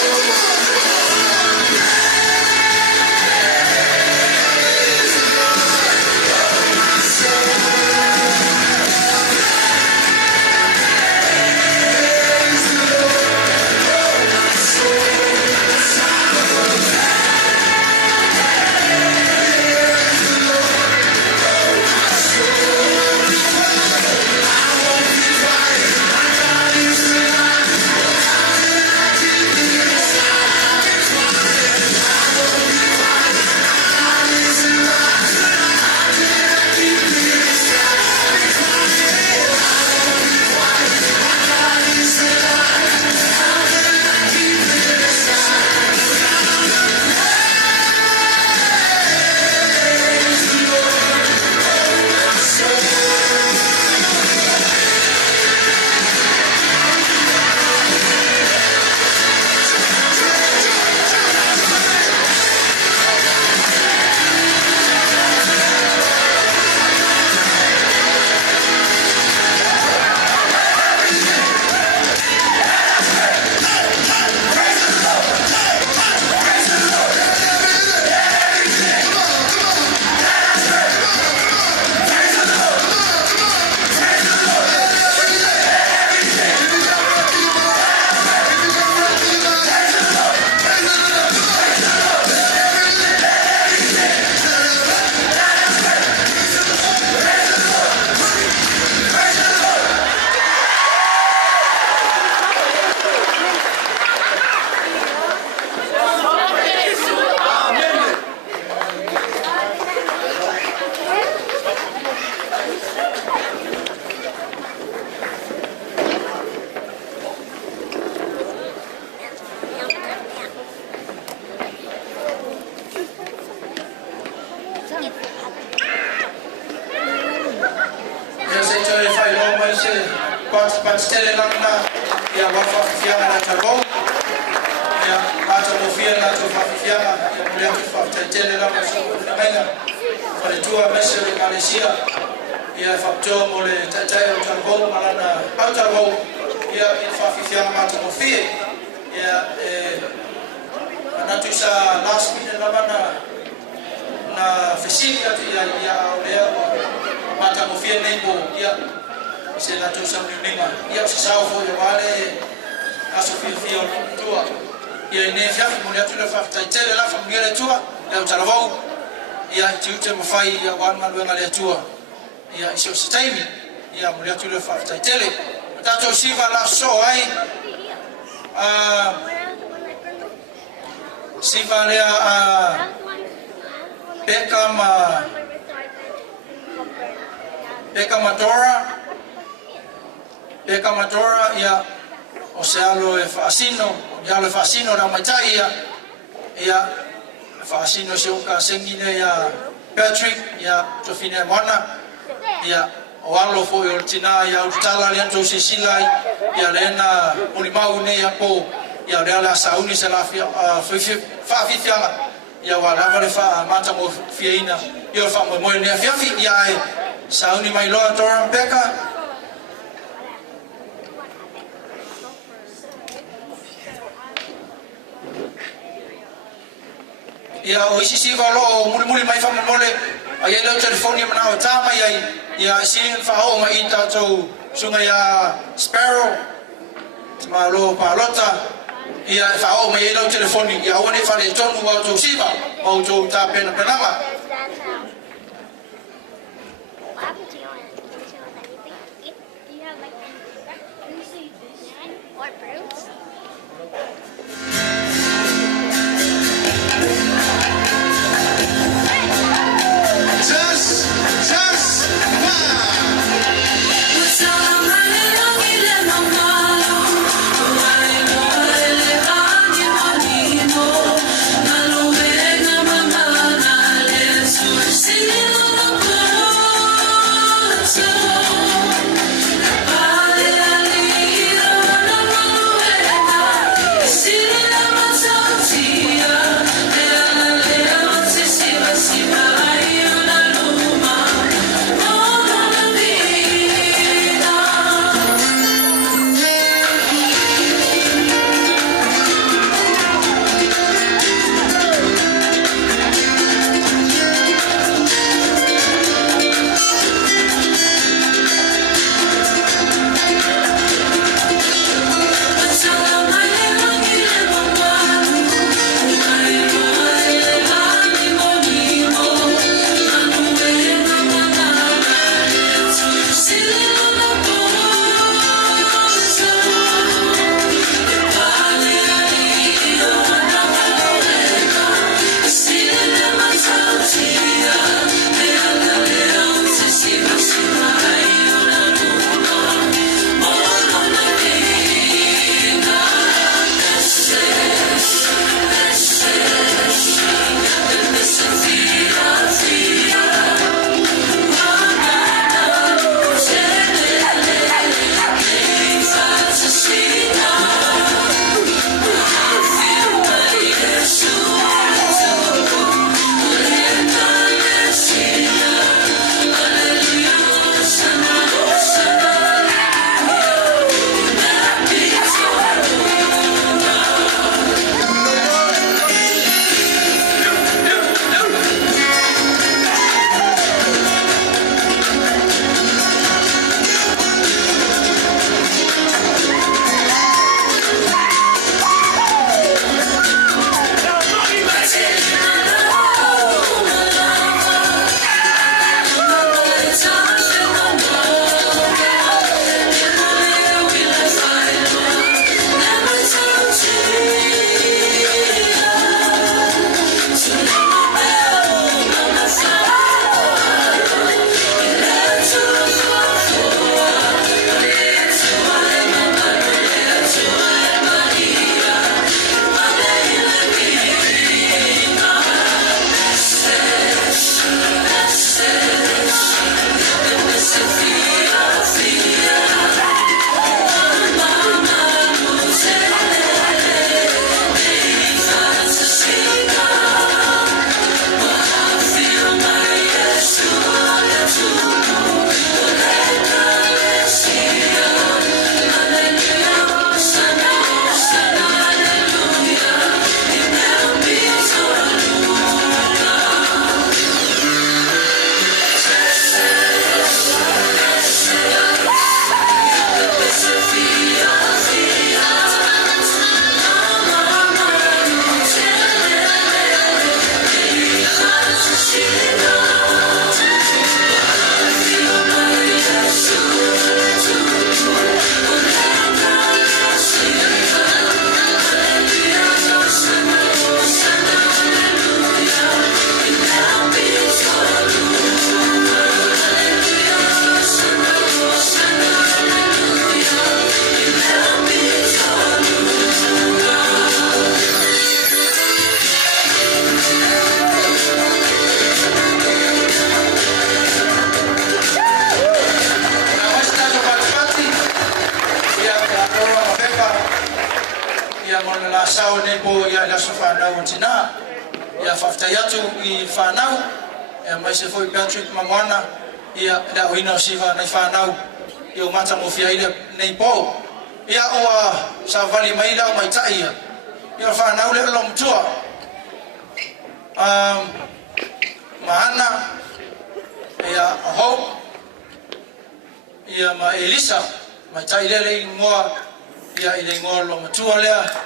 Becca Madora ia o se alo e fasino, ia le fasino na maitai ia fasino se uka sengine ia Patrick ia Tofine Mana ia o alo fo o tina ia utala le anto se sila ia lena ulimau ne ia po ia le ala sauni se la fa fifiala ia wala vale fa mata mo fiina ia fa mo ne fiafi ia sauni mai loa tora Becca ia o isi si va lo muli mai fa mole ai le telefoni mana o tama ia sin fa o mai ta to sunga ia Sparrow ma lo palota ia fa o mai le telefoni ia o ne fa le tonu wa to siva o to ta pena penama Hallelujah. sao ne po ia la sofa na utina ia fafta yatu I fanau e mai se foi Patrick Mamwana ia da wina siva na fanau ia mata mo fia ile nei po ia o sa vali mai la mai tai ia fanau le lo mtua Mahana ia Hope ia ma Elisa mai tai le ngoa ia ile ngoa lo mtua le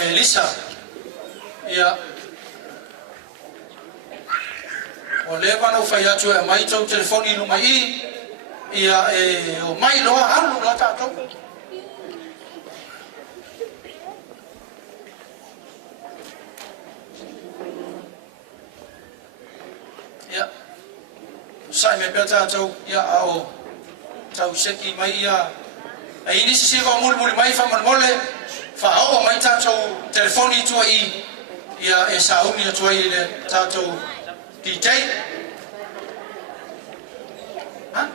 Elisa ia o le pana fai atu e mai tau telefoni no mai ia o mai lo alu la tato ia sai me peta tau ia ao tau seki mai ia ini si va mul mai fa mole fa o mai tato telefoni tu ia e sauni tu le tato DJ ha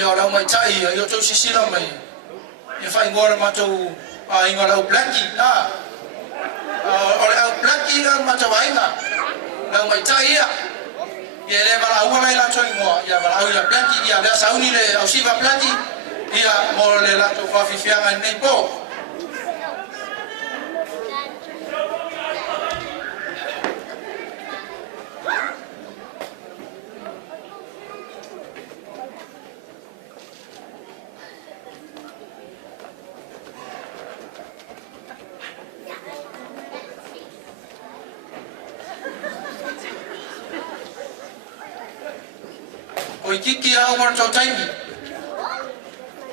ia ora mai tai ia tau sisira mai ia fai ngora matou inga lau blacki ora au blacki la matou ainga lau mai tai ia le bala ua lai la toi mo ia bala ia blacki ia le sauni le au siva blacki ia mo le la to fa fianga nei po o kiki a umar tau taimi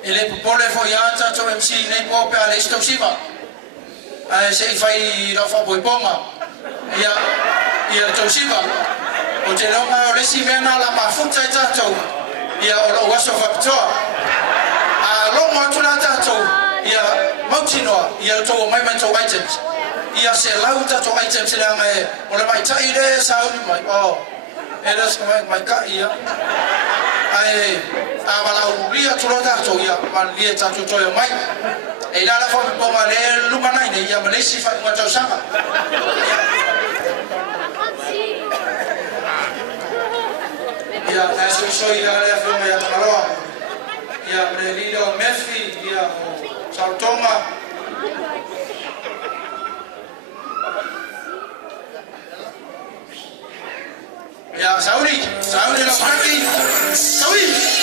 ele popole fo ya tato MC nei po pe ale sto siva a se fai la fa poi ponga ia tau siva o te longa o lesi mena la mafuta tato ia o waso fa toa a longa tula tato ia mautino ia to mai man to items ia se lau tato items le ngai o le mai tai le sauni mai elas mai ka ia ai abala uria tulota to ia man lia tatu to mai e la fa po male lumana ine ia malesi fa ma tau sama ia aso ia le fa ia malo ia brelilo mefi ia saltonga ya Saudi la party Saudi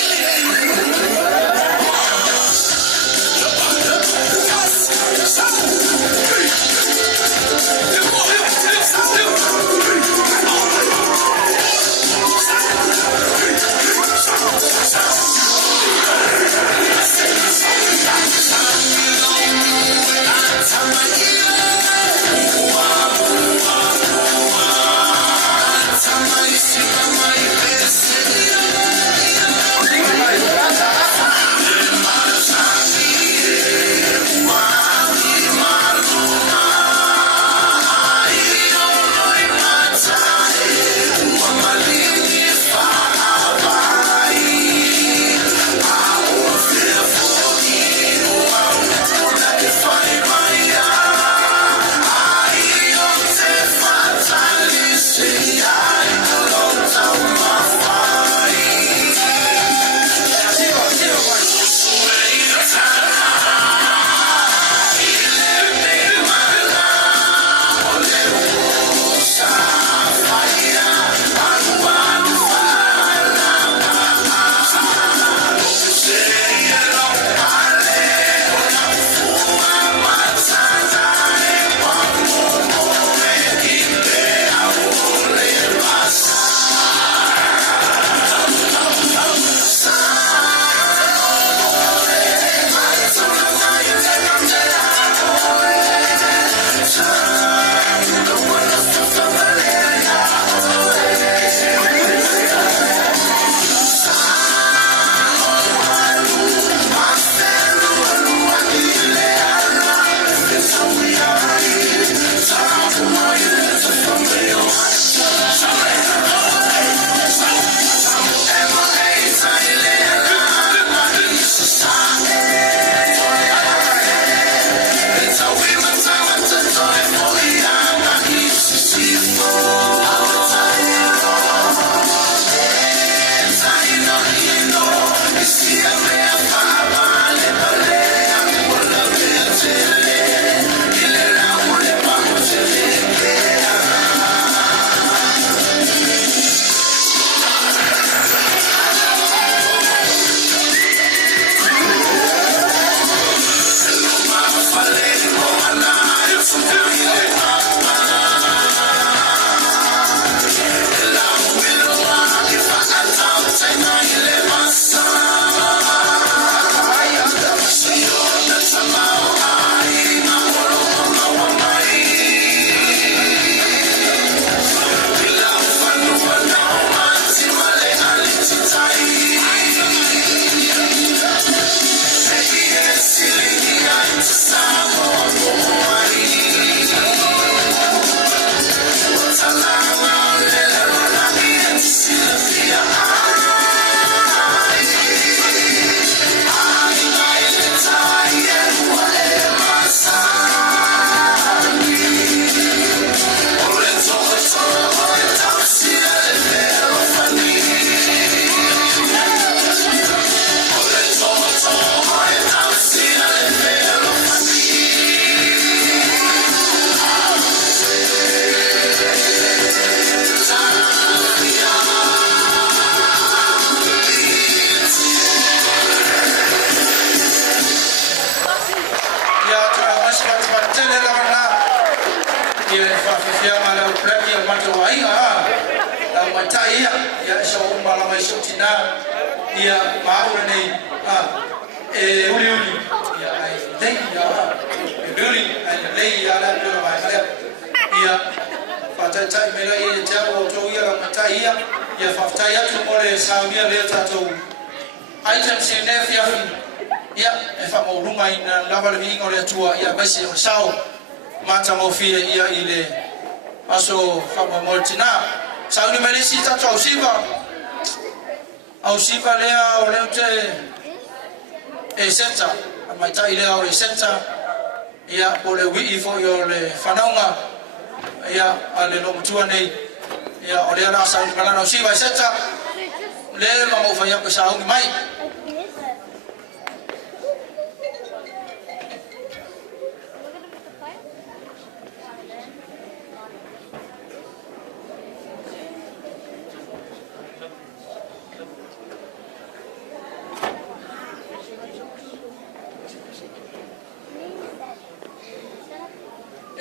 tai ya so mala mai so tina ya maura nei uli ya ai dei ya uli ai dei ya la do mai ya pata tai mela ye jawo to ya la tai ya fafta ya tu mole saubia le tato item sinef ya ya e fa mo runga ina lava le vinga le tua ya basi o sao mata mo fie ya ile aso fa mo moltina sao ni melisi tato au siva lea o leo te e senta mai tai lea o e senta ya o le wi fo yo le fanaunga ya ale lo tua nei ya o le ana sao ni malana o siva e senta le ma mo fa ya ko sao ni mai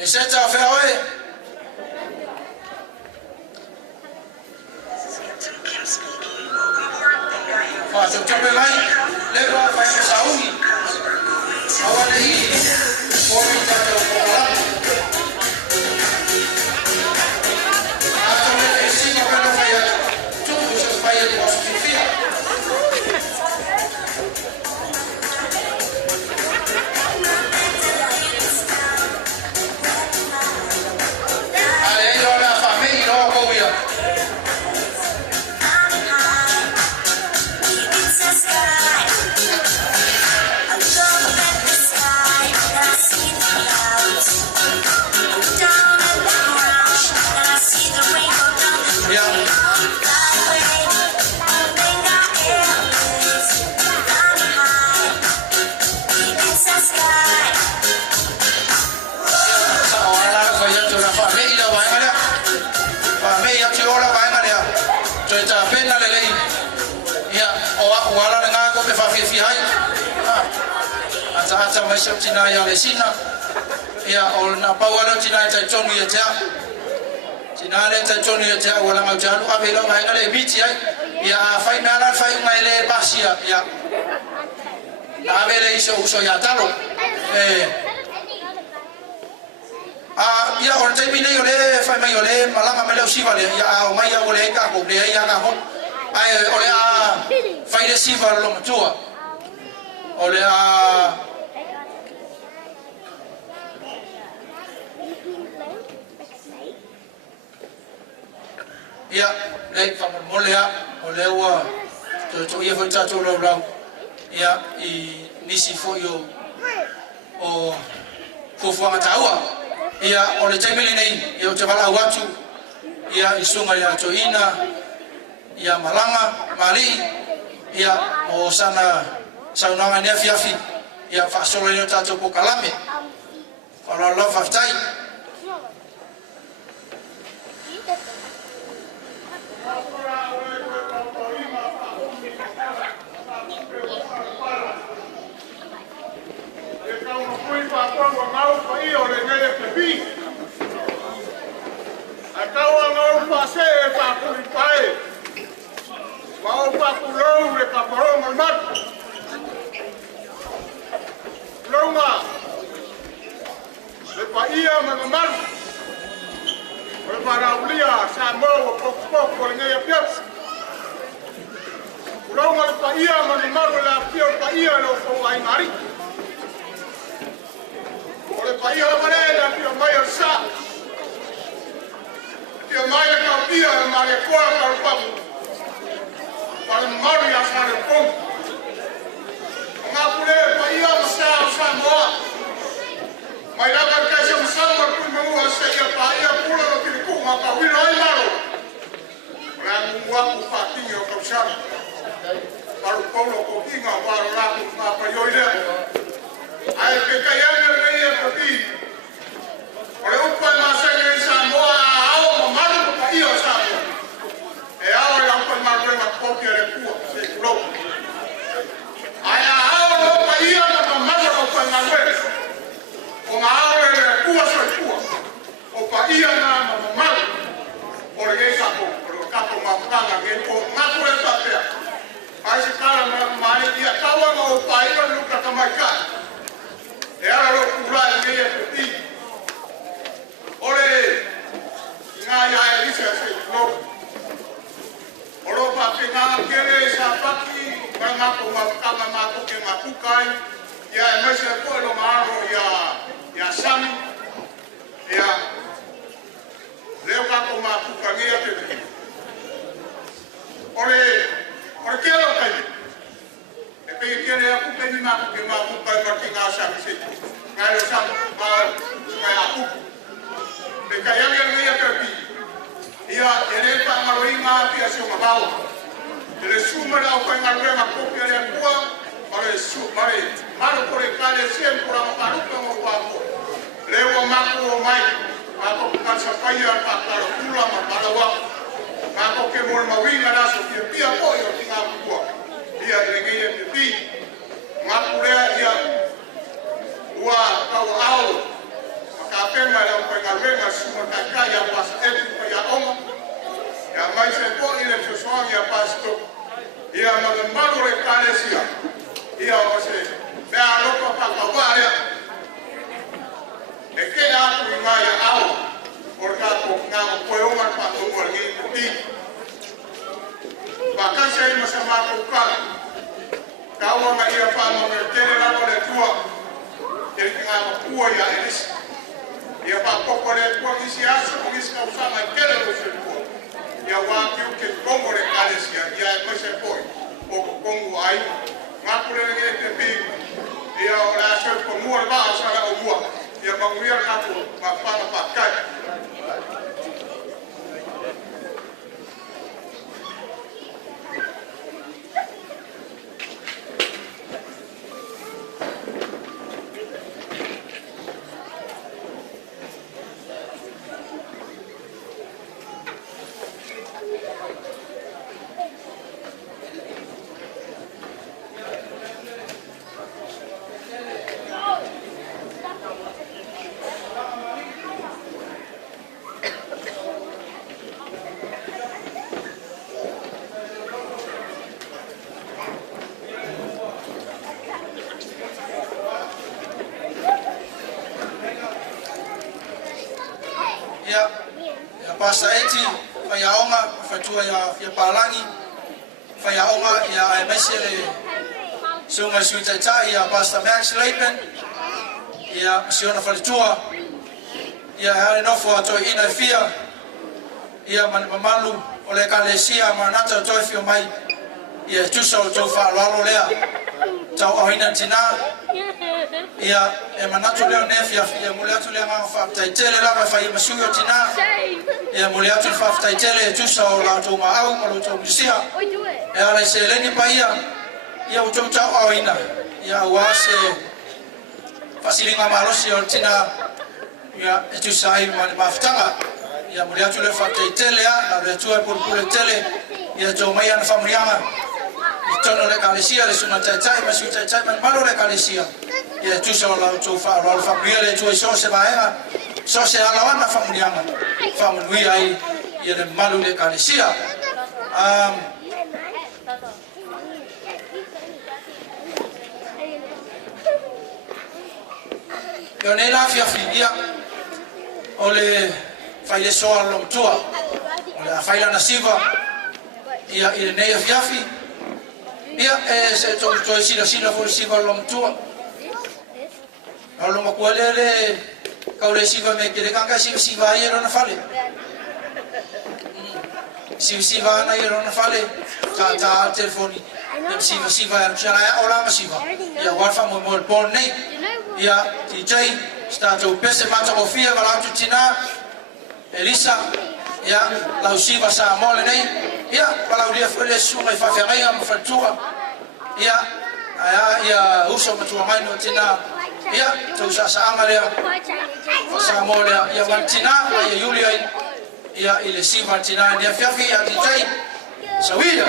Senta ferré. Fa so chape mai, le va fa sauni. Awale hi, pori tato pola. Atome e sima para fa ya. Tudo se fa ya di hospifia. Ata mai sep tina ya le sina ya ol na pawala tina ta chonu ya ta tina le ta chonu ya ta wala ma jalu abelo mai ngale biti ya fai mala fai mai le pasia ya abele iso uso ya talo ya ol te bine yo le fai mai yo le malanga mai le siva le ya o mai ya ole ka ko le ya ka ho ai ole fai le siva lo matua ole ya le fa mole ya ole wa to ye fa tato lo blau ya I nisi fo yo o fo ngatawa ya ole temele nei yo te bala watu ya isunga ya toina ya malanga mali ya o sana saunanga ne fiafi ya fa solo yo tato ko kalame para lo faftai kanga ke ko ngakure tapea ai se kala mai dia kawa mo pai no luka kamaka e ara lo kula ni e ti ore nga ya e se se no oro pa pe nga kere sa paki nga ko ma kama ma ko ke ma kukai ya e mese ko lo maro ya sami ya leo ka ko ma kukai ya te ore kero kai e pe kere aku pe ni ma ke ma kukai ka ki nga sa se nga lo sa ma nga aku pe ka ya ya ke pi ia ere pa maroi ma pia so ma bau ele suma la ko nga re ma ko pia kwa ore su mare maro ko re kale siem ko ma paru ko mo wa ko lewo ma ko mai ma ko ka sa pai ar pa ka ro kula ma para wa ma ko ke mo ma winga da so pia ko yo tinga ko ia re nge ye pi ma ko re ia wa ka wa au ka pe ma la ko nga re ma su ma ka ya pas e ko ya oma ya mai se ko ile so so ya pasto ia ma le malu re kalesia ia o se be a lo pa ka wa ya e ke a ku ma ya au por ka ko nga ko o ma pa ko ni ti ba ka se ma sa ma ko ka wa ma ia pa ma me tele la ko le tua e ke nga ko ya elis ia pa ko le ko ki si aso ko si ka usa ma kele lo se ko ia wa ki ke kongo re kalesia ia ma se ko o kongo ai ma ku le nge te pi ia ora se ko mo ba sa la o bua ia ba muia ka ko ma pa pa ka pasa eti fa ya onga fa tua ya palangi fa ya onga ya ai mesele sunga suita tai ya pasta Max Leipen ya siona fa tua ya hale no fo to ina fia ya mamalu ole kalesia manata to fio mai ya tuso to fa lalo lea tau oina tina ia e manatu leo nefia ia muleatu leo nga fa taitele la fa ia masuyo tina ia muleatu fa taitele tu sa la to ma au ma to misia e ala se leni pa ia u to tau oina ia wase fasilinga malosi o tina ia tu sai ma maftanga ia muleatu le fa taitele na le tu e por tele ia to mai ana familianga tono le kalesia le suna tai ma su tai ma malo le kalesia ya tu so la tu fa la familia le tu so se va so se ala wana familia familia ai ya le malo le kalesia yo ne la fia ole fa le so lo tua ole fa la nasiva ya ile ne fiafi ia se to sila fo siva lom tua alo mo kwalele kaule siva me kire kanga siva ia na fale siva na ia na fale ta telefoni siva ya chara ola ma siva ia warfa mo pon nei ia DJ sta to pese mata ofia vala tu tina Elisa ia la siva sa mole nei ia vala dia fole sunga fa fa ia ma fatua ia uso matua mai no tina ia tu sa amale fa sa mole ia martina ia Julia ia ile siva tina dia fiafi ia DJ sawia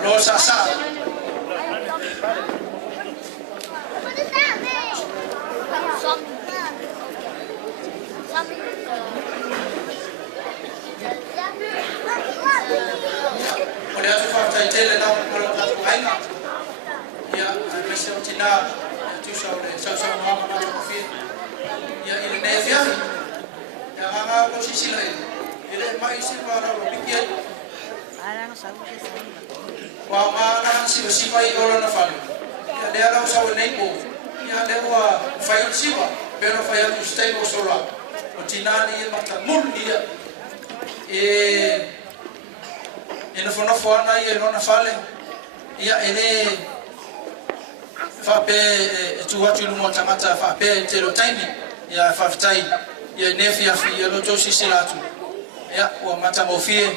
Alo sasa. Oleh sebab saya tele nak kalau tak lain ya mesti Cina tu oleh sama mama kopi ya Indonesia ya apa posisi lain ini mai sih para pikir wa mana si mai kalau na fal ya dia lau sawo neipo ya dewa fai siwa pero fai tu stable sola o Cina ni mata mul dia ina fono fona ia no na fale ia ele fa pe tu watu lu mo tamata fa pe te lo taimi ia fa fitai ia nefi ya fi lo to sisilatu ia o mata mo fie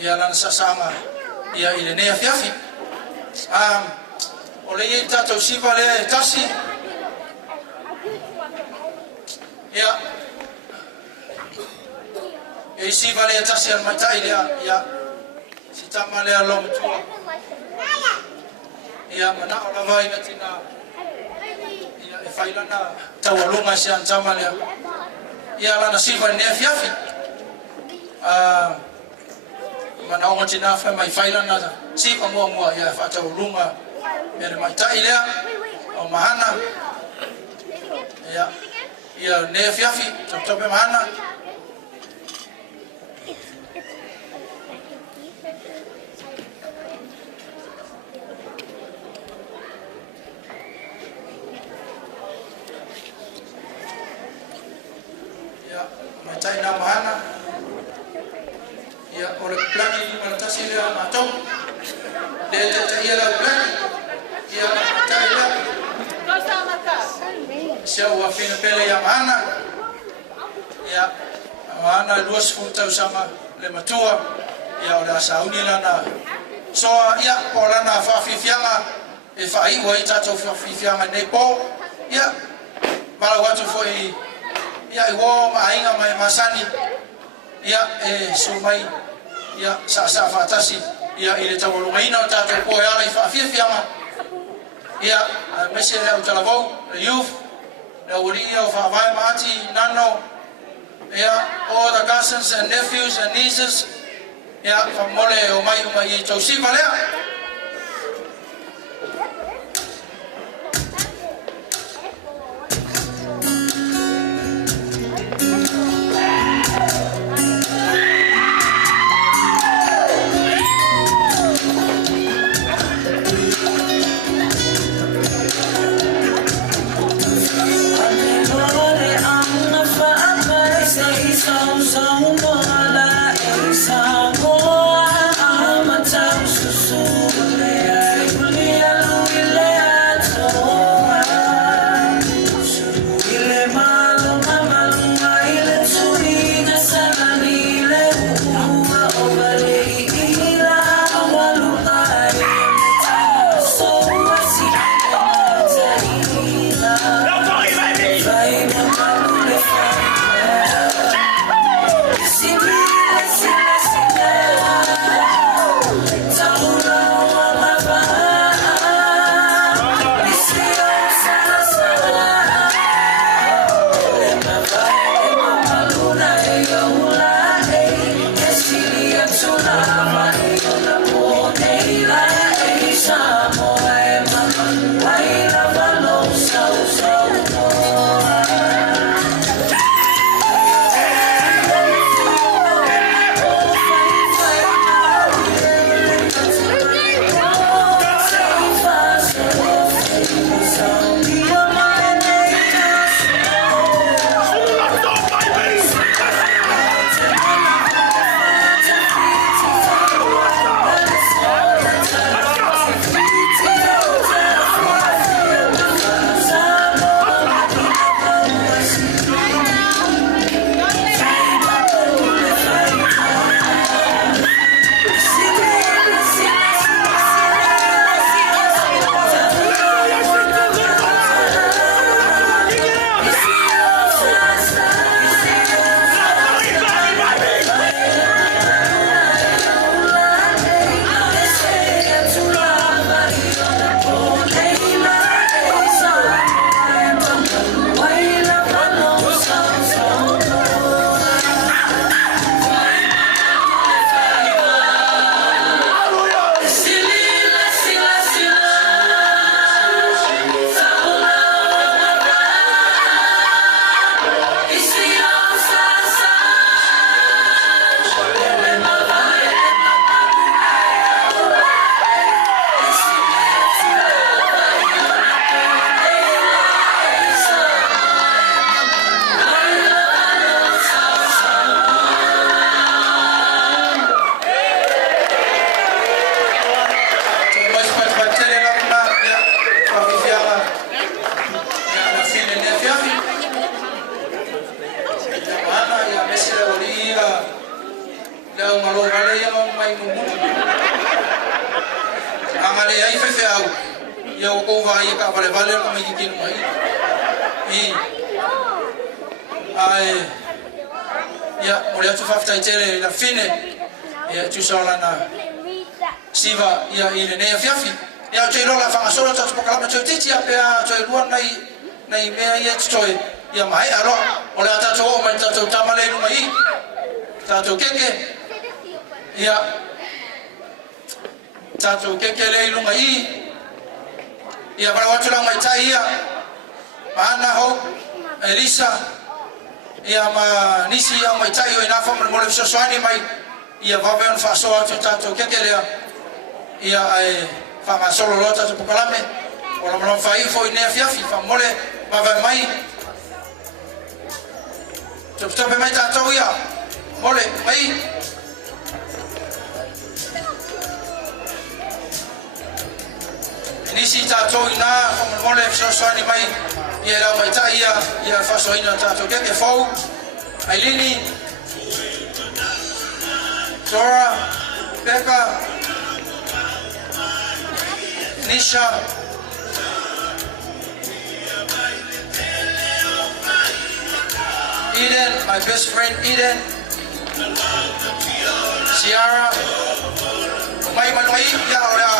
ia lan sasama ia ile ne fi afi ole ia tato si vale tasi ia e si vale tasi al matai ia Sitama le alom tua. Ia mana ora vai na tina. Ia e failana tawalunga sian sama le. Ia lana siva ne fiafi. Mana o tina fa mai failana siva mua ia fa tawalunga. Ele mai tai le o mahana. Ia ne fiafi tope mahana. China mahana ya oleh plani di maltasi dia matau dia cahaya la plani ya cahaya kosa maka siapa fina pele ya mahana luas funta sama le matua ya ora sauni lana so ya polana fa fifianga e fa i wai tato fa fifianga nepo ya mala watu foi ya iwo mainga mai masani ya sumai ya sa fatasi ya ile tawalunga ina tato po ya fa fifianga ya mesele utalavo youth na uria fa vai mati nano ya all the cousins and nephews and nieces ya fa mole o mai tosi vale So Angale ai fe au. Ia o ko vai ka vale ko mai ki mai. Ai. Ia o le tu fafta tele la fine. Ia tu sola na. Siva ia ile ne fiafi. Ia o telo la fanga sola tatu pokala tatu titi a pea tatu luan nei mea ia tui. Ia mai aro. O le tatu o mai tatu tamale no mai. Tatu keke. Ia tatu keke le lunga ia para watu lang mai tai ia mana ho Elisa ia ma nisi ia mai tai o ina fa mo le sosani mai ia va ben fa so tatu keke le ia ai fa ma solo lo tatu pokalame o la mo fa i fo ina fiafi fa mole va va mai top mai tatu ia mole mai nisi tato ina mole sosani mai ia la mai tai ia fa so ina tato ke fo Ailini Zora Becca Nisha Eden, my best friend Eden Ciara mai ya ora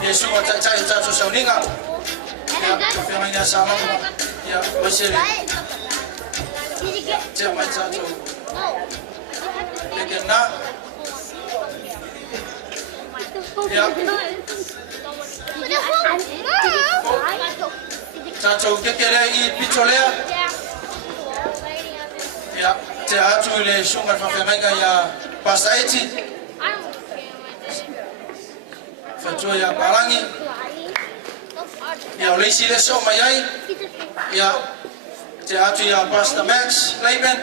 Yesu tato sauninga ya femanya sama ya masih cuma tato legenda ya tato kekele I pitolea ya teatro ile sunga femanya ya pasaiti Fatua ya Parangi ya olesi le so mayai ya teatro ya Pastor Max Leiben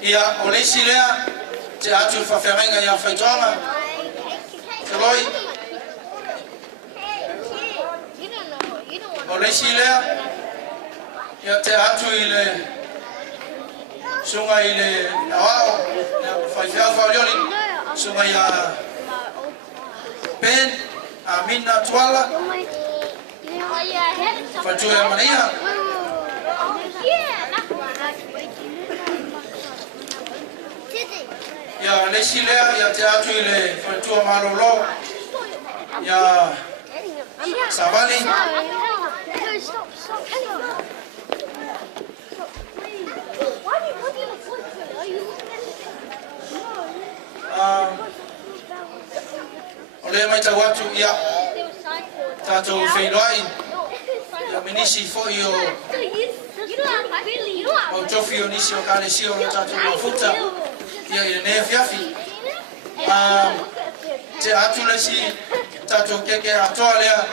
ya olesi le teatro faferenga ya Fatua Eloi olesi le ya teatro ile sungai ile awao na faifia faolioli sungai ya Ben Amina Twala Fatua ya Mania ya lesilea ya teatro ile Fatua Malolo ya Sabali oleh macam waktu ya tato feilai ya menisi fo yo mau trofeo nisi o kale sio lo tato mafuta ya ile fiafi te atu lesi tato keke atoalea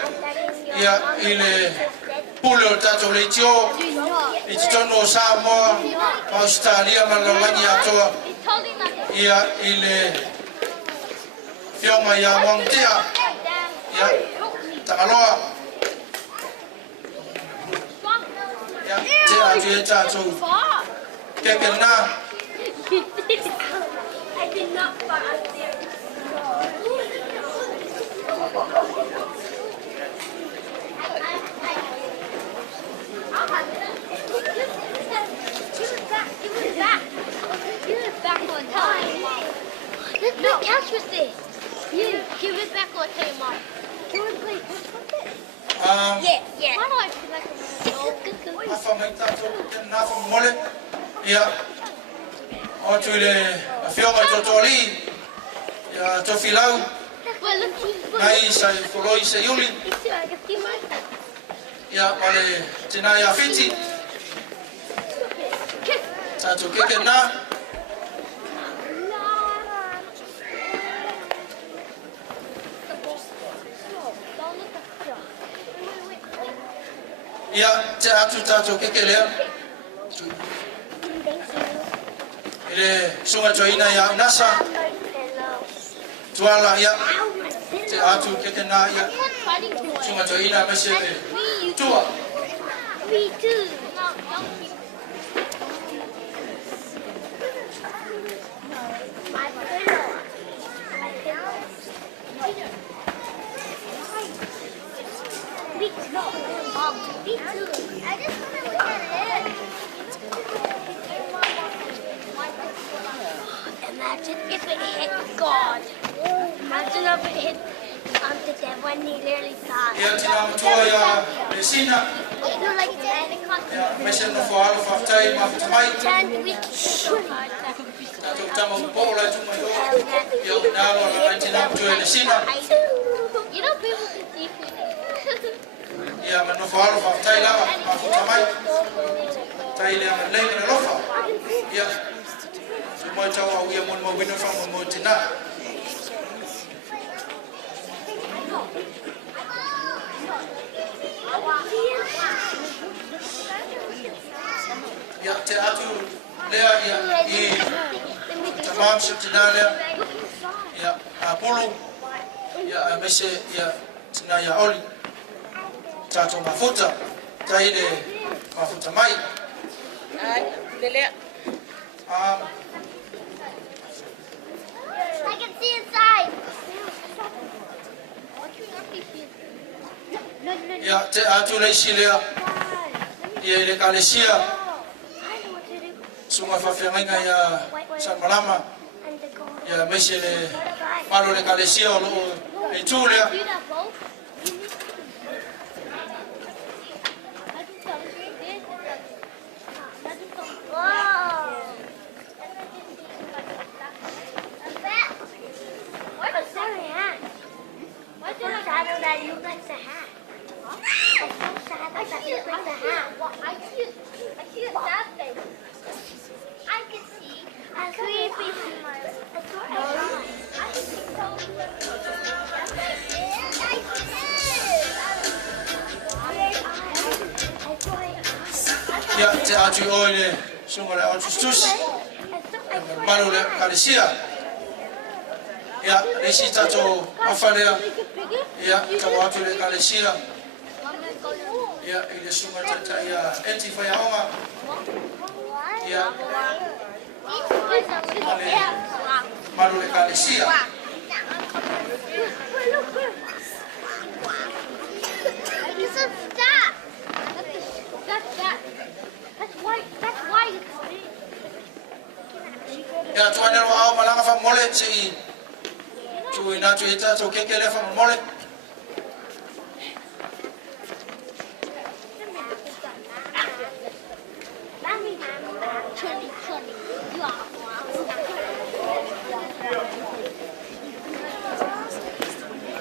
ya ile pulo tato letio ititono Samoa Australia malalani atoa ya ile fioma ya Montea ya Tagaloa ya te atu ya tato keke na I did not fall out there. This big couch was there. You give it back or tell your mom. Do it, please. Yeah. Why do I feel like ya otu ile fioma totori ya tofilau nai sai foloi se yuli ya wale tina ya fiti tatu keke na ya tatu keke leo ile sunga joina ya nasa tuala ya te atu keke na ya sunga joina mesebe tua Me too. My pillow. Me too. Me too. I just want to look at it. Imagine if it hit God. Imagine if it hit the devil and he literally died. ya tina tua ya mesina You know, like the ya mesena fo alu faftai mafutamai sandwich. tatu tama bola tuma Yo nalo na tina tuele sina. You know people can see food. Ya manofalo fa taila mafuta mai. Taila lei na lofa. Ya. Semua tawa uya mon mo wino fa mo tina. Ya te atu lea ya I tamam tina lea. Ya apulu. Ya mese ya tina ya oli. Tato mafuta taile mafuta mai. Lelea. I can see inside. Ya te atu le silia. Ya ile kalesia. Sunga fa fenga ya San Malama. Ya mese le malo le kalesia o e tulia. Ya te atu oile sunga le autustus. Malo le kalesia. Ya resi tato afalea. Ya tawa atu le kalesia. Ya ile sunga tata ya enti fa ya onga. Ya malo le kalesia. Ya tuane ro au malanga fa mole si tu ina tu ita to kekele fa mole.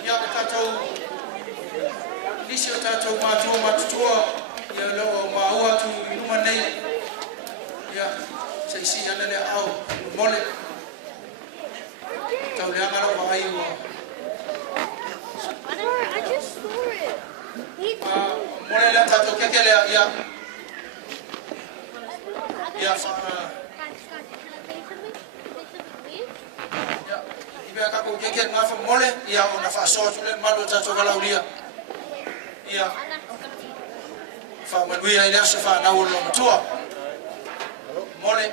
Ya tato lisi tato matua ya lo maua tu inuma nei. Ya seisi yana le au mole. Tau le amara wa ai wa. I just saw it. Mole le tato kekele ya. Ya fa. Ya ibe ka ko kekele na fa mole ya ona fa so tu le malo tato kala ulia. Ya. Fa manuia ile aso na ulo mtua. Mole.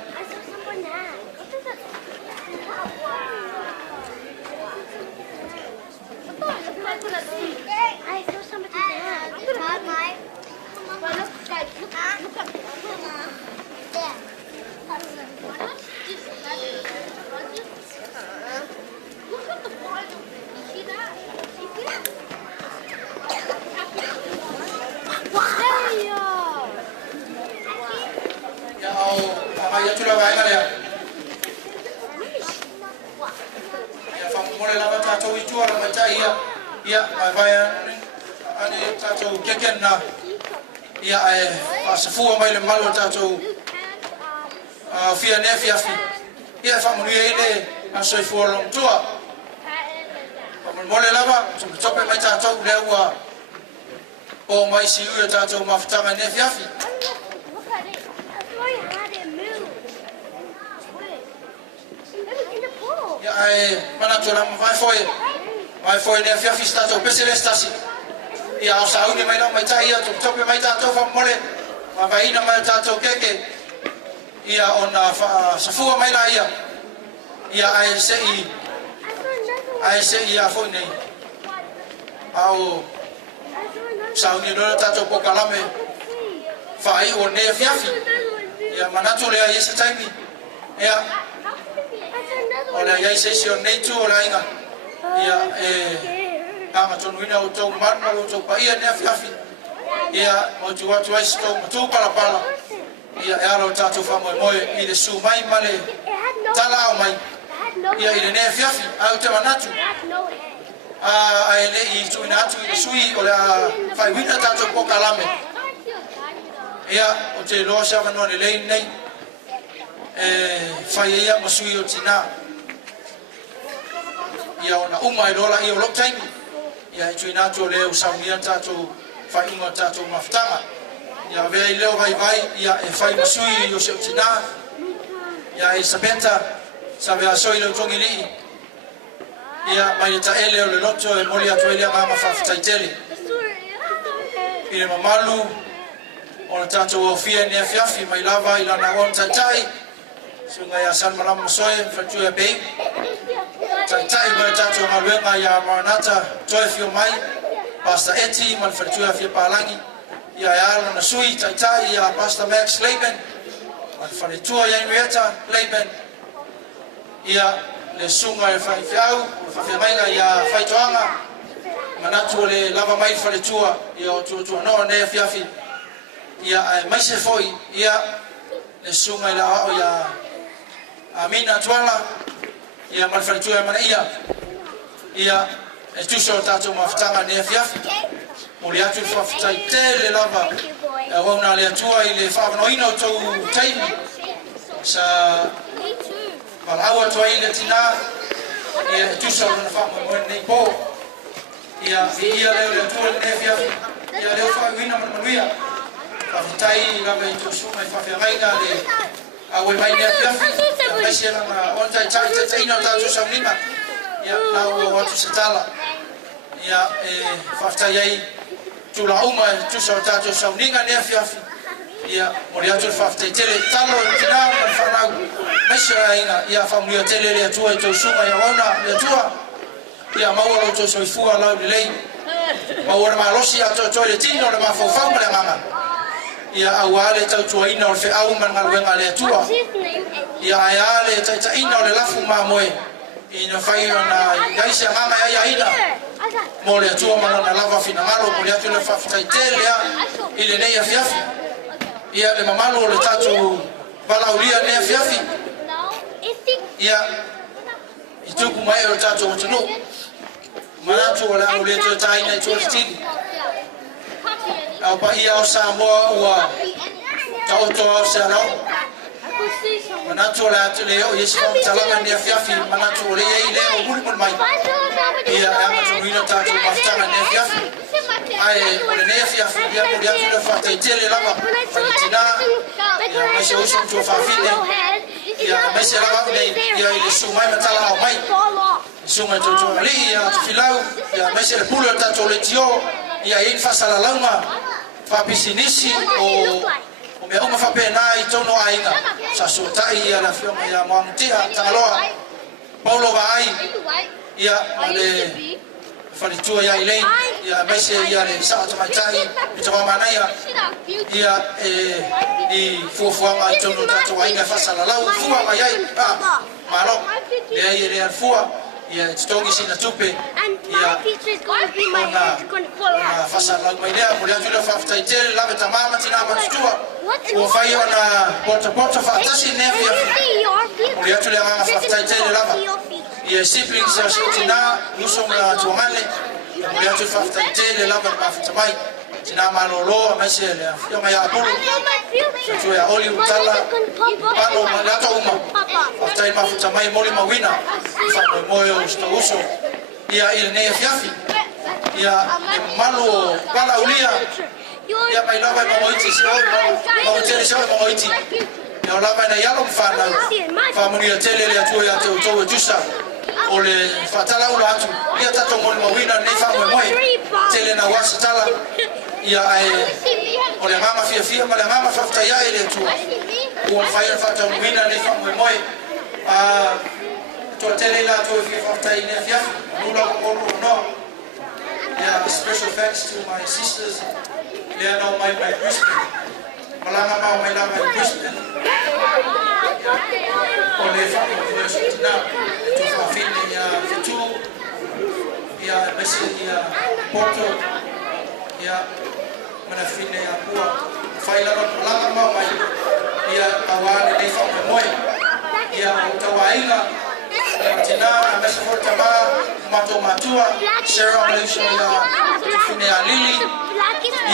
I saw somebody there. Look at the bottom. You see that? See that? Ya au apa ya tu la vai ya. Ya fa mole la bata to itu ala bata ya. Ya vai ani tato keken na. Ya asafu mai le malo tato. Fia ne fia fi. Ya fa mole ile aso fu long tua. Mole la ba tope mai tato le wa. O mai si u tato mafuta ne fia fi. Ya mana tu lam vai foi ne fia fi sta to pesele stasi. Ya o sa uni mai no mai tai ya to tope mai tato fa mole. Ma vai na mai tato keke. Ya ona fa safua mai la ya. Ya ai se ya foi nei. Au sa uni do tato pokalame. Fa ai o ne fia fi. Ya mana tu le ai se taimi. Ya Ola ya se o nei tu ola inga. Ya kama tonu ina o tau marma o tau pa ia ne afi. Ya o tu watu ai sto tu pala. Ya alo tatu fa mo i le su mai male tala o mai. ia ile ne fiafi au te manatu ele I tu ina tu sui ola fai wina tato po kalame ia o te lo sa no le lei nei fai ia mo sui o tina ia ona uma I lola I o lo time ia tu ina tu le usa mia tato fai ingo tato maftanga ia ve I leo vai ia fai mo sui o se tina ia Isabenta sabe a soi le tongili ia mai ta ele o le loto e moli atu ele mama fa taitele ile mamalu o tato o fia ne fiafi mai lava ila na on tai sunga ya san malam soe fatu ya be tai mai tato maluenga ya manata toe fio mai pasta eti mal fatu ya fia palangi ia ya na sui tai ya pasta Max Leben mal fatu ya Henrietta Leben ia le sunga e fai fiau fa mai ia fai toanga manatu le lava mai fa le tua ia o tu no ne fiafi ia mai se foi ia le sunga la o ia amina tuala ia mal fa le tua mana ia e tu so tato maftanga ne fiafi mo ia tu fa tai te le lava e ona le tua I le fa no ino tu time sa Malawa to ile tina ia tu so na fa mo nei po ia le tu le fia ia le fa wina mo ia fa tai la ve tu so mai fa fia mai ga le a we mai ne fia mai se na on tai no ta tu so nima ia na o tu setala ia fa tai ai tu la uma tu so ta tu so ninga ne fia ia moria tu fa tai tele talo tina fa na Mesha ina ia family tele le tua I to suma ia ona le tua ia mauro to so fua la le mauro ma losi a to le tino le ma fo fa le mama ia awale tau tua ina o fe au man ngal wenga le tua ia ale ta ina le lafu ma moe ina fai ona gaisa mama ia ina mo le tua ma na lava fina malo mo le tua le fa tai tele ile nei a fiafi ia le mamalo le tatu balaulia ne fiafi ia ituku mai o tato o tunu manatu wala ule to tai na to tini au pa ia o Samoa ua tau to o sano manatu wala to le o yesu talanga ne fiafi manatu le ile o mul mai ia ama to ina tato maftanga ne fiafi ai ole ne fiafi ia mo dia to fa tai tele lava tina ia mai se uso to fa fine ia mai se lava nei ia ile sumai matala o mai sumai to li ia filau ia mai se le pulo tato le tio ia in fa sala lama fa pisinisi o me uma fa pena I tono ainga sa sotai ia la fioma ia montia taloa Paulo vai ia ale falitua ia ile ia mai se ia le sa to mai tai to mana ia I fuafuanga I tono tato ainga fa sala lau fua mai ai malo le ai le fua ia tongi sina tupe ia ona fasa la mai lea mo le tula fa ftai tele la beta mama tina ba tua o fai ona porta fa tasi ne via mo le tula mama fa ftai tele la ia siblings sa tina luso na tuangale mo le tula fa ftai tele la ba fa mai tina malolo mai se le ia mai apolo tu ia oli utala palo malato uma ftai ma fa mai moli mawina fa moyo sto uso ia il ne fiafi ia malo pala ulia ia mai lava mo iti so mo tele so mo iti ia lava na yalo mfana fa mo ia tele le tu ia to jusa ole fatala ula atu ia tato mo mawina ne fa mo tele na wasitala ia ole mama fia ma mama fa fta ia ile tu o fire fa to wina ne fa mo to tele la to fia fta ine fia nula ko no yeah, special thanks to my sisters. They are now my Brisbane. Malanga mau my lama Brisbane. Ole fa university now. To fa fini ya fitu. Ya besi ya Porto. Ya mana fini ya kuwa. Faila malanga mau my ya awale de fa moi. Ya tawainga tina amesa for tama mato matua Sarah Malaysia ya fine alili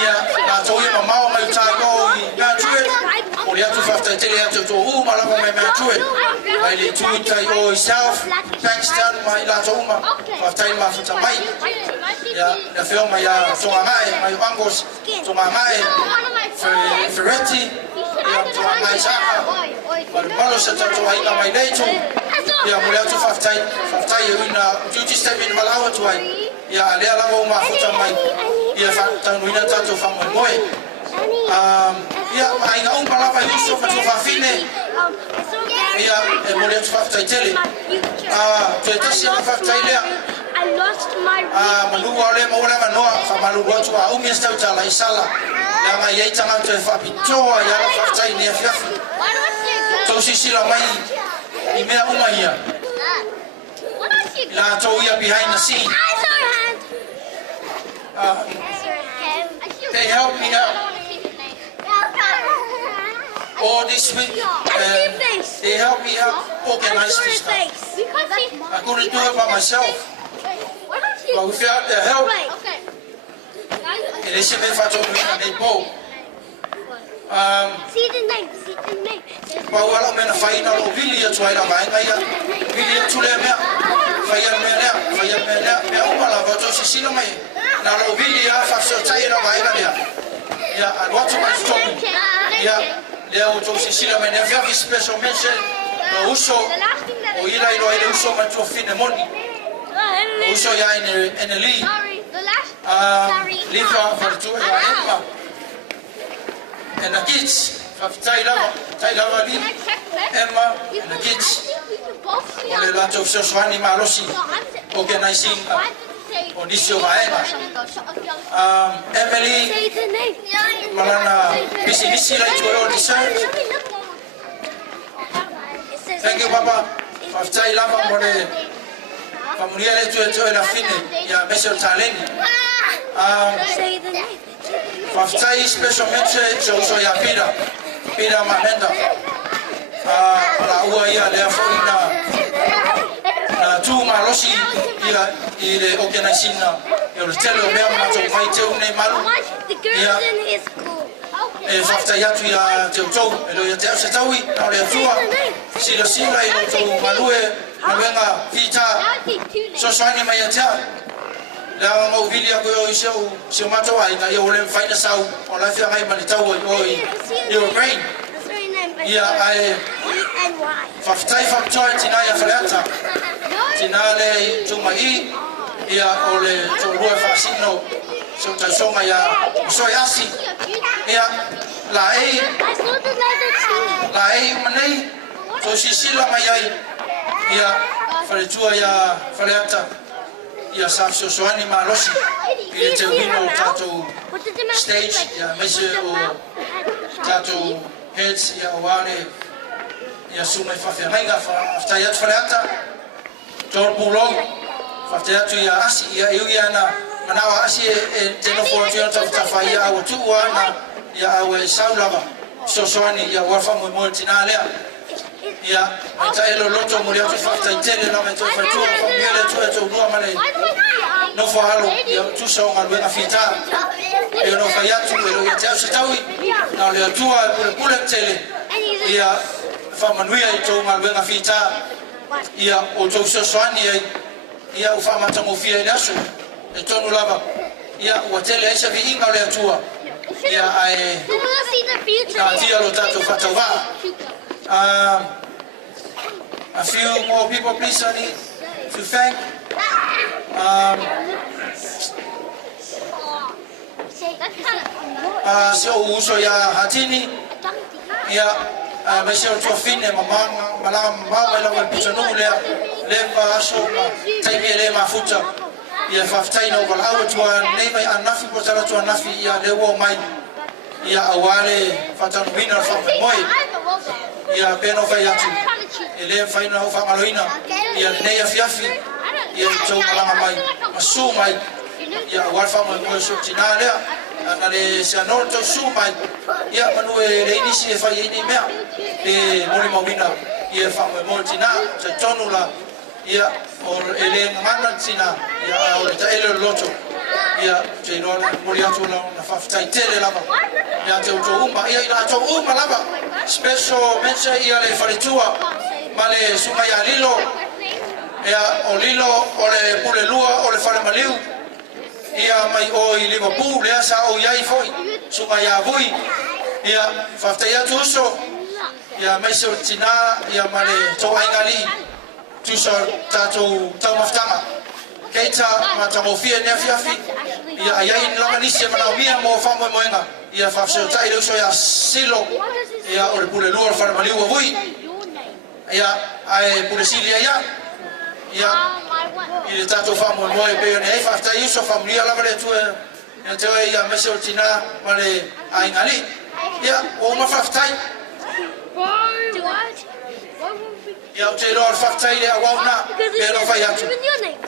ya na toi mama mai tago ya tue o ya tu fafta tele ya tu o mala mo me tue ai le tu tai o self Pakistan mai la toma fafta ma fafta mai ya na film ya songa mai angos songa mai Ferretti ya songa mai saka malo sa tu ai ka mai dai tu ya mulai tu fafta ya wina duty statement malawa tu ai ya ale ala mo ma fafta mai ya fafta wina tatu fa moi ya ai na pala fa yuso fa tu fa fine ya mulai tu fafta tele tu tasi fafta ile I lost my malu wale mo wala manoa fa malu watu wa umi sta utala isala ya ma yai tanga tu fa pitoa ya fafta ni afya to sisila mai imea umaya la to ya behind the scene they help me out all this week they help me out organize this stuff I couldn't do it by myself but without their help and they should be fat and they both see the name Bawala mena faina lo vilia tuaila bainga vilia tule mea faya mea umala vato sisilo mai na lo vilia fa so taila bainga ya and what my story ya leo to sisilo mai na very special mention no uso o ila ile uso ma to fine moni uso ya in a league liva for to Emma and the kids Taylor Lee, Emma, and the kids. On the lot of Soswani Marosi organizing Odisio Vaena. Emily, Malana, Bissy, like to all design. Thank you, Papa. Of Taylor, for the Familia to la fine, ya Messer Taleni. Faftai special mention so ya Pira Mamenda la ua ia le afina na tu marosi ia ile organizing eu telo mesmo na to mai teu nei malu ia faftai atu ia teu tau elo ia teu se taui na le tua sila ilo tau malue na venga fita so swani mai atia la mo vilia ko se mato ai na yo le faina sau o la fia mai malitau oi your brain ia ai faftai tina ya falata tina le tumai ia ole to rua fasino so ta songa ya so yasi ia la ai manei to sisila mai ai ia faletua ya falata ia safso soani malosi ia te wino tato stage ia mese o tato heads ia wale ia sumai fafenaiga faftai atu falata tor bulong faftai atu ia asi ia iu ia na manawa asi te no for tia tafai ia au tuwa na ia au saulava so soani ia wafa mo tinalea ia ta elo loto mo ia faftai tele na me to fa tu famile tu no male no fa halo ia tu so ngal wenga fita e no fa yatu elo ia tau sitawi na le tua pule tele ia fa manuia i to ngal wenga fita ia o to so soani ia u fa mata mo fia ile asu e tonu lava ia o tele esa vi inga le tua ia ai na dia lo tato fatava a few more people, please, I need to thank. So uso ya hatini ya mesho tofine mama mama la pichano le aso taimele mafuta ya faftai no wala awatwa nei anafi potala tu anafi ya lewo mai ya awale fatanu bina fa moi ya peno fa yatu ele faina fa maloina ya nei afiafi ya to malanga mai masumai ya walfa mo so tinale anale sanor to sumai ya manue le inisi fa yini mea e moni mawina ya fa mo tina se tonula ia o ele ngana sina ia o ta ele loto ia te no mori atu na fafitai tele lava ia te uto umba ia ina to umba lava special mention ia le faritua male suma ia lilo ia o lilo o le pule lua o le faramaliu ia mai o i Liverpool ia sa o iai foi suma ia vui ia fafitai atu so ia mai se tina ia male to aingali tu so tato tamaftanga keita matamofia ne fiafi ia ai lama nisi mana mia mo famo moenga ia fafse tai le so ia silo ia o pule lua faramaliu vui ia ai pule silia ia il tato famo mo e pe ne faftai so familia la vale tu ia te ia meso tina male aingali ia o ma faftai ia o te roa whaktai le awauna pe ro whai atu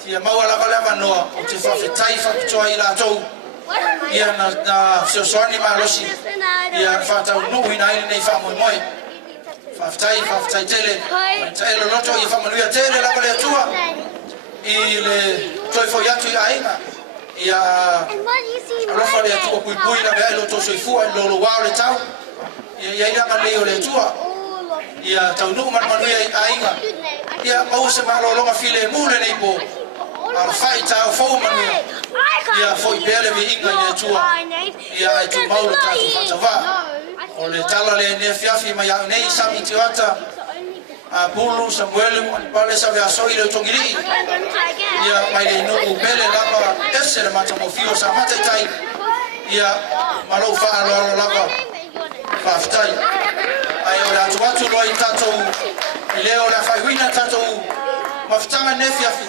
ia maua lava lava noa o te whawhetai whakitoa i lātou ia na seosoani malosi ia whātau nuhi na ili nei whamoi moe whawhetai tele ta elo loto i whamanuia tele lava le atua i le toi whoi atu i ainga ia alofa le atua pui pui na mea ilo toso i fua i lolo wao le tau ia iranga leo le atua ia tau nuku manuia i ainga ia mau se malolonga file mule nei po ala whai tau fau manuia ia foi pele vi inga i le tua ia e tu mauro tatu whatawā o le tala le ne fiafi mai au nei sami tiwata a Bulu Samuelu pale sa vea soi le tongiri ia mai le nuku pele lava ese le matamofio sa matetai ia malo wha alo lava whaftai ai o la tuatu loa i tatou i leo la whaiwina tatou mawhitanga ne fiafi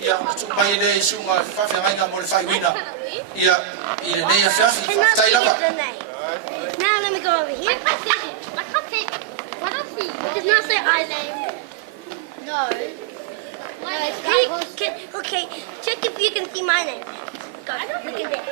ia mai le sunga whawhiangainga mo le whaiwina ia i le nei a fiafi whaftai lava. Now let me go over here. I can't pick. What else is it? Does not say I name. No. Okay, check if you can see my name. Go, look at there.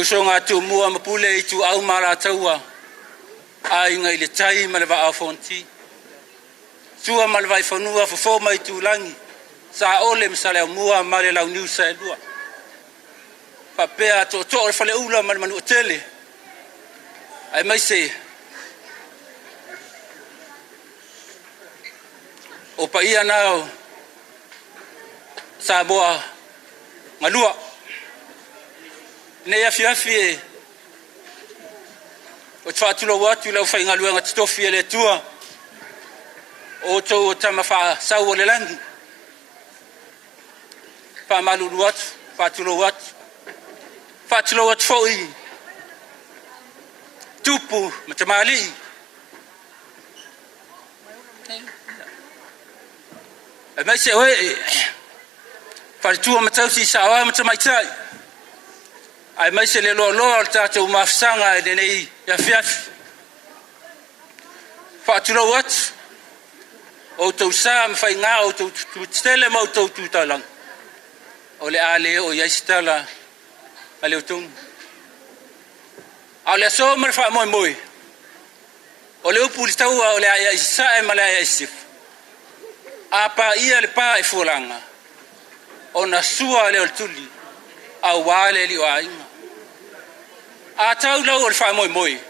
usonga tu mua mapule I tu au mara taua. Ai ngai le tai ma le va afonti. Tua ma le vai fonua fo mai tu langi. Sa ole msale mua ma le lau New South Wales. Fa pea to le fale ula ma le manu tele. Ai mai se o pa ia nao sa boa ngalua ne afiafi o tfatulo watu la fai ngalua ngatofi le tua o to tama fa sa o le langi fa malulu watu fatulo watu foi tupu matamali ma se we fa tu matausi sawa matamaitai ai mai se le lo tatou mafsanga e nei ya fiaf fa tu lo wat o to sam fa nga o to tele mo to talang o le ale o ya stala ale o tung ale so mer fa moi o le upul tau o le ya sa e mala ya sif apa ia le pa e fulanga ona sua le tuli a wale li wainga a tau lau o fa moi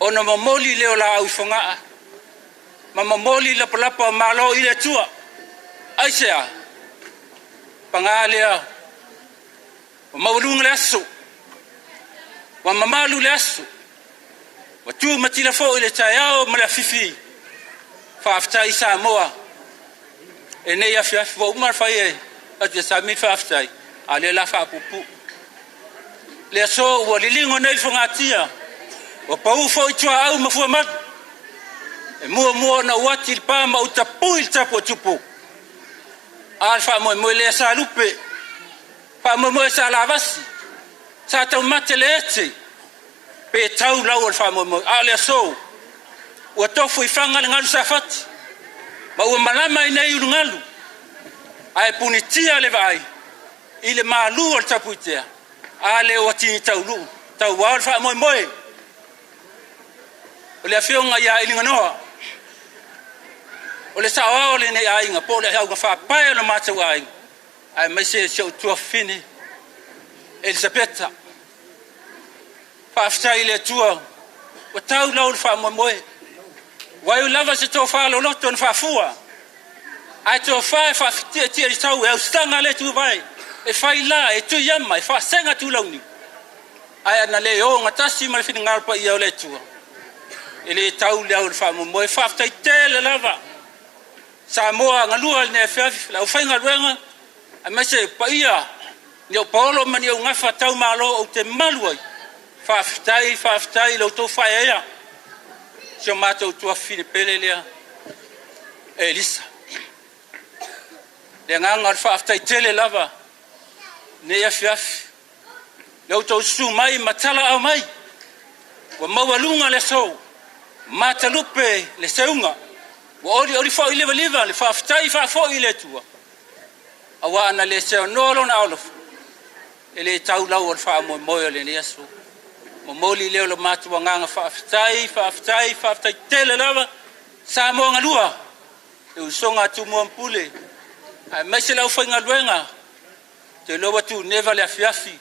ona momoli le o la au fonga ma momoli la palapa malo ile tua aisea pangalea o maulunga le aso wa mamalu le aso wa tu matila fo ile tayao mala fifi fa aftai sa moa ene ya fiaf vo umar fa ye at sa mi fa aftai ale la fa pupu le so wo lilingo nei fongatia o pau fo tua au mafu mat e mo na wati pa ma utapu il tapo tupu alfa mo le sa lupe pa mo sa lavasi sa tau matelete pe tau lau alfa mo ale so o tofu ifanga ngalu safati ma o malama ina yulungalu ai punitia le vai ile malu al tapuitea ale wati taulu tau alfa mo ole afionga ya ilinganoa ole sawa ole ne ai nga pole au ga fa pa le matu ai mai se tu fini Elisabetta fa fta ile tua o tau lau fa mo wai u lava se to fa lo loto fa fua ai to fa ti tau e stanga le tu vai e fai la e tu yama e fa senga tu launi ai na le o ngatasi mal fin ngal pa ia le tu ele tau le fa mo fa fta tele lava sa moa ngalua ne fa la fa ngalwenga a mase pa ia ni o polo mani o ngafa tau malo o te maluai fa ftai lo to fa ia se mato tu afine pelelea Elisa le nganga fa ftai tele lava ne ya fiaf lo to su mai matala au mai wa mawalunga le so matalupe le seunga wa ori fo ile le fa ftai fa fo ile tua awa ana le se no lo na olof ele tau lau al fa mo le ne yesu momoli leo lo matu nganga fa ftai tele lava sa mo ngalua e usonga tu mo mpule ai mesela u fa ngalwenga te lo watu never le afiafi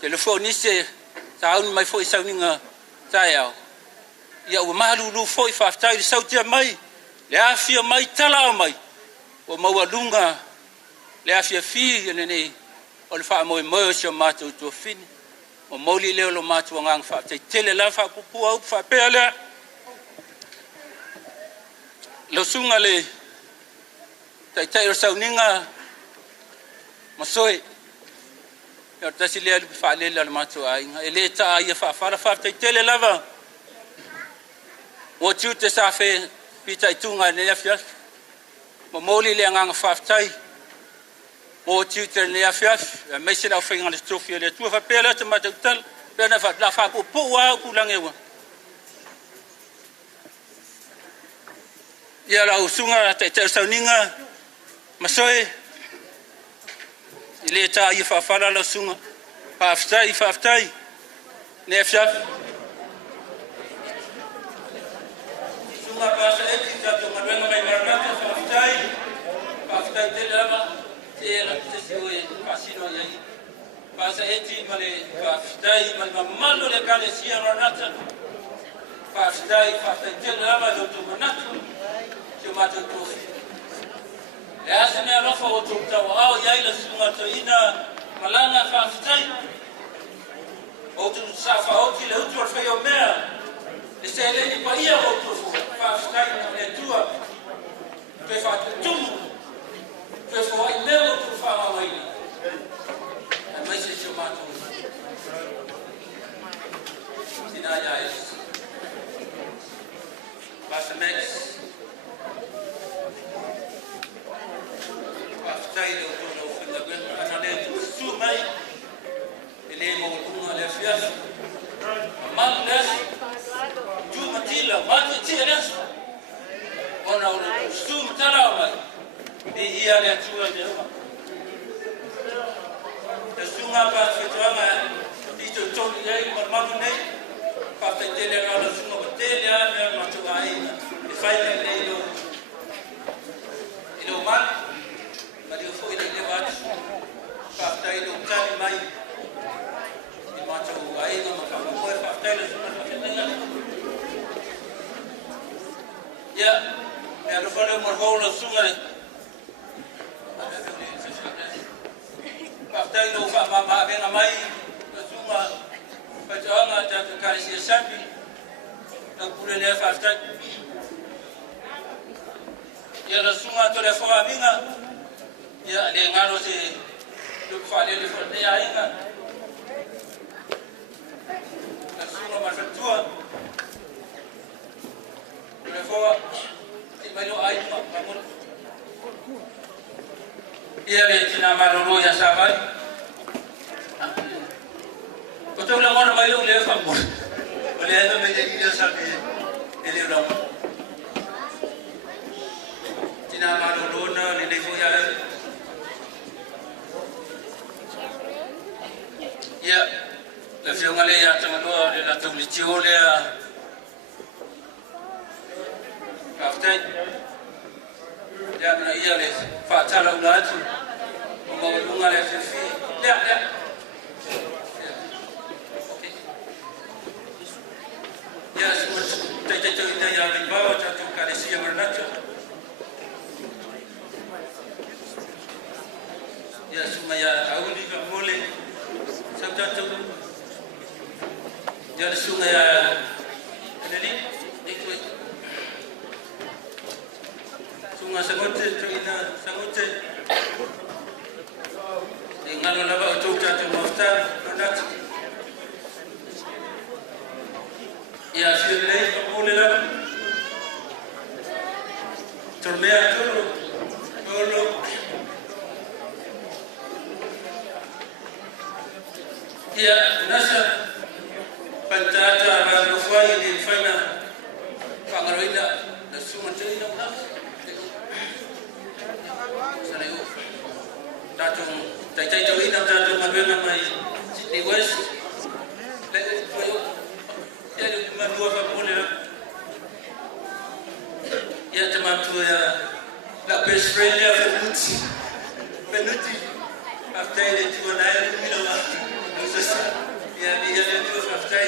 te lo fo nise ta un mai fo isauninga tayao ya u malu lu fo fa ftai sauti mai le afia mai tala mai o mawalunga le afia fi ne o le fa mo se matu tu fini o moli leo lo matu ngang fa te tele la fa pupu au fa pele lo sunga le tai o sauninga masoi yo tasile fa le lo matu ai ele ta ai fa te tele lava o tu te sa fe pita tunga ne afia mo moli le ngang fa tai o tutor ne afiaf me se la finga le trofie le tu fa pele te matal pena fa la fa po wa ku langewa ya la usunga te sauninga masoi ile ta i fa la sunga Faftai. Ne fiaf. Sunga pasa eti tato mabenga mai marnata faftai te lava te la te siwe pasino yai. Pasa eti male faftai mal mamalo le kale sia marnata. Faftai te lava do tu manatu. Te mato tu. E asene alofa o tu tawa au yai la sunga to ina malanga faftai. O tu safa o ki le utu al feo mea. E se ele ni pa ia o tu faftai le tua. Pe fa tu. Pe fo ai mea o tu fa mawaina. E mai se chomato. Tina ya es. Pasa mex. Faftai le utu no fina gwen anale tu su mai. Ele mo kunga le fias. Mandas. Tu matila, mati tiras. Ona ona stu matala mai. E ia le tua de. E sunga pa fetoanga dito toni ai marmanu nei. Pa tele na sunga tele a na tuai. E fai le lo. Ilo man. Mari fo ile le vat. Pa tai lo tani mai. Macho ai no ma fa ko fa tele sunga tele. Ya, ya lo fole mo hola sunga. Paftai no fa ma venga mai sunga. Pa janga ta kalisi sapi. Na kule le paftai. Ya la sunga to le fa minga. Ya le ngalo se lo fa le fo ya inga. Ma fatua le foa ti mai ai ma ia le tina maroro ya sabai ko to la ngora mai le fa mo le no me de dia sabe ele lo tina maroro na le fo ya ya la fiona le ya tangalo le la tumlitio le after ya na ia le fa tala ulatu o mo lunga le fi ya ya smut te ya le baba ta tu ka le sia marnacho ya sumaya auli ka mole sabta tu jadi sungai ini itu sungai sangote cina sangote dengan laba ucap jatuh maftar produk ya sirlei boleh lah terlihat dulu ya nasa Pantata Ranuai di Fana Pangaroida da Sumatera Nas Saleu Datum Tai Joina Datum Mabena mai Sydney West le foi ya de mandou a bolha ya tamatu ya la best friend ya Benuti after ile tu na ile mila ya dia tu after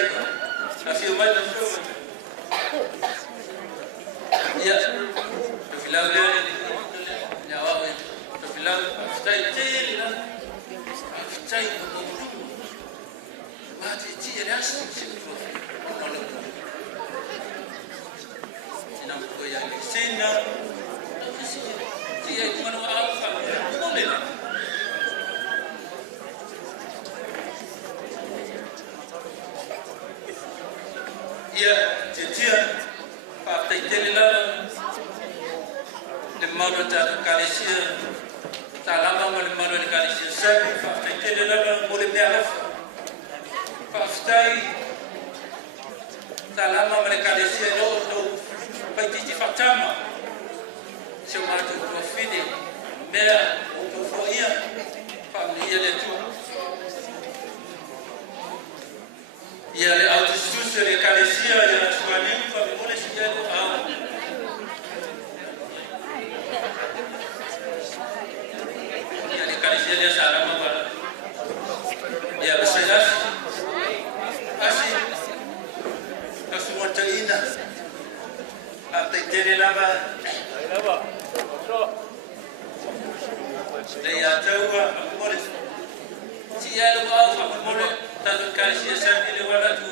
afio mai na show ya to filau le ya wa to filau after ile after ma ti ya ras sina ko ya sina ti ya kumano alfa mole ya titia pa taitela le modo ta kalisia talama mo le modo kalisia sabi pa taitela mo le mea pa stai talama mo le kalisia do pa titi fatama se o mato do fine mea o foia família de tu Ya le autostus le kalesia ya tuani kwa mole sia au. Ya le kalesia le salama kwa. Ya beselas. Kasi wata ina. Ate tele lava. Le ya tawa mole. Si ya lo au mole tanto kalesia sa ile wala tu.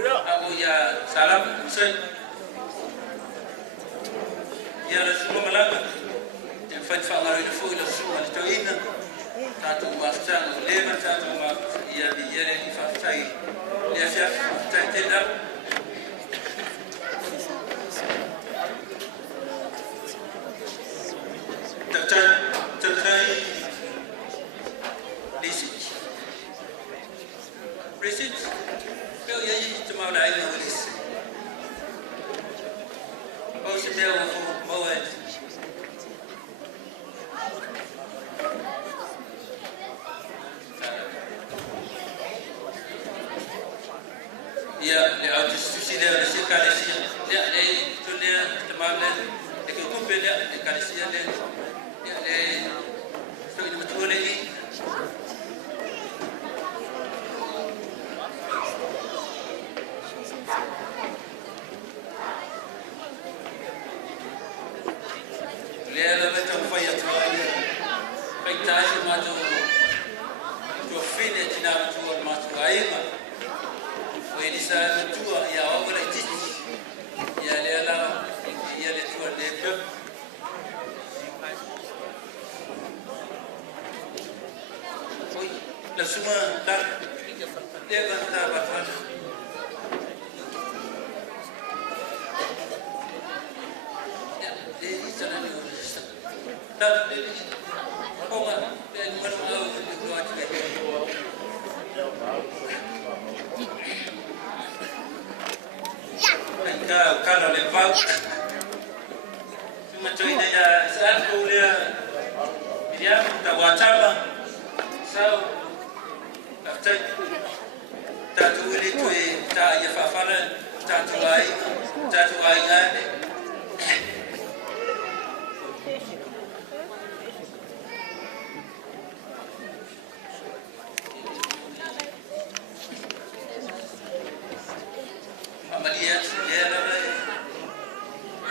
Aku ya salam saya. Ya Rasulullah malam. Yang fadfa ngaro itu fu ila suwa itu ina. Tatu wafta lema tatu ma ya di yele di faftai. Ya chef tentenda. Tertai Receipt. Kau yang cuma ada air nulis. Kau sedang bawa. Ya, le autosusi dia nasi kalisia. Dia le tu dia teman le. Dekat kumpe dia kalisia le. Dia le. So itu betul lagi. Lea betul faya tu. Pektaji matu. Tu fine tina tu matu aima. Ini saya betul ya orang itu. Ya lea la ya le tu le. Oi, la semua dah dia kan dah berapa. Kalau lepas, cuma cuci dia saat kuliah dia tak wacana, so after tak tulis tu tak ia fafalan, tak tuai lagi. Amaliat dia nama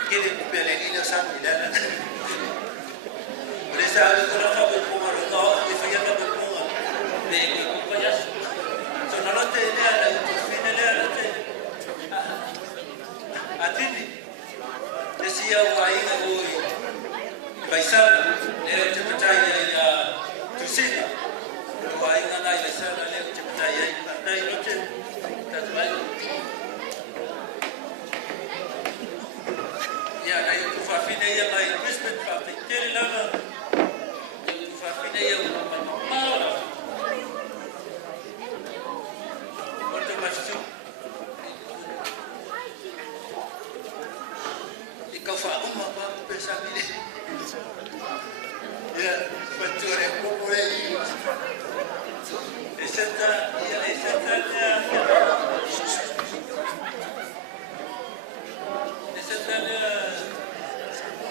kini pupilih ini sama dia. Boleh saya kalau kau berpunga atau dia berpunga, ni banyak. So nanti dia ada final dia ada. Atini, dia wahai ngoi. Baisa dia percaya dia tusina. Wahai ngai baisa dia percaya dia itu tak baik. Ya, ayo tu fafine ya mai respect fafine tele lama. Tu fafine ya mala. Quanto mais tu. Ikaw fa apa pensar ni. Ya, betul ya boleh. Esenta ya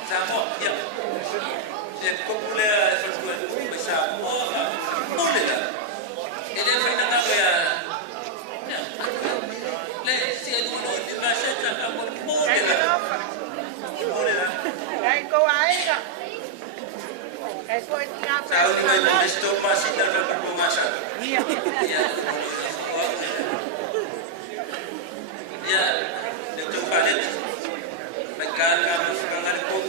sama ya dia populer sesuatu besar boleh lah ini fina kalau ya le si dulu di masa tak boleh lah kau air kau ingat tahu ni memang stop masih dalam pemasaran iya ya itu paling Pekan kami serangan pun,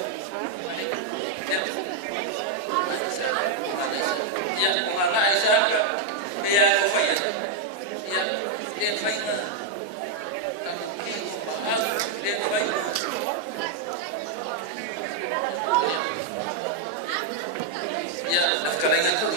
ya mengalah Aisyah, dia kufaya, ya dia kufaya, dia kufaya, ya sekarang itu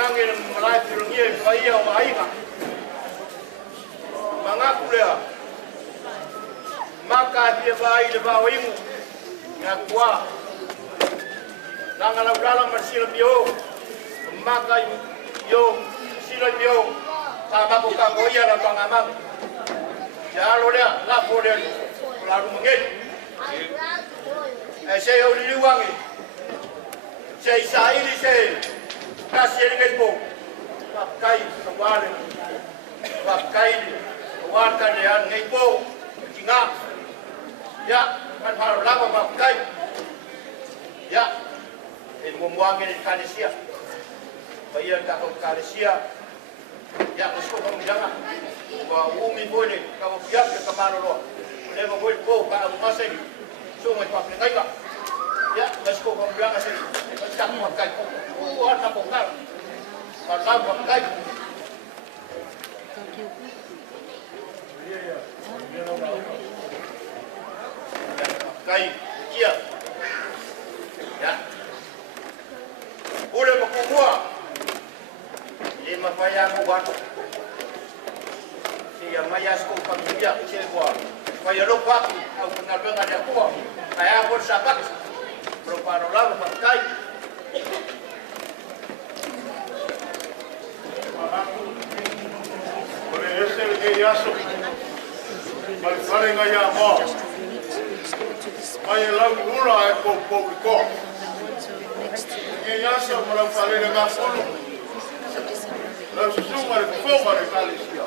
nange malai pirungie faia o ainga. Mangaku lea. Maka dia vai le vai ingu. Ya tua. Nanga la ulala masila bio. Maka yo sila bio. Sama ko ka goia la pangamang. Ya lo lea la pole la rumangei. Saya uli wangi. Saya sairi saya. Kasih dengan ibu. Pakai kembali. Pakai warga dengan ibu. Tinggal. Ya, kan harus lama pakai. Ya. Ini membuang ini kalisia. Bayar tak kalisia. Ya, mesti kamu jangan. Wah, umi boleh. Kamu biar ke kemana lo? Lema boleh kau kalau masih. Semua pakai lagi. Ya, mesti kamu biar asal. Mesti kamu pakai. Ada bongkar. Kalau pakai. Pakai. Iya. Ya. Boleh berkumpul. Lima payah buat. Siapa maya sekolah pembiak kecil buat. Payah lupa. Aku kenal dengan dia kuat. Saya pun sabar. Berapa dolar pakai. Boleh hasil ke yaso. Paling ayah mau. Ayah lagu mula aku ko. Ke yaso malam paling dengan solo. Lalu semua ada kau ada kali sia.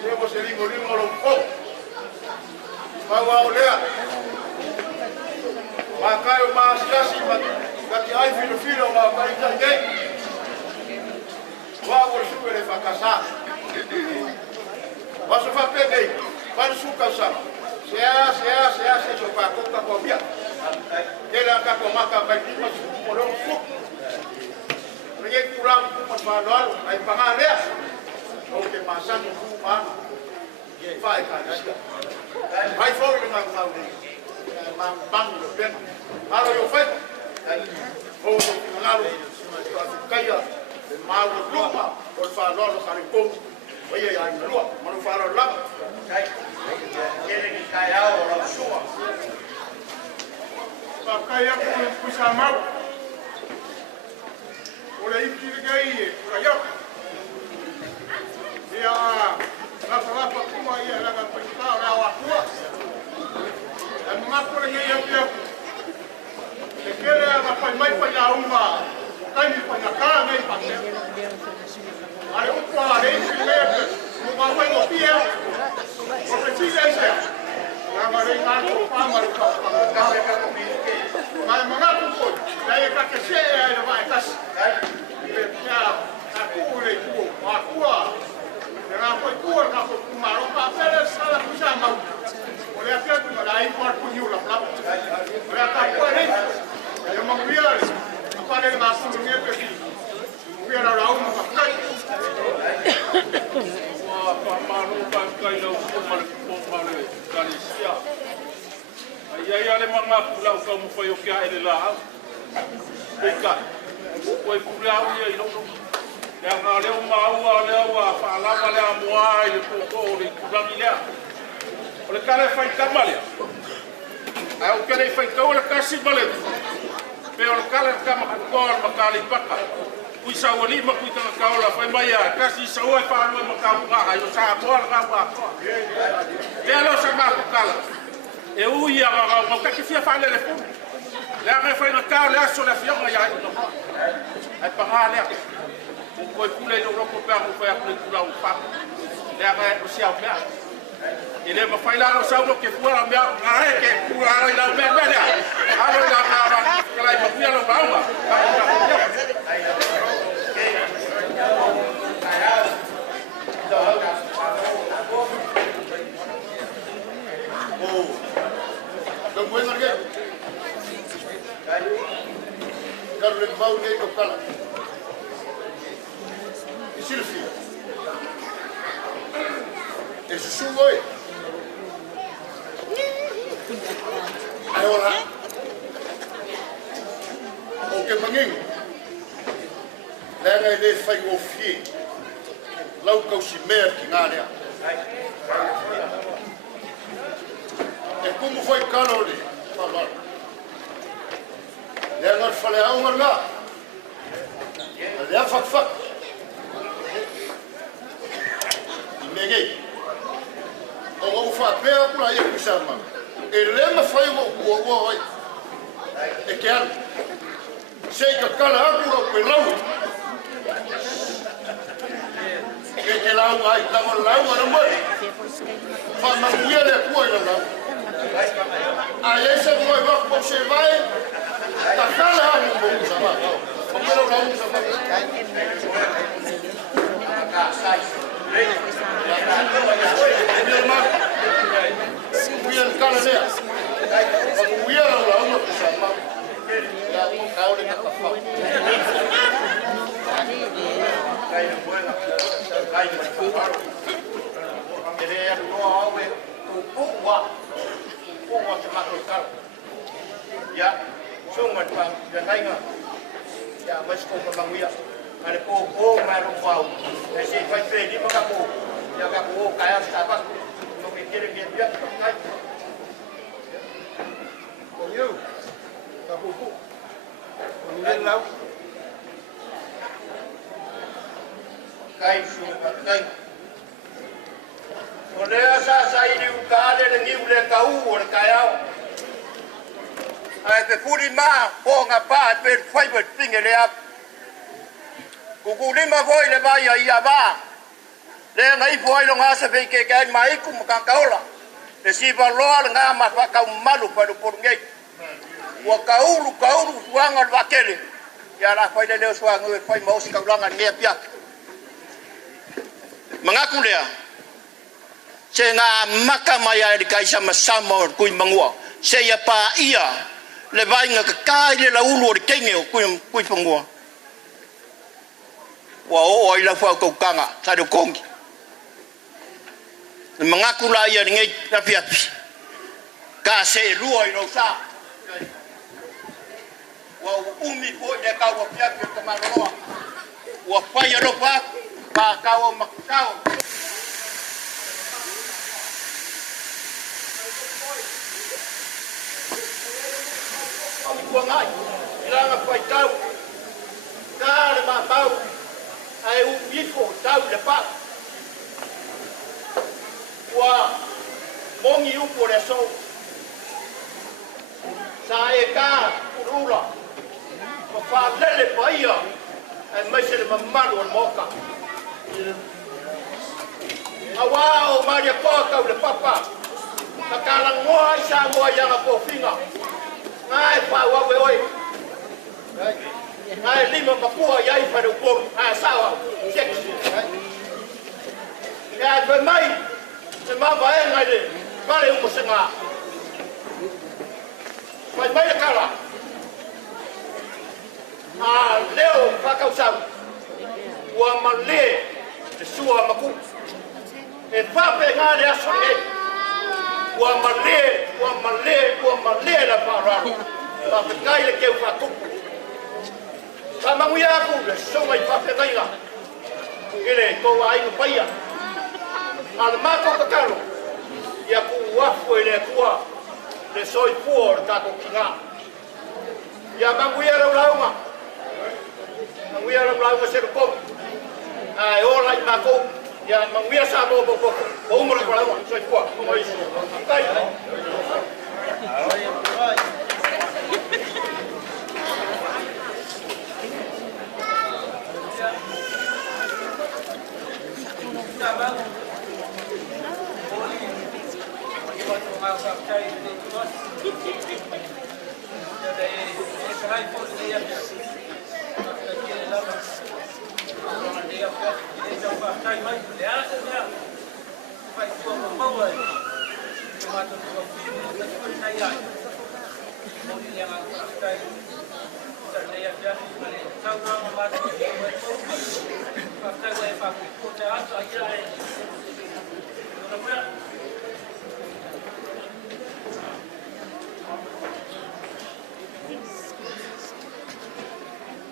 Dia boleh lima orang kau. Bawa oleh. Makai masasi mati ai filo makai jangai. Wao suka le fakasa. Wasu fa pede. Ban suka sa. Sea sopa ko bia. Ela ka ko maka bai ni mas ko lo fu. Rege kurang ku mas badal ai pangale. Oke masan ku ma. Ye fai ka sia. Ai fo ni ma ka ni. Mang bang lo ben. Halo yo fai. Oh, ngalo. Kaya mau lupa por favor los aricos oye ya lupa mau faro la kai quieren que callao la suba pakai aku kusama oleh iki gai rayo dia la kuma ia la ka pita la wa tua dan mengaku dengan dia sekira apa mai pa ya umma kai pa ya ka ngai pa ale upa ale ile mo ba wa no pia o precisa ese la mare ngalo pa mare ka mai mangaku ko dai ka ke se ai vai kas ile ya aku le ku aku era foi ku na ko maro pa pele sala kusama ole afia ku dai por ku yula pla ole ka ku ale eu não vi ali, não falei na sua linha aqui, não vi na rua uma papai. Wah, pamaru pakai lau kumar kumar Galicia. Ayah ale mangap pulau kamu fayo kia ele lah. Beka, kau pulau dia itu. Yang ale mau ale awak, falam ale amuai le pokok le pulau dia. Oleh kerana fai kamal ya. Aku kena fai kau le kasih balik. Pero kala kama kol makali paka kuisa wali makuita kaula fa maya kasi sawa fa no makauka ayo sa kol ka pa lelo sama kala e uia ma ka ki fia fa le fu la me fa no kaula so la fia ya no ai pangale ko pule no ro ko pa ko fa ko kula u fa la ga o sia me ele ma fa la no sa no ke fuara me ngae ke fuara la me me ya alo la na kala ma kuya lo bawa oh do mo na ke dar le mau ne ko kala isilfi eso subo ahora o que mangin Le ngai le fai o fie. Lau kau si mea ki ngā lea. E kumu foi kano le. Le ngai whale aunga ngā. Le a whak. I mege. O ngau whapea kura e kusama. E le ma whai o ua oi. E ke anu. Sei ka kala aku o pe lau. Ke lau ai, tamo lau ana mai. Fa manguia le kua i lau. Ai ese moi wak po se vai. Ta kala aku mo kusama. Pamelo lau kusama. Kuian kala lea. Kuian lau lau kusama. Ya kau le kata fa. Kai buena. Kai buena. Ele no awe o te mako kal. Ya sunga pa ya kainga. Ya mas ko pa manguia. Ale po maro fau. E se vai fredi maka po. Ya ka po kaya sta pa. No me quiere que ya kai. Oyo. Ta pupu. Ngen lau. Kai sunga kai. Oleh asa ini ukale lengi ule kau ule kayau. Ai pe puri ma po ngapa pe fiber pingele ap. Kuku lima voi le mai ia ba. Le ngai foi lo ngasa pe ke kai mai ku makaula. Le si va lo nga ma fa ka malu pa do por ngai. Wa kaulu tuanga wakele. Ya la foi le swanga e foi mo si kaulanga nge pia. Mengaku dia. Senga maka maya di kai sama sama kui mangua. Saya pa ia le vai nga kai le la ulu de kenge kui pangua. Wa o ila fa ko kanga sa do kongi. Mengaku la ia ngai api. Ka se luo i no sa. Wa umi foi de ka wa pia ke maro. Wa fa ia no pa ka wa makau. Kuangai, ilanga pai tau, kare ma pau, ai miko tau le pa. Wa mongi upo le so, sa e ka urula, ma fa lele paia, ai mai se le mamalu al moka. Awao maria ko tau le papa, kakalang moa isa moa yanga po finga. Ngai pa wa we oi. Ngai lima mapua yai pa do por. Sawa. Check. Ya be mai. Se mama e ngai le. Vale un senga. Mai kala. Leo pa kau sau. Wa male. Te sua maku. E pa pe ngale asone. Wa male la para. Pa kai le ke fa ku. Ka manguia ku le so mai pa pe ngai la. Ile ko ai ku paia. Al ma ko ka karo. Ya ku wa fo ile kuwa. Le soi por ta ko kinga. Ya manguia la lauma. Manguia la lauma se ko. Ai ora i ma ko. Ya manguia sa mo bo. O umro ko lauma soi kuwa. Ko mai. Kai.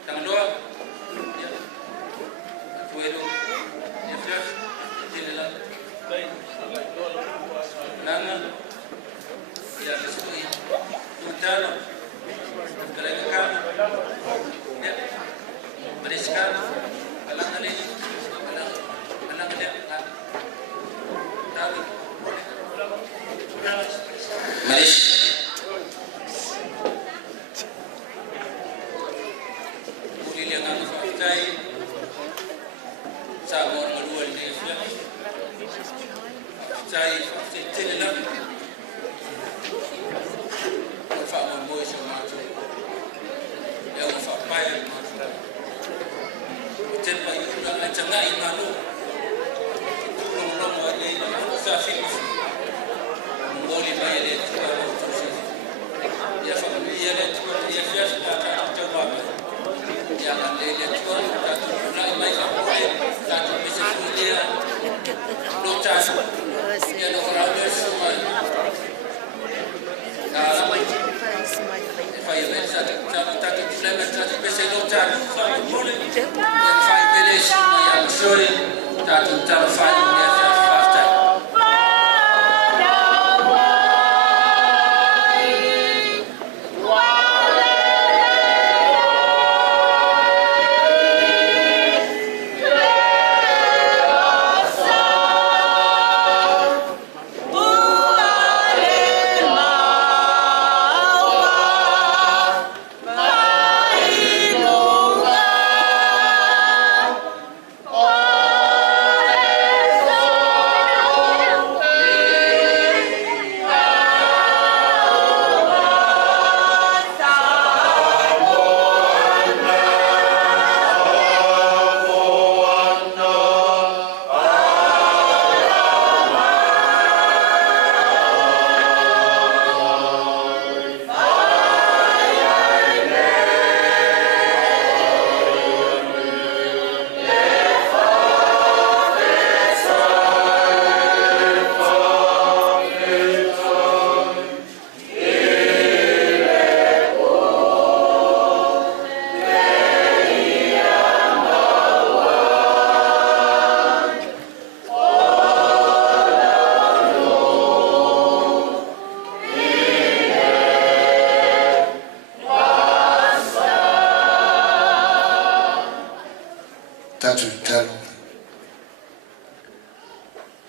Tangan dua.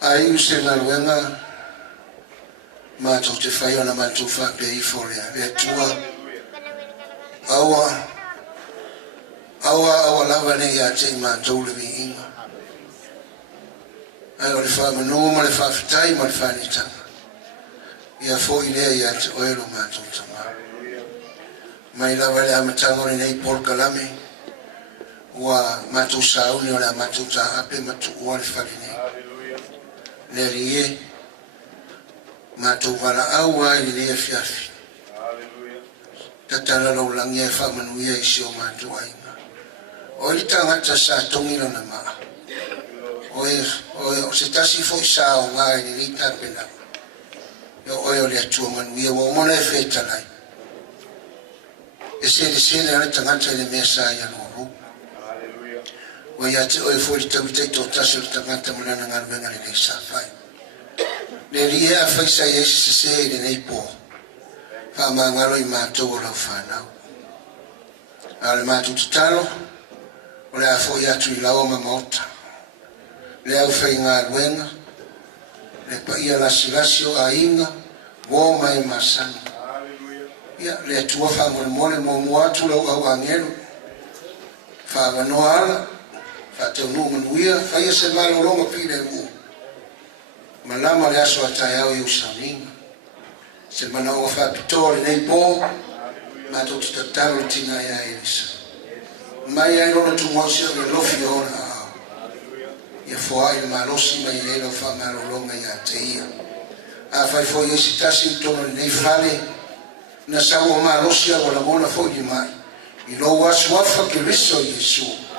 Ai usena luenga ma to te fai ona ma tu fa pe I folia le tua awa lava ne ya te ma to le inga ai o le fa no ma le fa fitai ma le fa ni ta ia fo ile ya te oelo ma to tama mai lava le amatango nei por kalame wa ma tu sauni o la ma tu ta ape ma tu o le fa ni le rie ma tu wala awa I le fiafi tatala lo langi e fa manuia I sio ma tu ai o I tangata sa tongino na ma o se tasi fo sa o ngai ni ta pena yo le atu manuia wo mona e feta lai e se le tangata le mesa ya no o ia te o foi te to tasu tangata mona nga venga le sa fai le ria fa sa yes se le nei po fa mangalo I mato la fa na al mato tutalo o le fo ia tu la o mota le au fa nga venga le pa ia la silasio a inga wo mai masan ia le tu fa mo atu lo au angelo fa no ala te no manuia fai se malo longa pile mu malama le aso atai au I usaminga se mana o fa pitore nei po ma to tatalo tina ya elisa mai ai no tu mo se le lo fiona ia fo ai malosi mai le lo fa malo longa ya teia a fai fo isi tasi to nei fale na sa o malosi o la mona fo di mai I lo waswafa ke riso Yesu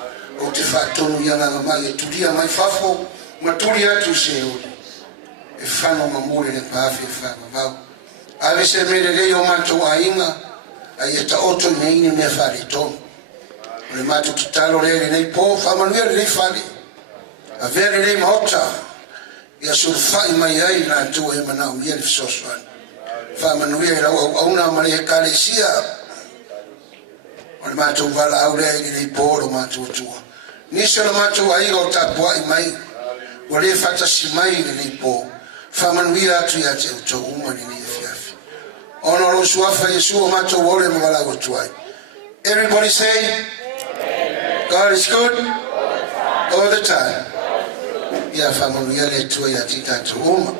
o te whaatonu ia nganga mai e turia mai whafo ma turi atu se ori e whano mamure le pāwhi e whama vau ave se mele rei o matou a inga a ia ta oto nei ni mea whare tonu o le matou ki talo rei nei pō whamanuia le whare a vere rei maota ia surfai mai ai na tu e manau ia le fisosuan whamanuia e lau au auna ma le kalesia O le mātou wala au lea i nei pōro mātou tua. Nisa le mātou aiga o tapua I mai. O le whatasi mai i nei pō. Whamanuia atu I ate au tau uma ni nei fiafi. Ono lo suafa Yesu o mātou ole ma wala o tuai. Everybody say, God is good all the time. Ia whamanuia le tua I ate tātou uma.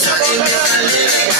Sa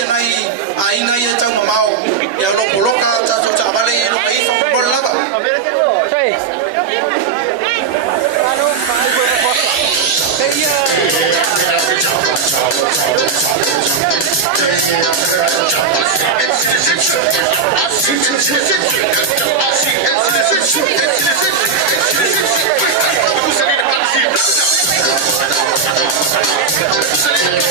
se nai a inga ia tau mamao ia lo poloka tato ta vale no kai fa por lava Celebrate.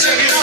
Check it out.